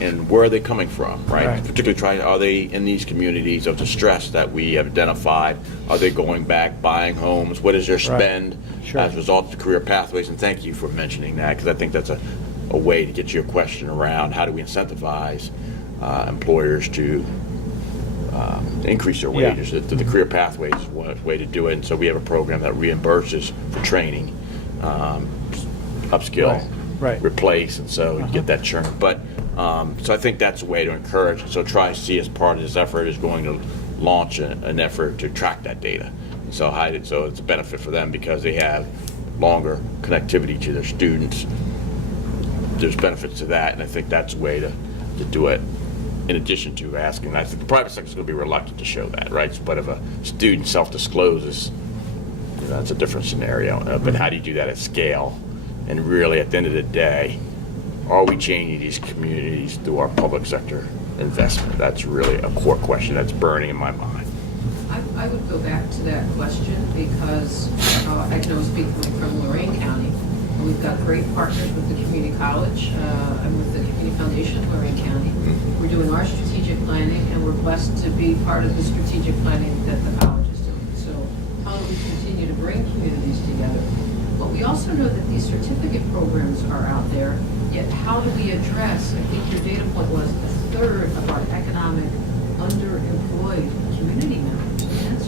and where are they coming from, right? Particularly, are they in these communities of distress that we have identified? Are they going back, buying homes? What is their spend as a result of the career pathways? And thank you for mentioning that, because I think that's a way to get your question around how do we incentivize employers to increase their wages. The career pathways is one way to do it, and so we have a program that reimburses for training, upskill, replace, and so you get that churn. But so I think that's a way to encourage. So Tri-C, as part of this effort, is going to launch an effort to track that data. And so it's a benefit for them because they have longer connectivity to their students. There's benefits to that, and I think that's a way to do it. In addition to asking, I think the private sector is going to be reluctant to show that, right? But if a student self-discloses, that's a different scenario. But how do you do that at scale? And really, at the end of the day, are we changing these communities through our public sector investment? That's really a core question that's burning in my mind. I would go back to that question because I can only speak from Lorain County. We've got great partners with the community college and with the community foundation of Lorain County. We're doing our strategic planning, and we're blessed to be part of the strategic planning that the college is doing. So how do we continue to bring communities together? But we also know that these certificate programs are out there, yet how do we address, I think your data point was a third of our economic underemployed community members. And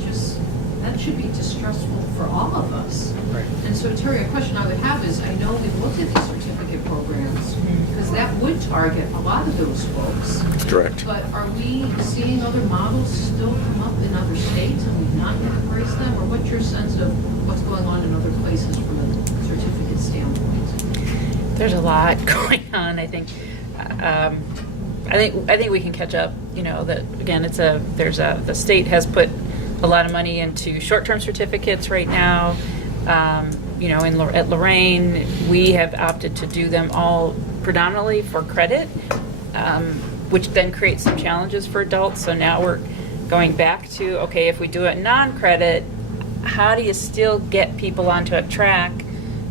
that should be distressful for all of us. Right. And so, Terry, a question I would have is, I know we've looked at these certificate programs, because that would target a lot of those folks. Correct. But are we seeing other models still come up in other states and we've not yet embraced them? Or what's your sense of what's going on in other places from a certificate standpoint? There's a lot going on, I think. I think we can catch up. That again, the state has put a lot of money into short-term certificates right now. At Lorain, we have opted to do them all predominantly for credit, which then creates some challenges for adults. So now we're going back to, okay, if we do it non-credit, how do you still get people onto a track,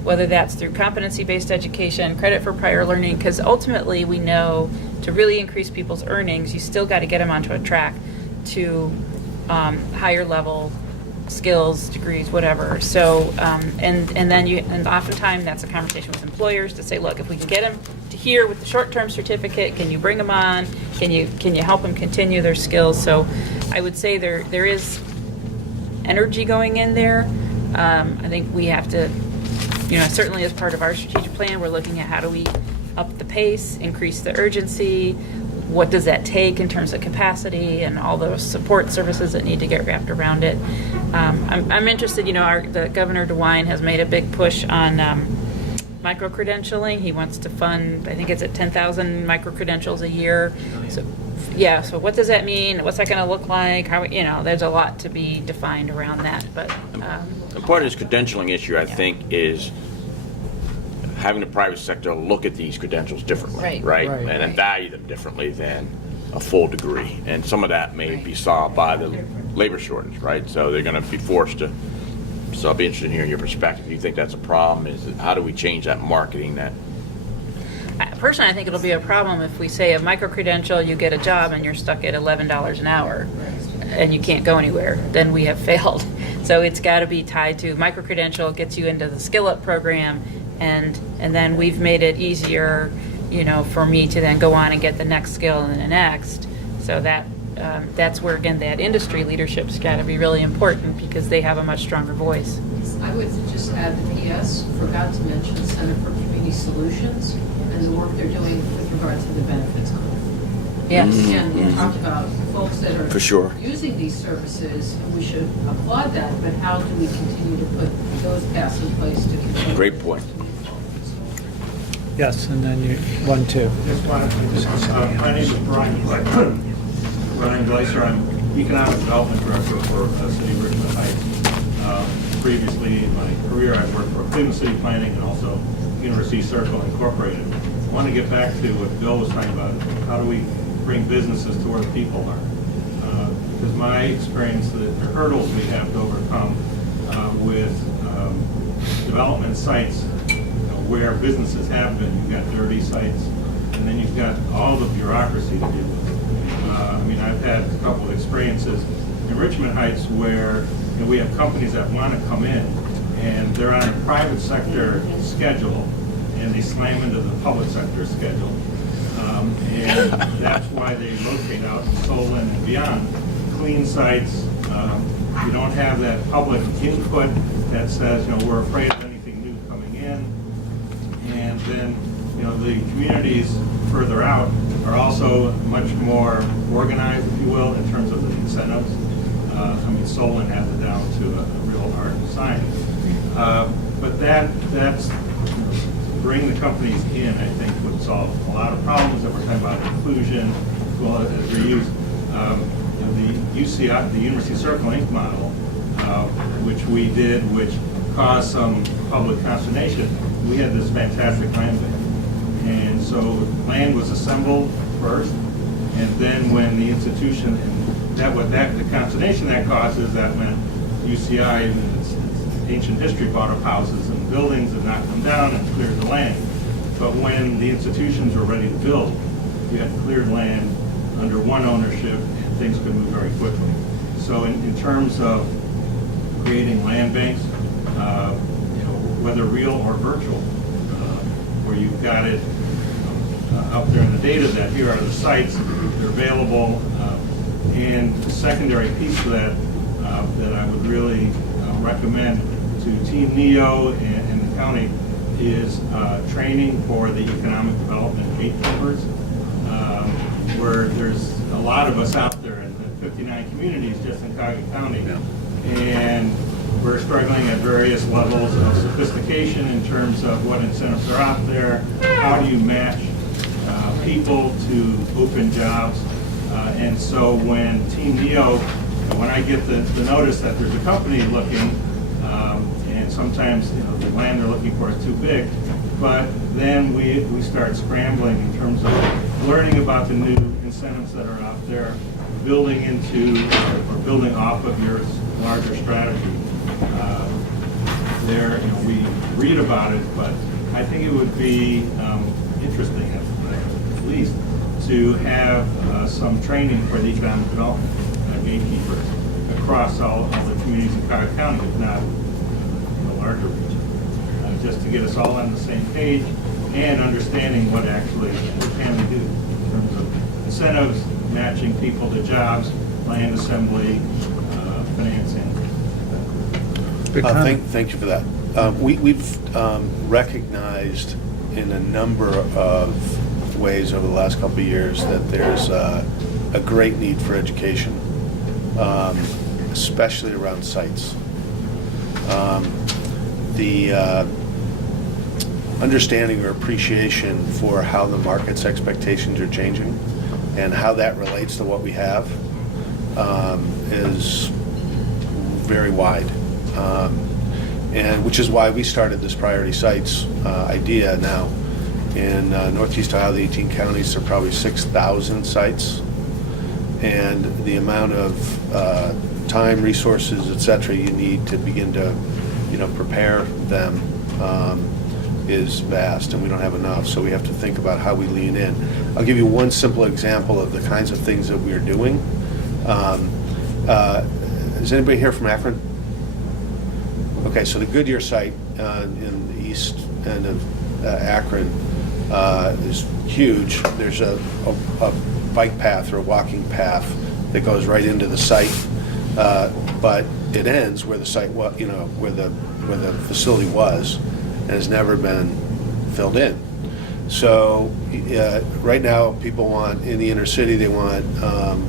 whether that's through competency-based education, credit for prior learning, because ultimately we know to really increase people's earnings, you still got to get them onto a track to higher level skills, degrees, whatever. So, and oftentimes that's a conversation with employers to say, look, if we can get them to here with the short-term certificate, can you bring them on? Can you help them continue their skills? So, I would say there is energy going in there. I think we have to, certainly as part of our strategic plan, we're looking at how do we up the pace, increase the urgency. What does that take in terms of capacity and all those support services that need to get wrapped around it? I'm interested, the Governor DeWine has made a big push on micro-credentialing. He wants to fund, I think it's at 10,000 micro-credentials a year. So, yeah, so what does that mean? What's that going to look like? How, there's a lot to be defined around that. But and part of this credentialing issue, I think, is having the private sector look at these credentials differently, right? And value them differently than a full degree. And some of that may be solved by the labor shortage, right? So they're going to be forced to. So I'll be interested in hearing your perspective. Do you think that's a problem? How do we change that marketing? That personally, I think it'll be a problem if we say a micro-credential, you get a job and you're stuck at $11 an hour and you can't go anywhere. Then we have failed. So it's got to be tied to micro-credential, gets you into the skill-up program. And then we've made it easier, for me to then go on and get the next skill and the next. So that's where, again, that industry leadership's got to be really important because they have a much stronger voice. I would just add the PS, forgot to mention the Center for Community Solutions and the work they're doing with regard to the benefits code. Yes. Again, we talked about folks that are For sure. using these services, and we should applaud that, but how do we continue to put those paths in place to continue? Great point. Yes, and then you, 1, 2. My name is Brian Gleiser. I'm Economic Development Director for City of Richmond Heights. Previously in my career, I worked for Cleveland City Planning and also University Circle Incorporated. I want to get back to what Bill was talking about. How do we bring businesses to where the people are? Because my experience, the hurdles we have to overcome with development sites where businesses have been. You've got dirty sites, and then you've got all the bureaucracy to deal with. I've had a couple of experiences in Richmond Heights where we have companies that want to come in, and they're on a private sector schedule, and they slam into the public sector schedule. And that's why they locate out in Solon and beyond. Clean sites, you don't have that public input that says, we're afraid of anything new coming in. And then, the communities further out are also much more organized, if you will, in terms of the incentives. Solon has it down to a real art and science. But that's bring the companies in, I think, would solve a lot of problems that we're talking about, inclusion, as well as reuse. The UCI, the University Circle Inc. model, which we did, which caused some public consternation. We had this fantastic land bank. And so land was assembled first, and then when the institution, the consternation that caused is that when UCI and its ancient history bought up houses and buildings and knocked them down and cleared the land. But when the institutions were ready to build, you had cleared land under one ownership and things could move very quickly. So in terms of creating land banks, whether real or virtual, where you've got it up there in the data that here are the sites, they're available, and the secondary piece of that that I would really recommend to Team NEO and the county is training for the economic development gatekeepers, where there's a lot of us out there in 59 communities just in Cuyahoga County, and we're struggling at various levels of sophistication in terms of what incentives are out there, how do you match people to open jobs, and so when Team NEO, when I get the notice that there's a company looking, and sometimes the land they're looking for is too big, but then we start scrambling in terms of learning about the new incentives that are out there, building into or building off of your larger strategy. We read about it, but I think it would be interesting, at least, to have some training for the economic development gatekeepers across all the communities in Cuyahoga County, if not the larger region, just to get us all on the same page and understanding what actually can we do in terms of incentives, matching people to jobs, land assembly, financing. Thank you for that. We've recognized in a number of ways over the last couple of years that there's a great need for education, especially around sites. The understanding or appreciation for how the market's expectations are changing and how that relates to what we have is very wide. And which is why we started this priority sites idea now. In Northeast Ohio, the 18 counties, there are probably 6,000 sites. And the amount of time, resources, et cetera, you need to begin to, prepare them is vast, and we don't have enough. So we have to think about how we lean in. I'll give you one simple example of the kinds of things that we are doing. Is anybody here from Akron? Okay, so the Goodyear site in the east end of Akron is huge. There's a bike path or a walking path that goes right into the site, but it ends where the site, where the facility was, and has never been filled in. So right now, people want, in the inner city, they want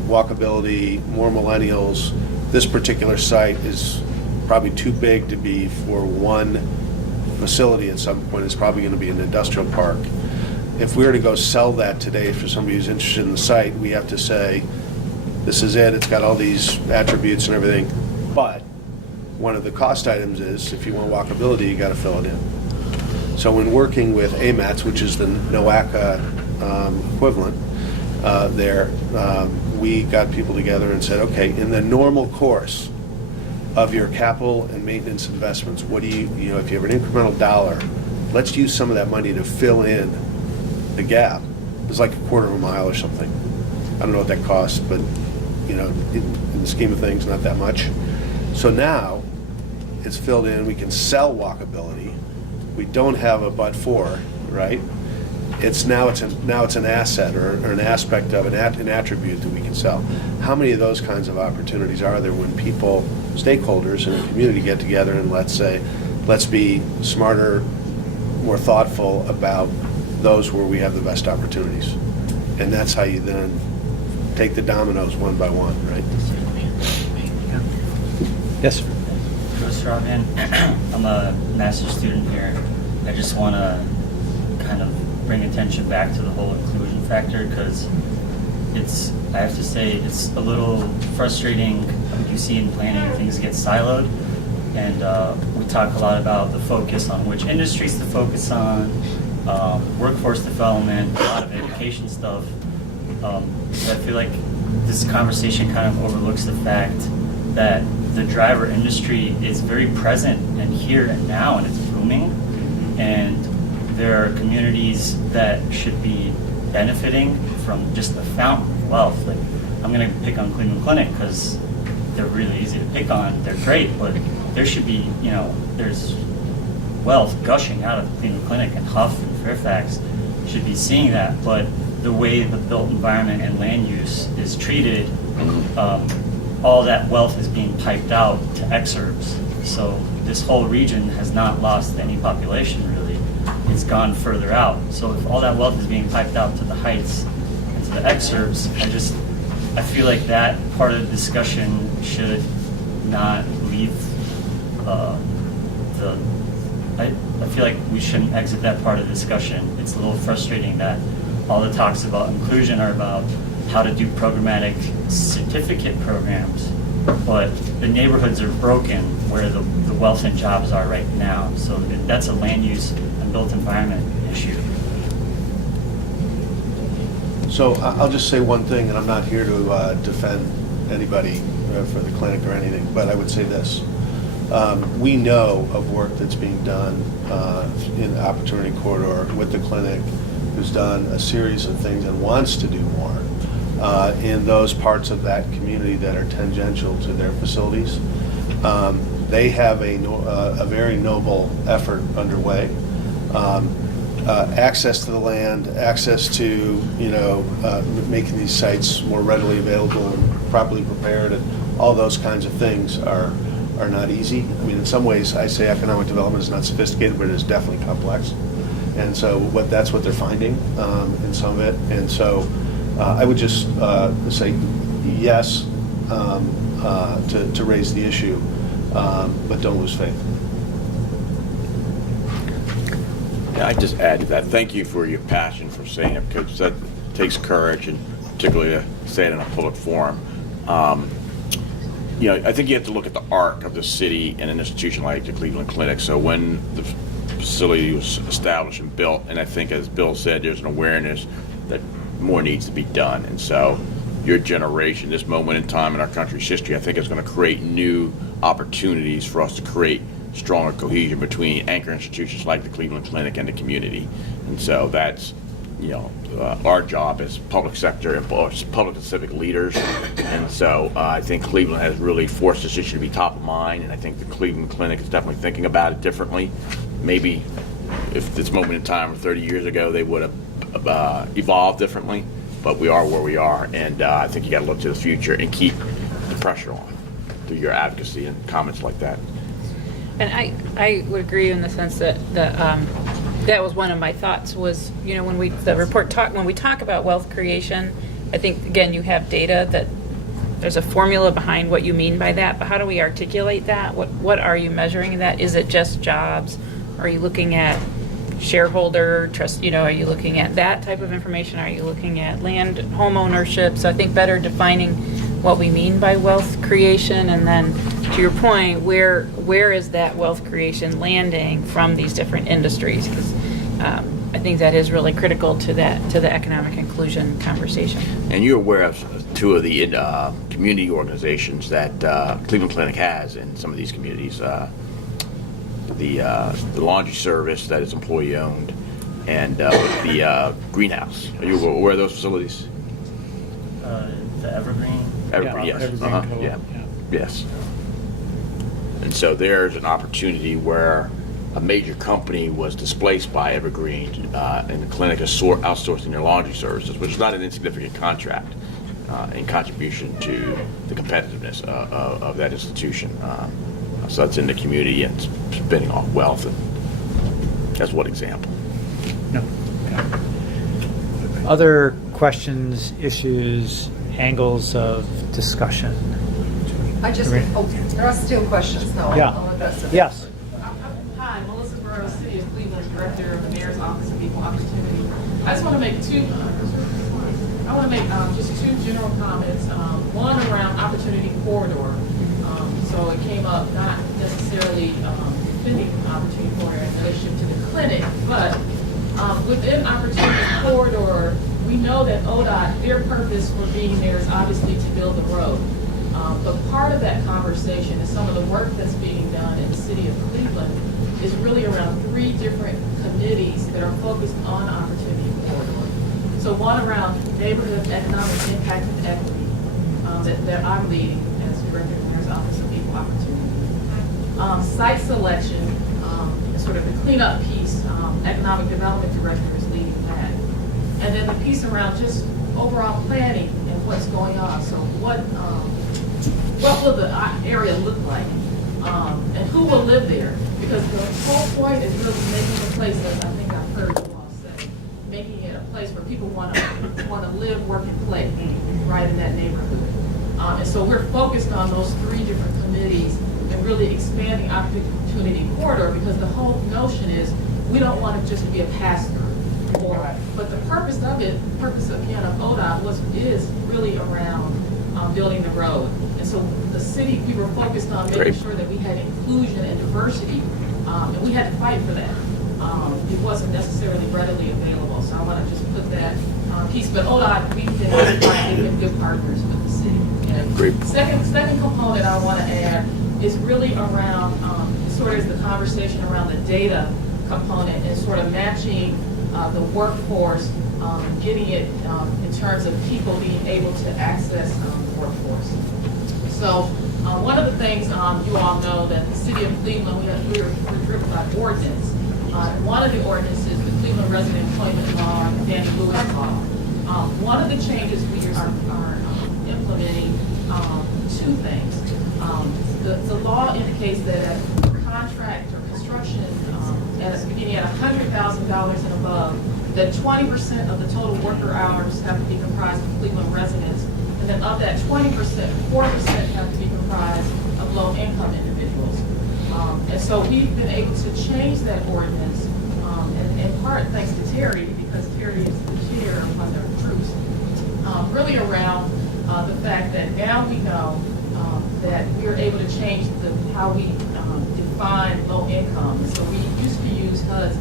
walkability, more millennials. This particular site is probably too big to be for one facility at some point. It's probably going to be an industrial park. If we were to go sell that today for somebody who's interested in the site, we have to say, this is it, it's got all these attributes and everything, but one of the cost items is, if you want walkability, you got to fill it in. So when working with AMATS, which is the NOACA equivalent we got people together and said, okay, in the normal course of your capital and maintenance investments, what do you if you have an incremental dollar, let's use some of that money to fill in the gap. It's like a quarter of a mile or something. I don't know what that costs, but in the scheme of things, not that much. So now it's filled in. We can sell walkability. We don't have a but for, right? It's now it's an asset or an aspect of an attribute that we can sell. How many of those kinds of opportunities are there when people, stakeholders in a community, get together and let's be smarter, more thoughtful about those where we have the best opportunities, and that's how you then take the dominoes one by one, right? Yes, sir. Chris Robin, I'm a master's student here. I just want to kind of bring attention back to the whole inclusion factor, because I have to say, it's a little frustrating. You see in planning, things get siloed, and we talk a lot about the focus on which industries to focus on, workforce development, a lot of education stuff. I feel like this conversation kind of overlooks the fact that the driver industry is very present and here and now, and it's booming, and there are communities that should be benefiting from just the fountain of wealth. Like, I'm going to pick on Cleveland Clinic because they're really easy to pick on. They're great, but there should be, there's wealth gushing out of the Cleveland Clinic, and Huff and Fairfax should be seeing that. But the way the built environment and land use is treated, all that wealth is being piped out to exurbs. So this whole region has not lost any population, really. It's gone further out. So if all that wealth is being piped out to the heights and to the exurbs, I feel like that part of the discussion should not leave I feel like we shouldn't exit that part of the discussion. It's a little frustrating that all the talks about inclusion are about how to do programmatic certificate programs, but the neighborhoods are broken where the wealth and jobs are right now. So that's a land use and built environment issue. So I'll just say one thing, and I'm not here to defend anybody for the clinic or anything, but I would say this. We know of work that's being done in the Opportunity Corridor with the clinic, who's done a series of things and wants to do more in those parts of that community that are tangential to their facilities. They have a very noble effort underway. Access to the land, access to, making these sites more readily available and properly prepared, and all those kinds of things are not easy. I mean, in some ways, I say economic development is not sophisticated, but it is definitely complex. And so that's what they're finding in some of it. And so I would just say yes to raise the issue, but don't lose faith. Yeah, I just add to that. Thank you for your passion for saying it, because that takes courage, and particularly to say it in a public forum. I think you have to look at the arc of the city and an institution like the Cleveland Clinic. So when the facility was established and built, and I think, as Bill said, there's an awareness that more needs to be done. And so your generation, this moment in time in our country's history, I think is going to create new opportunities for us to create stronger cohesion between anchor institutions like the Cleveland Clinic and the community. And so that's, our job as public sector and public and civic leaders. And so I think Cleveland has really forced this issue to be top of mind, and I think the Cleveland Clinic is definitely thinking about it differently. Maybe if this moment in time 30 years ago, they would have evolved differently, but we are where we are, and I think you got to look to the future and keep the pressure on through your advocacy and comments like that. And I would agree in the sense that that was one of my thoughts was, when we talk about wealth creation, I think, again, you have data that there's a formula behind what you mean by that, but how do we articulate that? What are you measuring that? Is it just jobs? Are you looking at shareholder trust? Are you looking at that type of information? Are you looking at land, home ownership? So I think better defining what we mean by wealth creation, and then to your point, where is that wealth creation landing from these different industries? Because I think that is really critical to the economic inclusion conversation. And you're aware of two of the community organizations that Cleveland Clinic has in some of these communities. The laundry service that is employee owned, and the greenhouse. Are you aware of those facilities? The Evergreen. Evergreen, yes. Evergreen Yeah. Yes. And so there's an opportunity where a major company was displaced by Evergreen, and the clinic is outsourcing their laundry services, which is not an insignificant contract in contribution to the competitiveness of that institution. So that's in the community and spinning off wealth. And that's one example. No. Okay. Other questions, issues, angles of discussion? There are still questions now. Yeah. I'll address them. Yes. Hi, Melissa Burrows, City of Cleveland, Director of the Mayor's Office of Equal Opportunity. I just want to make just two general comments. One around Opportunity Corridor. So it came up not necessarily defending Opportunity Corridor in relation to the clinic, but within Opportunity Corridor, we know that ODOT, their purpose for being there is obviously to build the road. But part of that conversation is some of the work that's being done in the city of Cleveland is really around 3 different committees that are focused on Opportunity Corridor. So one around neighborhood economic impact and equity that I'm leading as Director of the Mayor's Office of Equal Opportunity. Site selection, sort of the cleanup piece, Economic Development Director is leading that. And then the piece around just overall planning and what's going on. So what will the area look like? And who will live there? Because the whole point is really making a place that I think I've heard you all say, making it a place where people want to live, work, and play right in that neighborhood. And so we're focused on those 3 different committees and really expanding Opportunity Corridor, because the whole notion is we don't want to just be a pass-through. But the purpose of again of ODOT is really around building the road. And so the city, we were focused on making sure that we had inclusion and diversity, and we had to fight for that. It wasn't necessarily readily available, so I want to just put that piece, but ODOT, we've been good partners with the city. And Great. Second component I want to add is really around, sort of the conversation around the data component and sort of matching the workforce, getting it in terms of people being able to access the workforce. So one of the things you all know that the city of Cleveland, we're driven by ordinance. One of the ordinances, the Cleveland Resident Employment Law, and Danny Lewis Law. One of the changes we are implementing, two things. The law indicates that a contract or construction beginning at $100,000 and above, that 20% of the total worker hours have to be comprised of Cleveland residents, and then of that 20%, 4% have to be comprised of low-income individuals. And so we've been able to change that ordinance, and in part thanks to Terry, because Terry is the chair of our troops, really around the fact that now we know that we are able to change how we define low income. So we used to use HUD's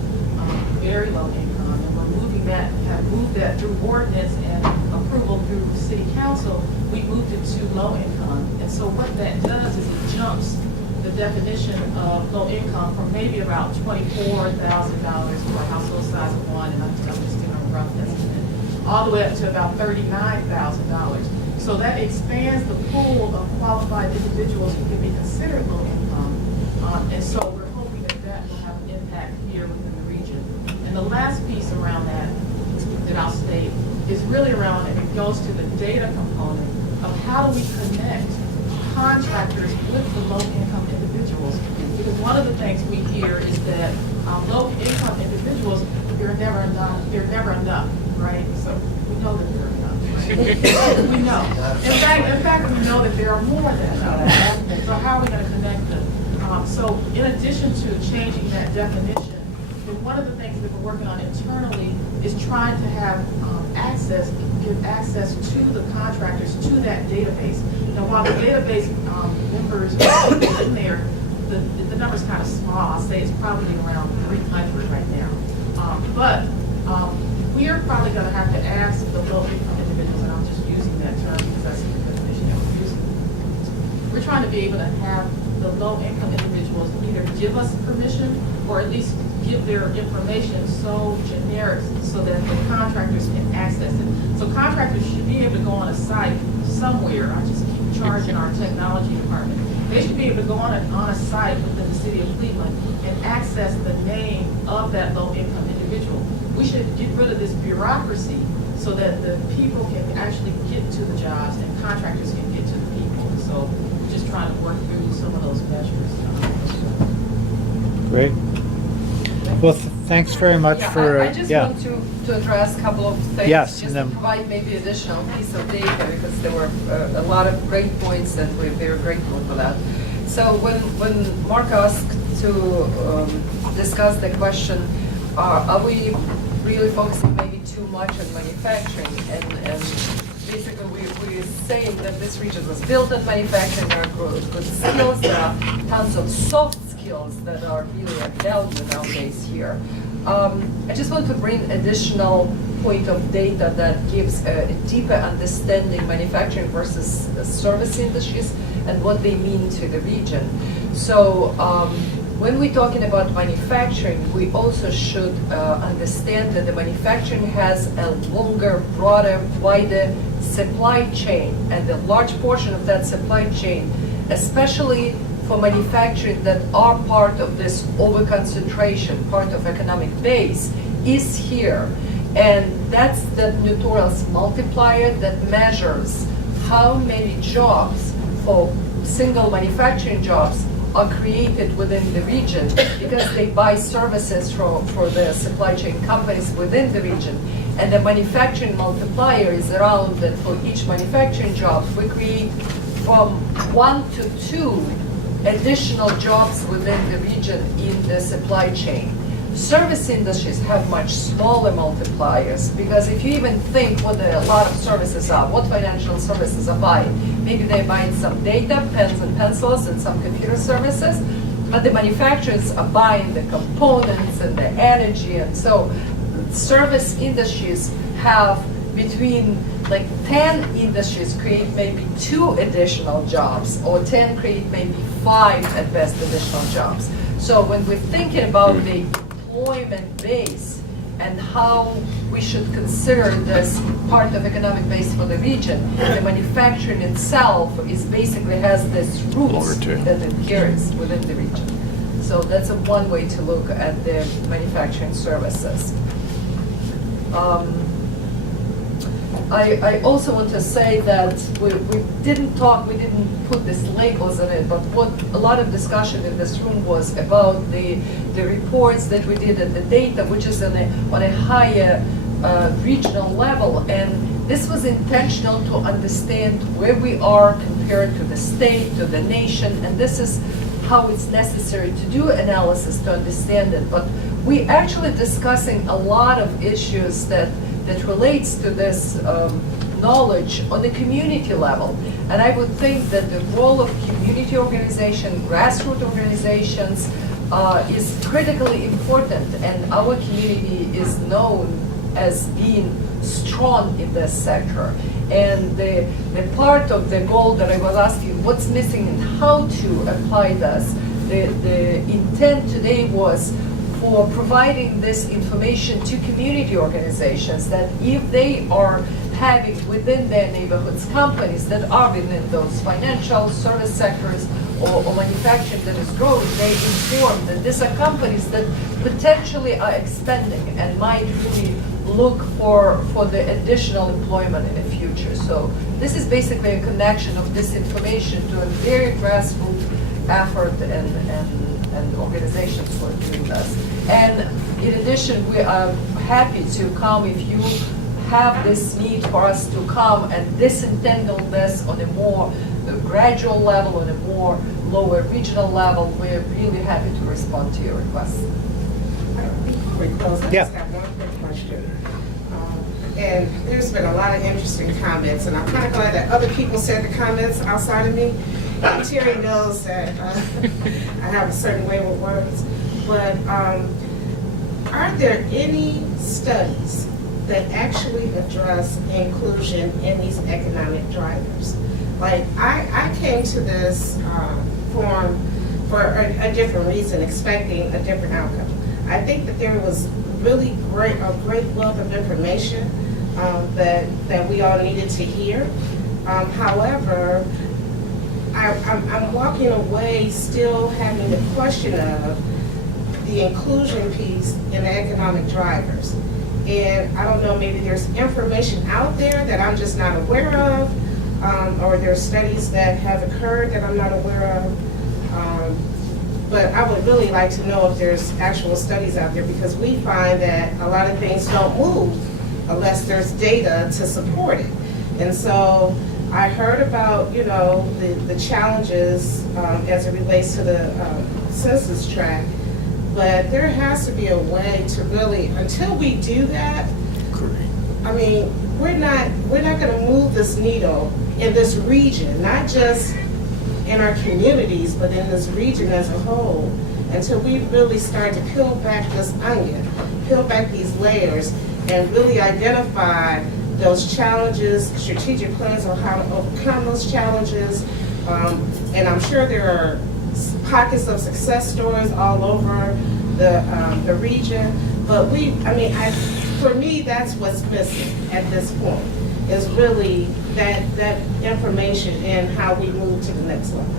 very low income, and we're moving that, have moved that through ordinance and approval through city council. We moved it to low income. And so what that does is it jumps the definition of low income from maybe about $24,000 for a household size of one, and I'm just doing a rough estimate, all the way up to about $39,000. So that expands the pool of qualified individuals who can be considered low income. And so we're hoping that that will have an impact here within the region. And the last piece around that I'll state is really around, and it goes to the data component of how do we connect contractors with the low-income individuals. Because one of the things we hear is that low-income individuals, they're never enough, right? So we know that they're enough, right? We know. In fact, we know that there are more than enough. So how are we going to connect them? So in addition to changing that definition, one of the things that we're working on internally is trying to have give access to the contractors to that database. Now, while the database members are in there, the number's kind of small. I'll say it's probably around 300 right now. But we are probably going to have to ask the low-income individuals, and I'm just using that term because that's the definition that we're using. We're trying to be able to have the low-income individuals either give us permission or at least give their information so generic so that the contractors can access it. So contractors should be able to go on a site somewhere. I just keep charging our technology department. They should be able to go on a site within the city of Cleveland and access the name of that low-income individual. We should get rid of this bureaucracy so that the people can actually get to the jobs and contractors can get to the people. So we're just trying to work through some of those measures. Great. Well, thanks very much for. I just want to address a couple of things. Yes, just to provide maybe additional piece of data because there were a lot of great points and we're very grateful for that. So when Mark asked to discuss the question, are we really focusing maybe too much on manufacturing? And basically we're saying that this region was built on manufacturing, there are good skills, there are tons of soft skills that are really of value nowadays here. I just want to bring additional point of data that gives a deeper understanding manufacturing versus service industries and what they mean to the region. So when we're talking about manufacturing, we also should understand that the manufacturing has a longer, broader, wider supply chain, and a large portion of that supply chain, especially for manufacturing that are part of this overconcentration, part of economic base, is here. And that's the notorious multiplier that measures how many jobs for single manufacturing jobs are created within the region because they buy services for the supply chain companies within the region. And the manufacturing multiplier is around that for each manufacturing job, we create from 1 to 2 additional jobs within the region in the supply chain. Service industries have much smaller multipliers because if you even think what a lot of services are, what financial services are buying, maybe they're buying some data, pens and pencils, and some computer services, but the manufacturers are buying the components and the energy, and so service industries have between like 10 industries create maybe 2 additional jobs, or 10 create maybe 5 at best additional jobs. So when we're thinking about the employment base and how we should consider this part of economic base for the region, the manufacturing itself is basically has this roots that it carries within the region. So that's one way to look at the manufacturing services. I also want to say that we didn't put these labels on it, but what a lot of discussion in this room was about the reports that we did and the data, which is on a higher regional level. And this was intentional to understand where we are compared to the state, to the nation, and this is how it's necessary to do analysis to understand it. But we actually discussing a lot of issues that relates to this knowledge on the community level. And I would think that the role of community organization, grassroots organizations is critically important, and our community is known as being strong in this sector. And the part of the goal that I was asking, what's missing and how to apply this, the intent today was for providing this information to community organizations, that if they are having within their neighborhoods companies that are within those financial service sectors or manufacturing that is growing, they inform that these are companies that potentially are expanding and might really look for the additional employment in the future. So this is basically a connection of this information to a very grassroots effort and organizations who are doing this. And in addition, we are happy to come if you have this need for us to come and disentangle this on a more gradual level, on a more lower regional level. We're really happy to respond to your requests. Quick close. I Yeah. just have one quick question. And there's been a lot of interesting comments, and I'm kind of glad that other people said the comments outside of me. Terry knows that I have a certain way with words. But are there any studies that actually address inclusion in these economic drivers? Like, I came to this forum for a different reason, expecting a different outcome. I think that there was really a great wealth of information that we all needed to hear. However, I'm walking away still having the question of the inclusion piece in the economic drivers. And I don't know, maybe there's information out there that I'm just not aware of, or there's studies that have occurred that I'm not aware of. But I would really like to know if there's actual studies out there, because we find that a lot of things don't move unless there's data to support it. And so I heard about, the challenges as it relates to the census tract, but there has to be a way to really, until we do that, I mean, we're not going to move this needle in this region, not just in our communities, but in this region as a whole, until we really start to peel back this onion, peel back these layers, and really identify those challenges, strategic plans on how to overcome those challenges. And I'm sure there are pockets of success stories all over the region, but for me, that's what's missing at this point, is really that information and how we move to the next level.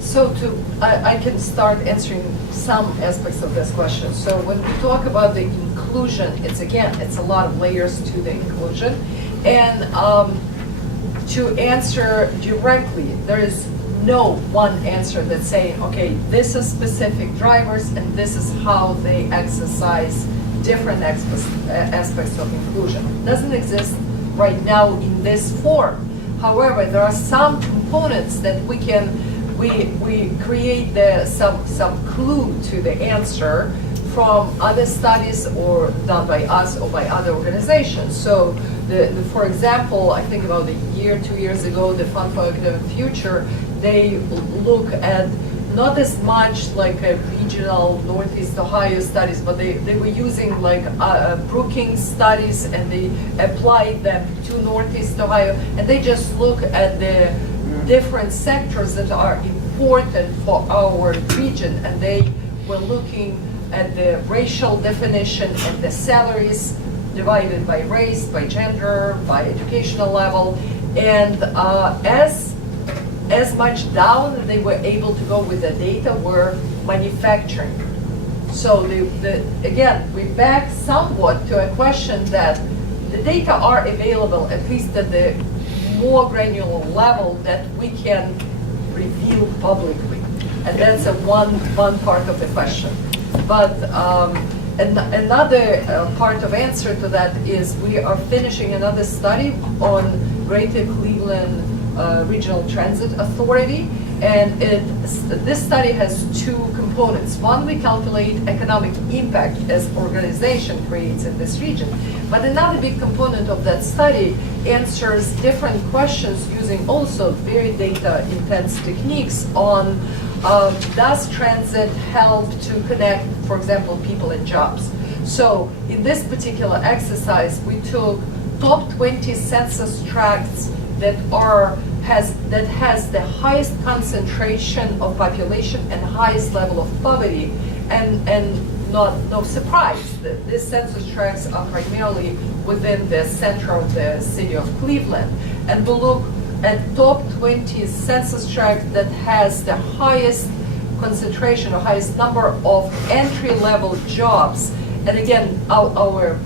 So I can start answering some aspects of this question. So when we talk about the inclusion, it's a lot of layers to the inclusion. And to answer directly, there is no one answer that's saying, okay, this is specific drivers and this is how they exercise different aspects of inclusion. It doesn't exist right now in this form. However, there are some components that we create some clue to the answer from other studies or done by us or by other organizations. So, for example, I think about 2 years ago, the Fund for Academic Future, they look at not as much like a regional Northeast Ohio studies, but they were using like Brookings studies, and they applied them to Northeast Ohio, and they just look at the different sectors that are important for our region, and they were looking at the racial definition and the salaries divided by race, by gender, by educational level, and as much down they were able to go with the data were manufacturing. So again, we're back somewhat to a question that the data are available, at least at the more granular level that we can reveal publicly. And that's one part of the question. But another part of answer to that is we are finishing another study on Greater Cleveland Regional Transit Authority, and this study has two components. One, we calculate economic impact as organization creates in this region, but another big component of that study answers different questions using also very data-intense techniques on does transit help to connect, for example, people and jobs. So in this particular exercise, we took top 20 census tracts that has the highest concentration of population and highest level of poverty, and no surprise that these census tracts are primarily within the center of the city of Cleveland. And we look at top 20 census tract that has the highest concentration or highest number of entry-level jobs. And again, our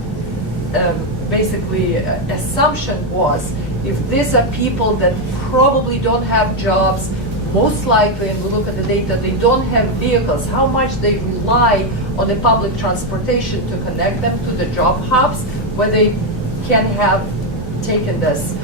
basically assumption was, if these are people that probably don't have jobs, most likely, and we look at the data, they don't have vehicles, how much they rely on the public transportation to connect them to the job hubs where they can have taken this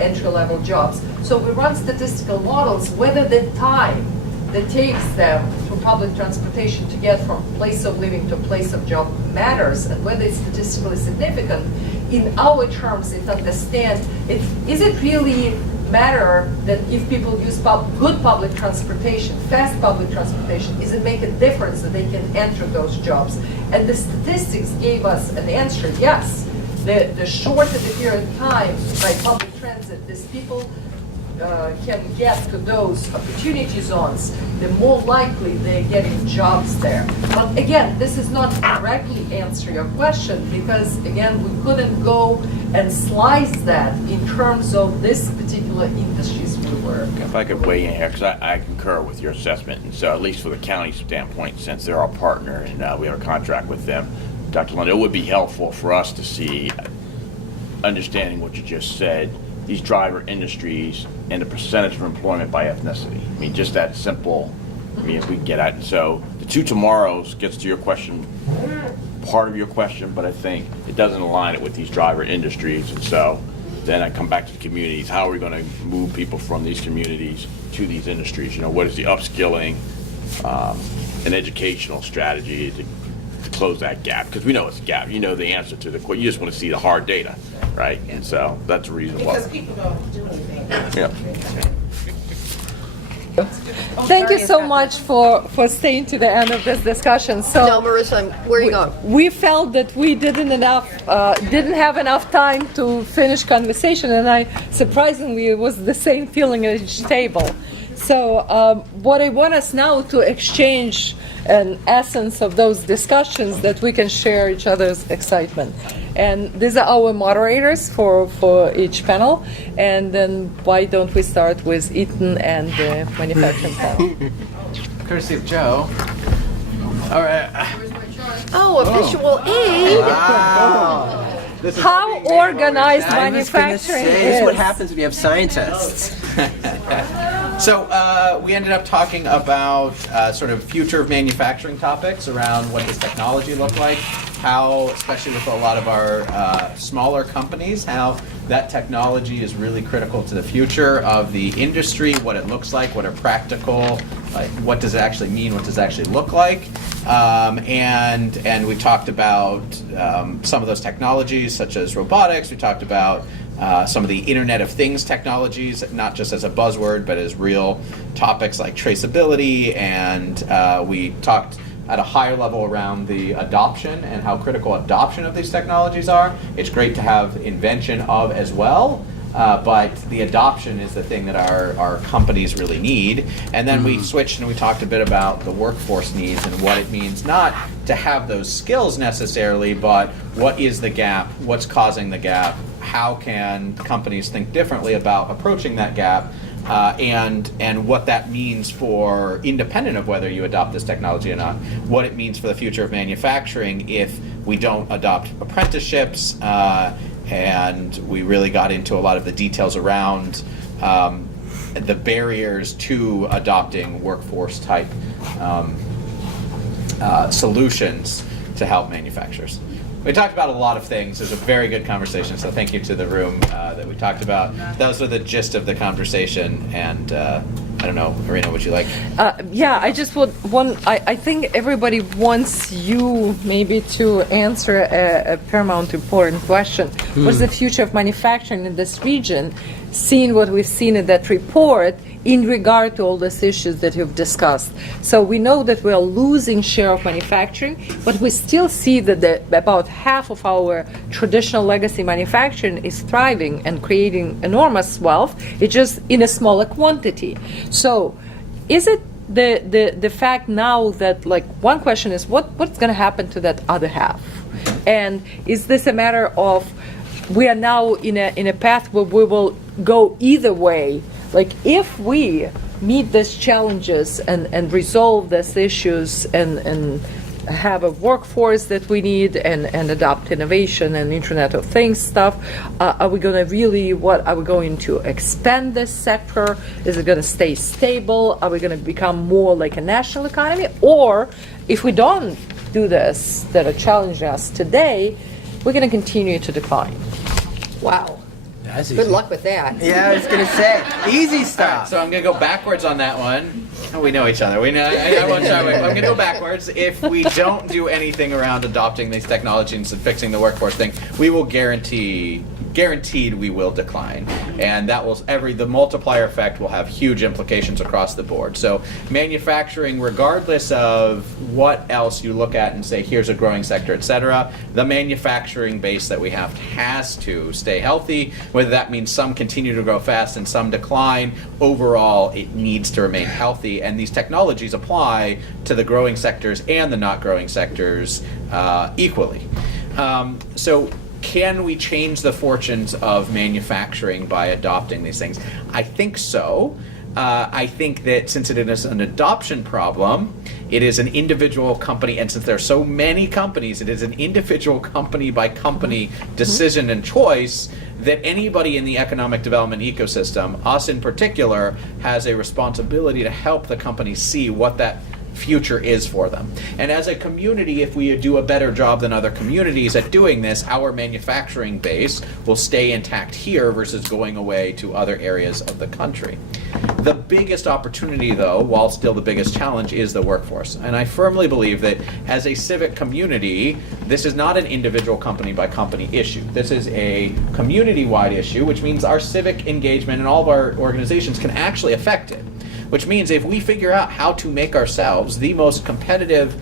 entry-level jobs. So we run statistical models whether the time that takes them through public transportation to get from place of living to place of job matters, and whether it's statistically significant. In our terms, it understands, is it really matter that if people use good public transportation, fast public transportation, is it make a difference that they can enter those jobs? And the statistics gave us an answer, yes. The shorter the period of time by public transit these people can get to those opportunity zones, the more likely they're getting jobs there. But again, this is not directly answer your question, because again, we couldn't go and slice that in terms of this particular industries we were. If I could weigh in here, because I concur with your assessment, and so at least for the county standpoint, since they're our partner and we have a contract with them, Dr. Lund, it would be helpful for us to see, understanding what you just said, these driver industries and the percentage of employment by ethnicity. I mean, just that simple, if we can get at it. So the two tomorrows gets to your question, part of your question, but I think it doesn't align it with these driver industries. And so then I come back to the communities. How are we going to move people from these communities to these industries? You know, what is the upskilling and educational strategy to close that gap? Because we know it's a gap. You know the answer to the question. You just want to see the hard data, right? And so that's the reason why. Because people don't do anything. Yeah. Thank you so much for staying to the end of this discussion. So, No, Marissa, where are you going? we felt that we didn't have enough time to finish conversation, and surprisingly, it was the same feeling at each table. So what I want us now to exchange an essence of those discussions that we can share each other's excitement. And these are our moderators for each panel. And then why don't we start with Ethan and the manufacturing panel? Courtesy of Joe. All right. Oh, a visual aid. Wow. This is How organized I was gonna manufacturing say, is. This is what happens when you have scientists. So we ended up talking about sort of future of manufacturing topics around what does technology look like, how, especially with a lot of our smaller companies, how that technology is really critical to the future of the industry, what it looks like, what are practical, like what does it actually mean, what does it actually look like. And we talked about some of those technologies such as robotics. We talked about some of the Internet of Things technologies, not just as a buzzword, but as real topics like traceability, and we talked at a higher level around the adoption and how critical adoption of these technologies are. It's great to have invention of as well, but the adoption is the thing that our companies really need. And then we switched and we talked a bit about the workforce needs and what it means not to have those skills necessarily, but what is the gap, what's causing the gap, how can companies think differently about approaching that gap, and what that means for, independent of whether you adopt this technology or not, what it means for the future of manufacturing if we don't adopt apprenticeships, and we really got into a lot of the details around the barriers to adopting workforce type solutions to help manufacturers. We talked about a lot of things. It was a very good conversation, so thank you to the room that we talked about. Those are the gist of the conversation, and I don't know, Irina, would you like? Yeah, I just would I think everybody wants you maybe to answer a paramount important question. What's the future of manufacturing in this region, seeing what we've seen in that report in regard to all these issues that you've discussed? So we know that we are losing share of manufacturing, but we still see that about half of our traditional legacy manufacturing is thriving and creating enormous wealth. It's just in a smaller quantity. So is it the fact now that, like, one question is what's going to happen to that other half? And is this a matter of we are now in a path where we will go either way? Like, if we meet these challenges and resolve these issues and have a workforce that we need and adopt innovation and Internet of Things stuff, are we going to really, what are we going to expand this sector? Is it going to stay stable? Are we going to become more like a national economy? Or if we don't do this, that are challenging us today, we're going to continue to decline. Wow. Good luck with that. Yeah, I was gonna say easy stuff. So I'm gonna go backwards on that one. Oh, we know each other. We know. I won't try. I'm gonna go backwards. If we don't do anything around adopting these technologies and fixing the workforce thing, we will guaranteed we will decline, and that will the multiplier effect will have huge implications across the board. So manufacturing, regardless of what else you look at and say here's a growing sector, etc., the manufacturing base that we have has to stay healthy. Whether that means some continue to grow fast and some decline, overall it needs to remain healthy, and these technologies apply to the growing sectors and the not growing sectors equally. So can we change the fortunes of manufacturing by adopting these things? I think so. I think that since it is an adoption problem, it is an individual company, and since there are so many companies, it is an individual company by company decision and choice that anybody in the economic development ecosystem, us in particular, has a responsibility to help the companies see what that future is for them. And as a community, if we do a better job than other communities at doing this, our manufacturing base will stay intact here versus going away to other areas of the country. The biggest opportunity, though, while still the biggest challenge, is the workforce. And I firmly believe that as a civic community, this is not an individual company by company issue. This is a community-wide issue, which means our civic engagement and all of our organizations can actually affect it. Which means if we figure out how to make ourselves the most competitive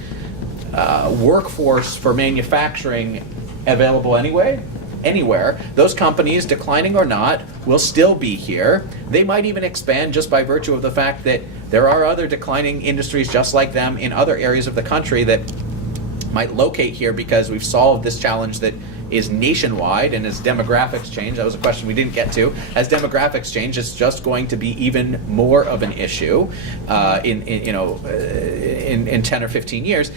workforce for manufacturing available anywhere, those companies, declining or not, will still be here. They might even expand just by virtue of the fact that there are other declining industries just like them in other areas of the country that might locate here because we've solved this challenge that is nationwide, and as demographics change, that was a question we didn't get to, as demographics change, it's just going to be even more of an issue in 10 or 15 years.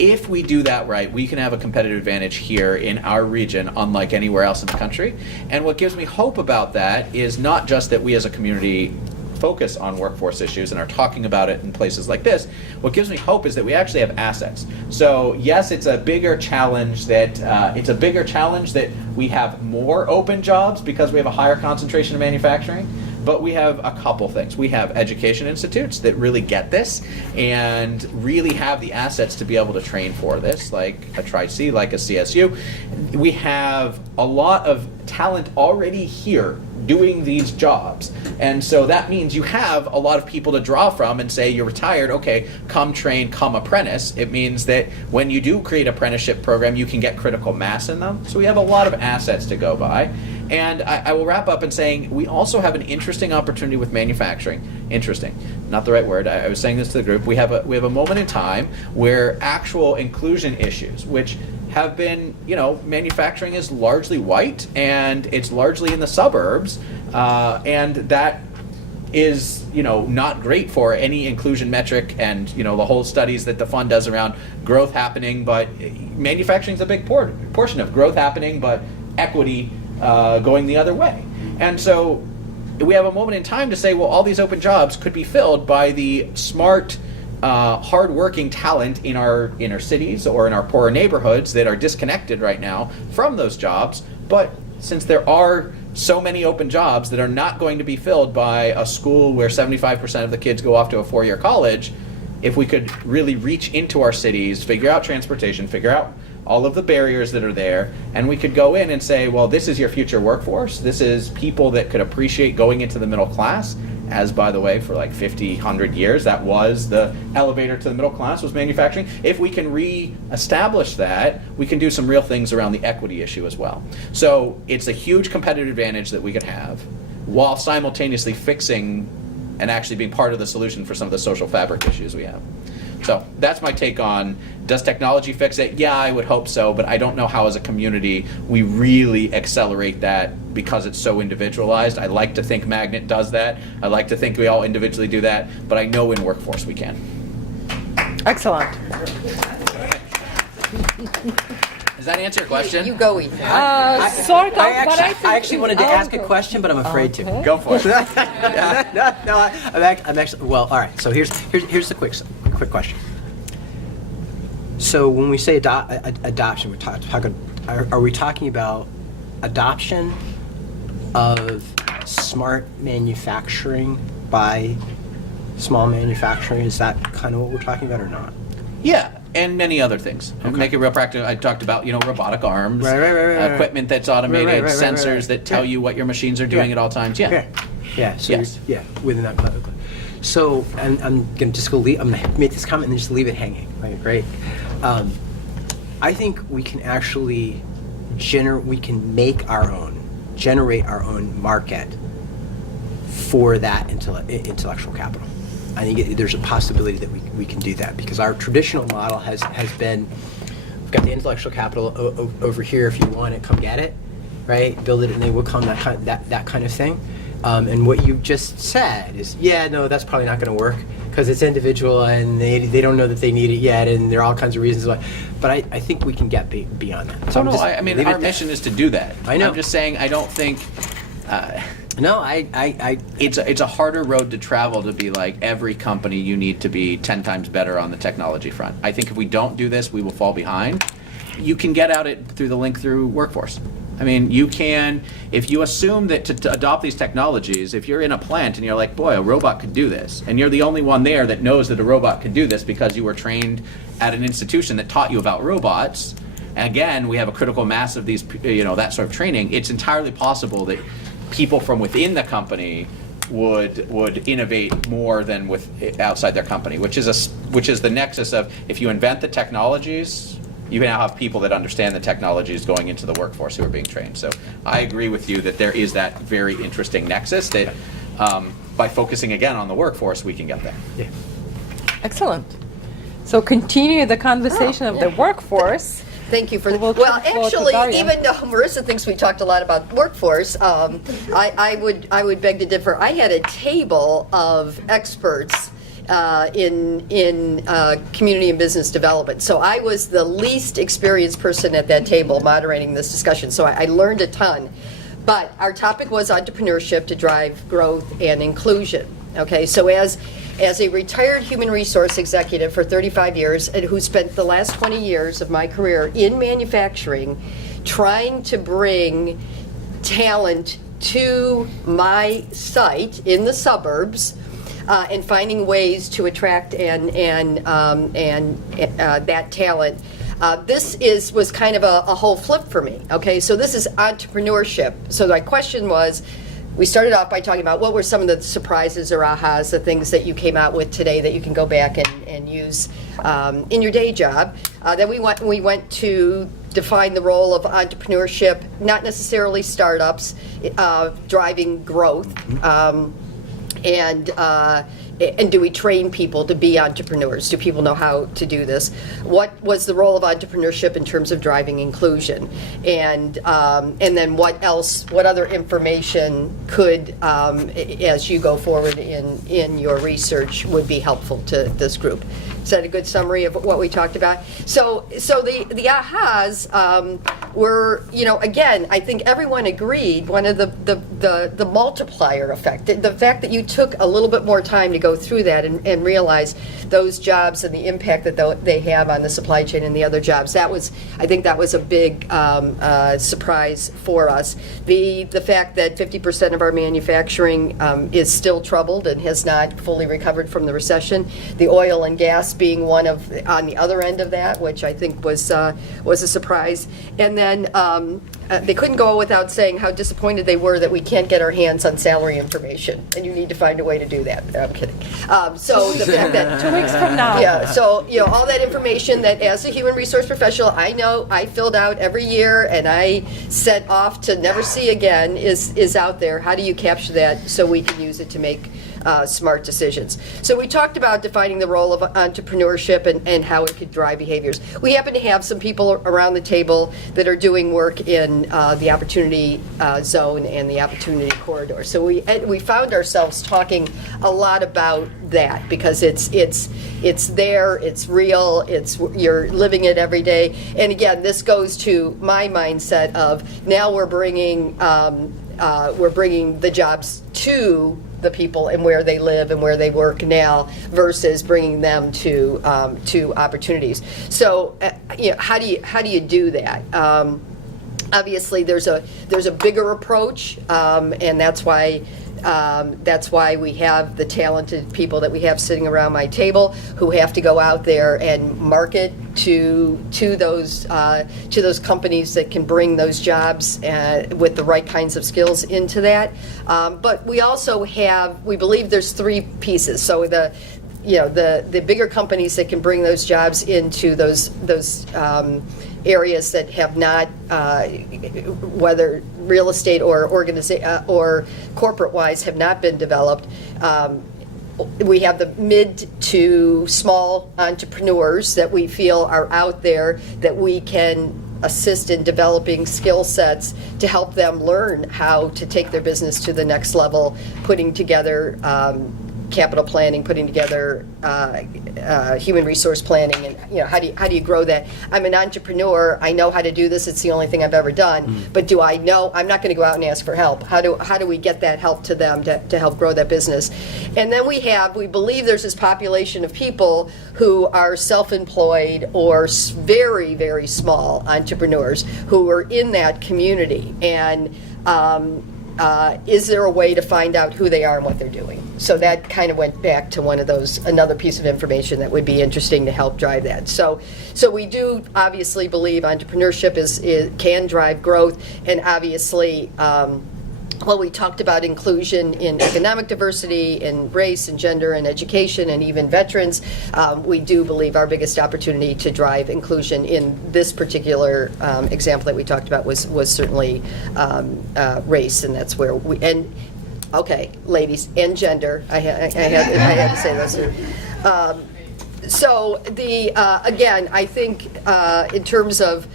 If we do that right, we can have a competitive advantage here in our region, unlike anywhere else in the country. And what gives me hope about that is not just that we as a community focus on workforce issues and are talking about it in places like this. What gives me hope is that we actually have assets. So yes, it's a bigger challenge that we have more open jobs because we have a higher concentration of manufacturing. But we have a couple things. We have education institutes that really get this and really have the assets to be able to train for this, like a Tri-C, like a CSU. We have a lot of talent already here doing these jobs. And so that means you have a lot of people to draw from and say, you're retired, okay, come train, come apprentice. It means that when you do create an apprenticeship program, you can get critical mass in them. So we have a lot of assets to go by. And I will wrap up in saying we also have an interesting opportunity with manufacturing. Interesting, not the right word. I was saying this to the group. We have a moment in time where actual inclusion issues, which have been, manufacturing is largely white and it's largely in the suburbs, and that is, not great for any inclusion metric and, the whole studies that the fund does around growth happening, but manufacturing is a big portion of growth happening, but equity going the other way. And so we have a moment in time to say, well, all these open jobs could be filled by the smart, hard-working talent in our inner cities or in our poorer neighborhoods that are disconnected right now from those jobs. But since there are so many open jobs that are not going to be filled by a school where 75% of the kids go off to a four-year college, if we could really reach into our cities, figure out transportation, figure out all of the barriers that are there, and we could go in and say, well, this is your future workforce. This is people that could appreciate going into the middle class, as, by the way, for like 50, 100 years, that was the elevator to the middle class, was manufacturing. If we can re-establish that, we can do some real things around the equity issue as well. So it's a huge competitive advantage that we could have, while simultaneously fixing and actually being part of the solution for some of the social fabric issues we have. So that's my take on, does technology fix it? Yeah, I would hope so, but I don't know how as a community we really accelerate that because it's so individualized. I like to think Magnet does that. I like to think we all individually do that, but I know in workforce we can. Excellent. Does that answer your question? You go, Ethan. Sort of, but I think I actually wanted to ask a question, but I'm afraid to. Go for it. No, I'm actually, well, all right, so here's the quick question. So when we say adoption, we're talking, are we talking about adoption of smart manufacturing by small manufacturing? Is that kind of what we're talking about or not? Yeah, and many other things. Okay. Make it real practical. I talked about, robotic arms, Right. equipment that's automated, Right. sensors that tell you what your machines are doing at all times. Yeah. Yeah. So Yes. within that. So I'm gonna just I'm gonna make this comment and just leave it hanging. Right. Great. I think we can actually generate our own market for that intellectual capital. I think there's a possibility that we can do that because our traditional model has been, we've got the intellectual capital over here. If you want it, come get it, right? Build it, and they will come. That kind of thing. And what you just said is, no, that's probably not going to work because it's individual and they don't know that they need it yet, and there are all kinds of reasons why. But I think we can get beyond that. So I mean, our mission is to do that. I know. I'm just saying, I don't think. No, It's a harder road to travel to be like every company you need to be 10 times better on the technology front. I think if we don't do this, we will fall behind. You can get out it through the link through workforce. I mean, you can, if you assume that to adopt these technologies, if you're in a plant and you're like, boy, a robot could do this, and you're the only one there that knows that a robot could do this because you were trained at an institution that taught you about robots, and again, we have a critical mass of these, that sort of training, it's entirely possible that people from within the company would innovate more than with outside their company, which is the nexus of, if you invent the technologies, you now have people that understand the technologies going into the workforce who are being trained. So I agree with you that there is that very interesting nexus that by focusing again on the workforce, we can get there. Yeah. Excellent. So continue the conversation of the workforce. Thank you for that. We'll Well, turn the floor to actually, Daria. even though Marissa thinks we talked a lot about workforce, I would beg to differ. I had a table of experts in community and business development. So I was the least experienced person at that table moderating this discussion. So I learned a ton. But our topic was entrepreneurship to drive growth and inclusion. Okay, so as a retired human resource executive for 35 years and who spent the last 20 years of my career in manufacturing trying to bring talent to my site in the suburbs and finding ways to attract and that talent. This was kind of a whole flip for me. Okay, so this is entrepreneurship. So my question was, we started off by talking about what were some of the surprises or ahas, the things that you came out with today that you can go back and use in your day job. Then we went to define the role of entrepreneurship, not necessarily startups, driving growth, and do we train people to be entrepreneurs? Do people know how to do this? What was the role of entrepreneurship in terms of driving inclusion? And then what else? What other information could, as you go forward in your research, would be helpful to this group? Is that a good summary of what we talked about? So the ahas were, again, I think everyone agreed. One of the multiplier effect, the fact that you took a little bit more time to go through that and realize those jobs and the impact that they have on the supply chain and the other jobs. I think that was a big surprise for us. The fact that 50% of our manufacturing is still troubled and has not fully recovered from the recession. The oil and gas being one of on the other end of that, which I think was a surprise. And then they couldn't go without saying how disappointed they were that we can't get our hands on salary information, and you need to find a way to do that. I'm kidding. So the fact that 2 weeks from now. yeah, so all that information that as a human resource professional I know I filled out every year and I set off to never see again is out there. How do you capture that so we can use it to make smart decisions? So we talked about defining the role of entrepreneurship and how it could drive behaviors. We happen to have some people around the table that are doing work in the opportunity zone and the opportunity corridor. So we found ourselves talking a lot about that because it's there, it's real, you're living it every day. And again, this goes to my mindset of now we're bringing the jobs to the people and where they live and where they work now versus bringing them to opportunities. So how do you do that? Obviously, there's a bigger approach, and that's why we have the talented people that we have sitting around my table who have to go out there and market to those companies that can bring those jobs with the right kinds of skills into that. But we also we believe there's three pieces. So the bigger companies that can bring those jobs into those areas that have not, whether real estate or or corporate-wise, have not been developed. We have the mid to small entrepreneurs that we feel are out there that we can assist in developing skill sets to help them learn how to take their business to the next level, putting together capital planning, putting together human resource planning, and how do you grow that? I'm an entrepreneur. I know how to do this. It's the only thing I've ever done. But do I know? I'm not going to go out and ask for help. How do we get that help to them to help grow that business? And then we believe there's this population of people who are self-employed or very, very small entrepreneurs who are in that community. And is there a way to find out who they are and what they're doing? So that kind of went back to another piece of information that would be interesting to help drive that. So we do obviously believe entrepreneurship can drive growth, and obviously we talked about inclusion in economic diversity, in race and gender and education, and even veterans. We do believe our biggest opportunity to drive inclusion in this particular example that we talked about was certainly race, and that's where okay, ladies, and gender. I had to say those two. So again, I think in terms of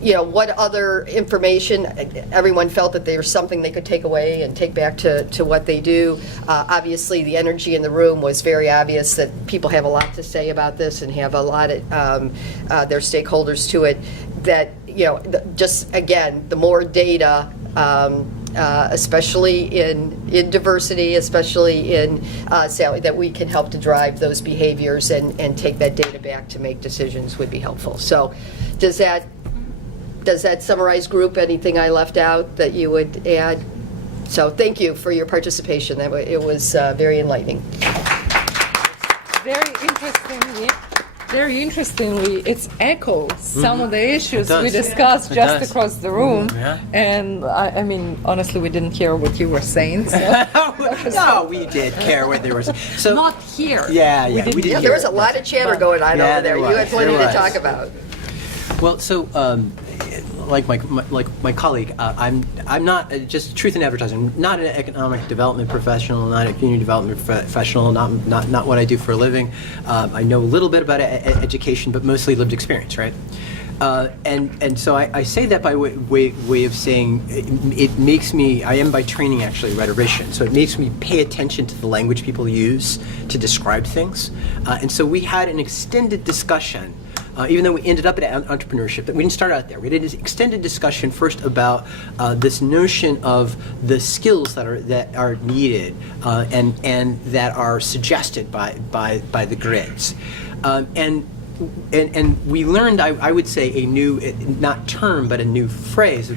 what other information, everyone felt that there was something they could take away and take back to what they do. Obviously, the energy in the room was very obvious that people have a lot to say about this and have a lot of their stakeholders to it. That just again, the more data, especially in diversity, especially in salary, that we can help to drive those behaviors and take that data back to make decisions would be helpful. So, does that summarize, group? Anything I left out that you would add? So thank you for your participation. It was very enlightening. Very interestingly, it echoes some of the issues It we does. discussed It just does. across the room. Yeah. And I mean, honestly, we didn't hear what you were saying. So. No, we did care what there was. So Not here. Yeah, we didn't. Yeah, there was a lot of chatter going on Yeah, over there. there You had was. plenty There to was. talk about. Well, so like my colleague, I'm not just truth in advertising. Not an economic development professional, not a community development professional. Not what I do for a living. I know a little bit about education, but mostly lived experience, right? And so I say that by way of saying it makes me. I am by training actually a rhetorician, so it makes me pay attention to the language people use to describe things. And so we had an extended discussion. Even though we ended up at entrepreneurship, but we didn't start out there. We did an extended discussion first about this notion of the skills that are needed and that are suggested by the grids, and we learned, I would say, a new, not term, but a new phrase,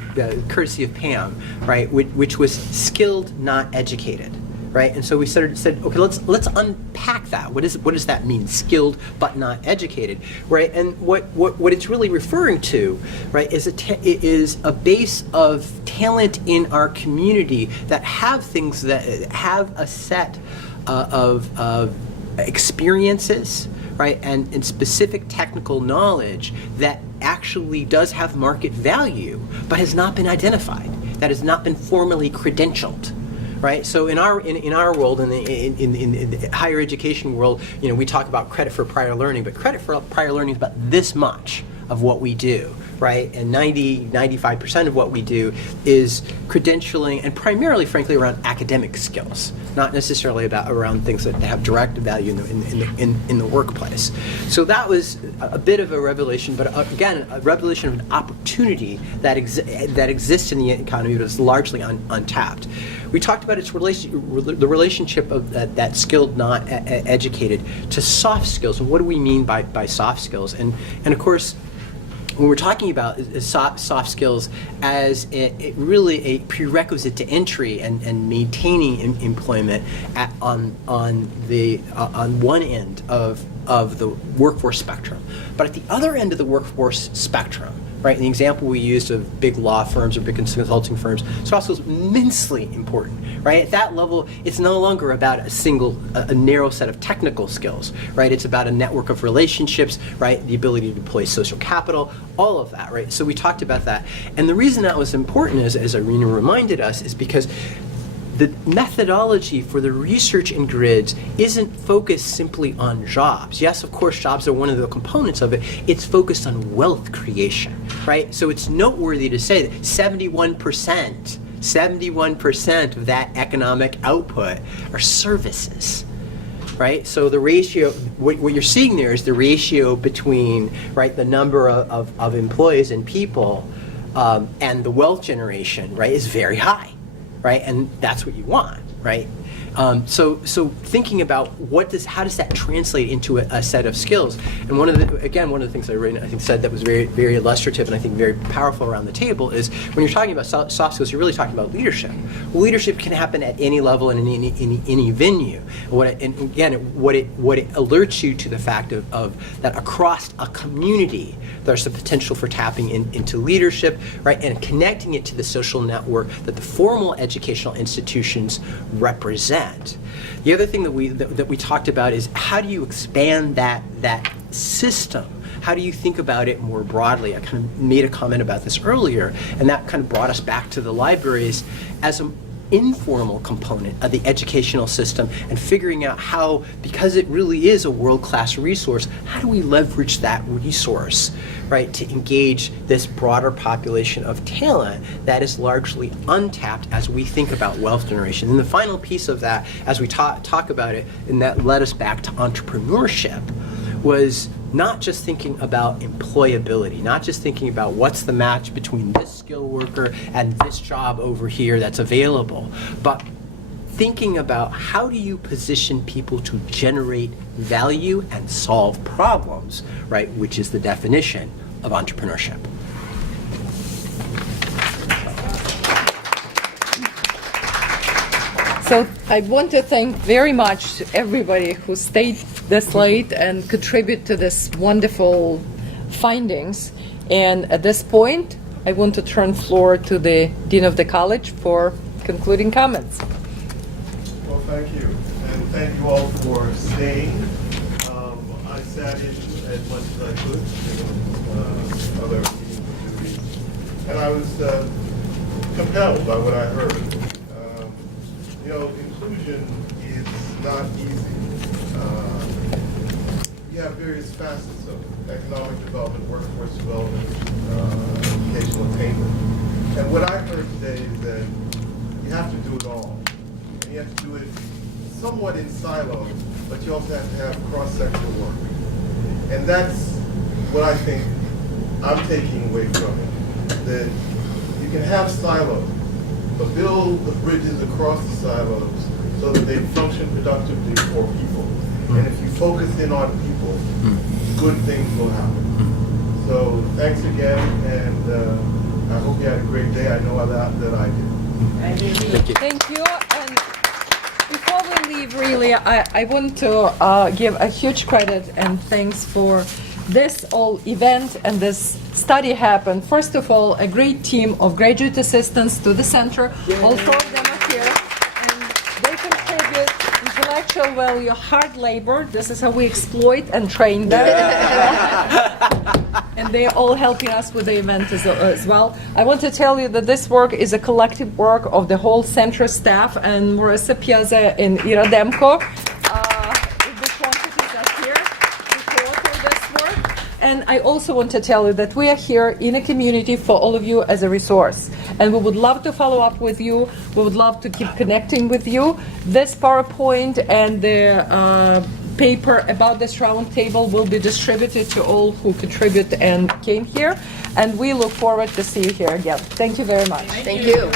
courtesy of Pam, right, which was skilled, not educated. Right, and so we said, okay, let's unpack that. What does that mean? Skilled but not educated, right? And what it's really referring to, right, is a base of talent in our community that have things that have a set of experiences, right, and specific technical knowledge that actually does have market value, but has not been identified, that has not been formally credentialed. Right. So in our world, in the higher education world, we talk about credit for prior learning, but credit for prior learning is about this much of what we do, right? And 95% of what we do is credentialing, and primarily, frankly, around academic skills, not necessarily around things that have direct value in the workplace. So that was a bit of a revelation, but again, a revelation of an opportunity that exists in the economy but is largely untapped. We talked about the relationship of that skilled, not educated, to soft skills, and what do we mean by soft skills? And of course, when we're talking about soft skills as really a prerequisite to entry and maintaining employment on one end of the workforce spectrum, but at the other end of the workforce spectrum, right, in the example we used of big law firms or big consulting firms, soft skills are immensely important, right? At that level, it's no longer about a narrow set of technical skills, right? It's about a network of relationships, right? The ability to deploy social capital, all of that, right? So we talked about that. And the reason that was important, as Irina reminded us, is because the methodology for the research in grids isn't focused simply on jobs. Yes, of course, jobs are one of the components of it. It's focused on wealth creation, right? So it's noteworthy to say that 71% of that economic output are services, right? So the ratio, what you're seeing there is the ratio between, right, the number of employees and people and the wealth generation, right, is very high. Right, and that's what you want, right? So thinking about how does that translate into a set of skills? And one of the things I think said that was very, very illustrative and I think very powerful around the table is when you're talking about soft skills, you're really talking about leadership. Well, leadership can happen at any level and in any venue. What it alerts you to the fact of that across a community, there's the potential for tapping into leadership, right, and connecting it to the social network that the formal educational institutions represent. The other thing that we talked about is how do you expand that system? How do you think about it more broadly? I kind of made a comment about this earlier, and that kind of brought us back to the libraries as an informal component of the educational system and figuring out how, because it really is a world-class resource, how do we leverage that resource, right, to engage this broader population of talent that is largely untapped as we think about wealth generation. And the final piece of that, as we talk about it, and that led us back to entrepreneurship, was not just thinking about employability, not just thinking about what's the match between this skilled worker and this job over here that's available, but thinking about how do you position people to generate value and solve problems, right, which is the definition of entrepreneurship. So I want to thank very much everybody who stayed this late and contribute to this wonderful findings. And at this point, I want to turn floor to the Dean of the College for concluding comments. Well, thank you. And thank you all for staying. I sat in as much as I could, other meetings and duties. And I was compelled by what I heard. Inclusion is not easy. We have various facets of economic development, workforce development, educational attainment. And what I heard today is that you have to do it all. And you have to do it somewhat in silos, but you also have to have cross-sectional work. And that's what I think I'm taking away from it, that you can have silos, but build the bridges across the silos so that they function productively for people. And if you focus in on people, good things will happen. So thanks again, and I hope you had a great day. I know that I did. Thank you. And before we leave, really, I want to give a huge credit and thanks for this whole event and this study happened. First of all, a great team of graduate assistants to the center. All four of them are here. And they contribute intellectual value, hard labor. This is how we exploit and train them. And they're all helping us with the event as well. I want to tell you that this work is a collective work of the whole center staff and Marissa Piazza and Ira Demko. The quantities are here to co-author this work. And I also want to tell you that we are here in a community for all of you as a resource. And we would love to follow up with you. We would love to keep connecting with you. This PowerPoint and the paper about this roundtable will be distributed to all who contribute and came here. And we look forward to see you here again. Thank you very much. Thank you.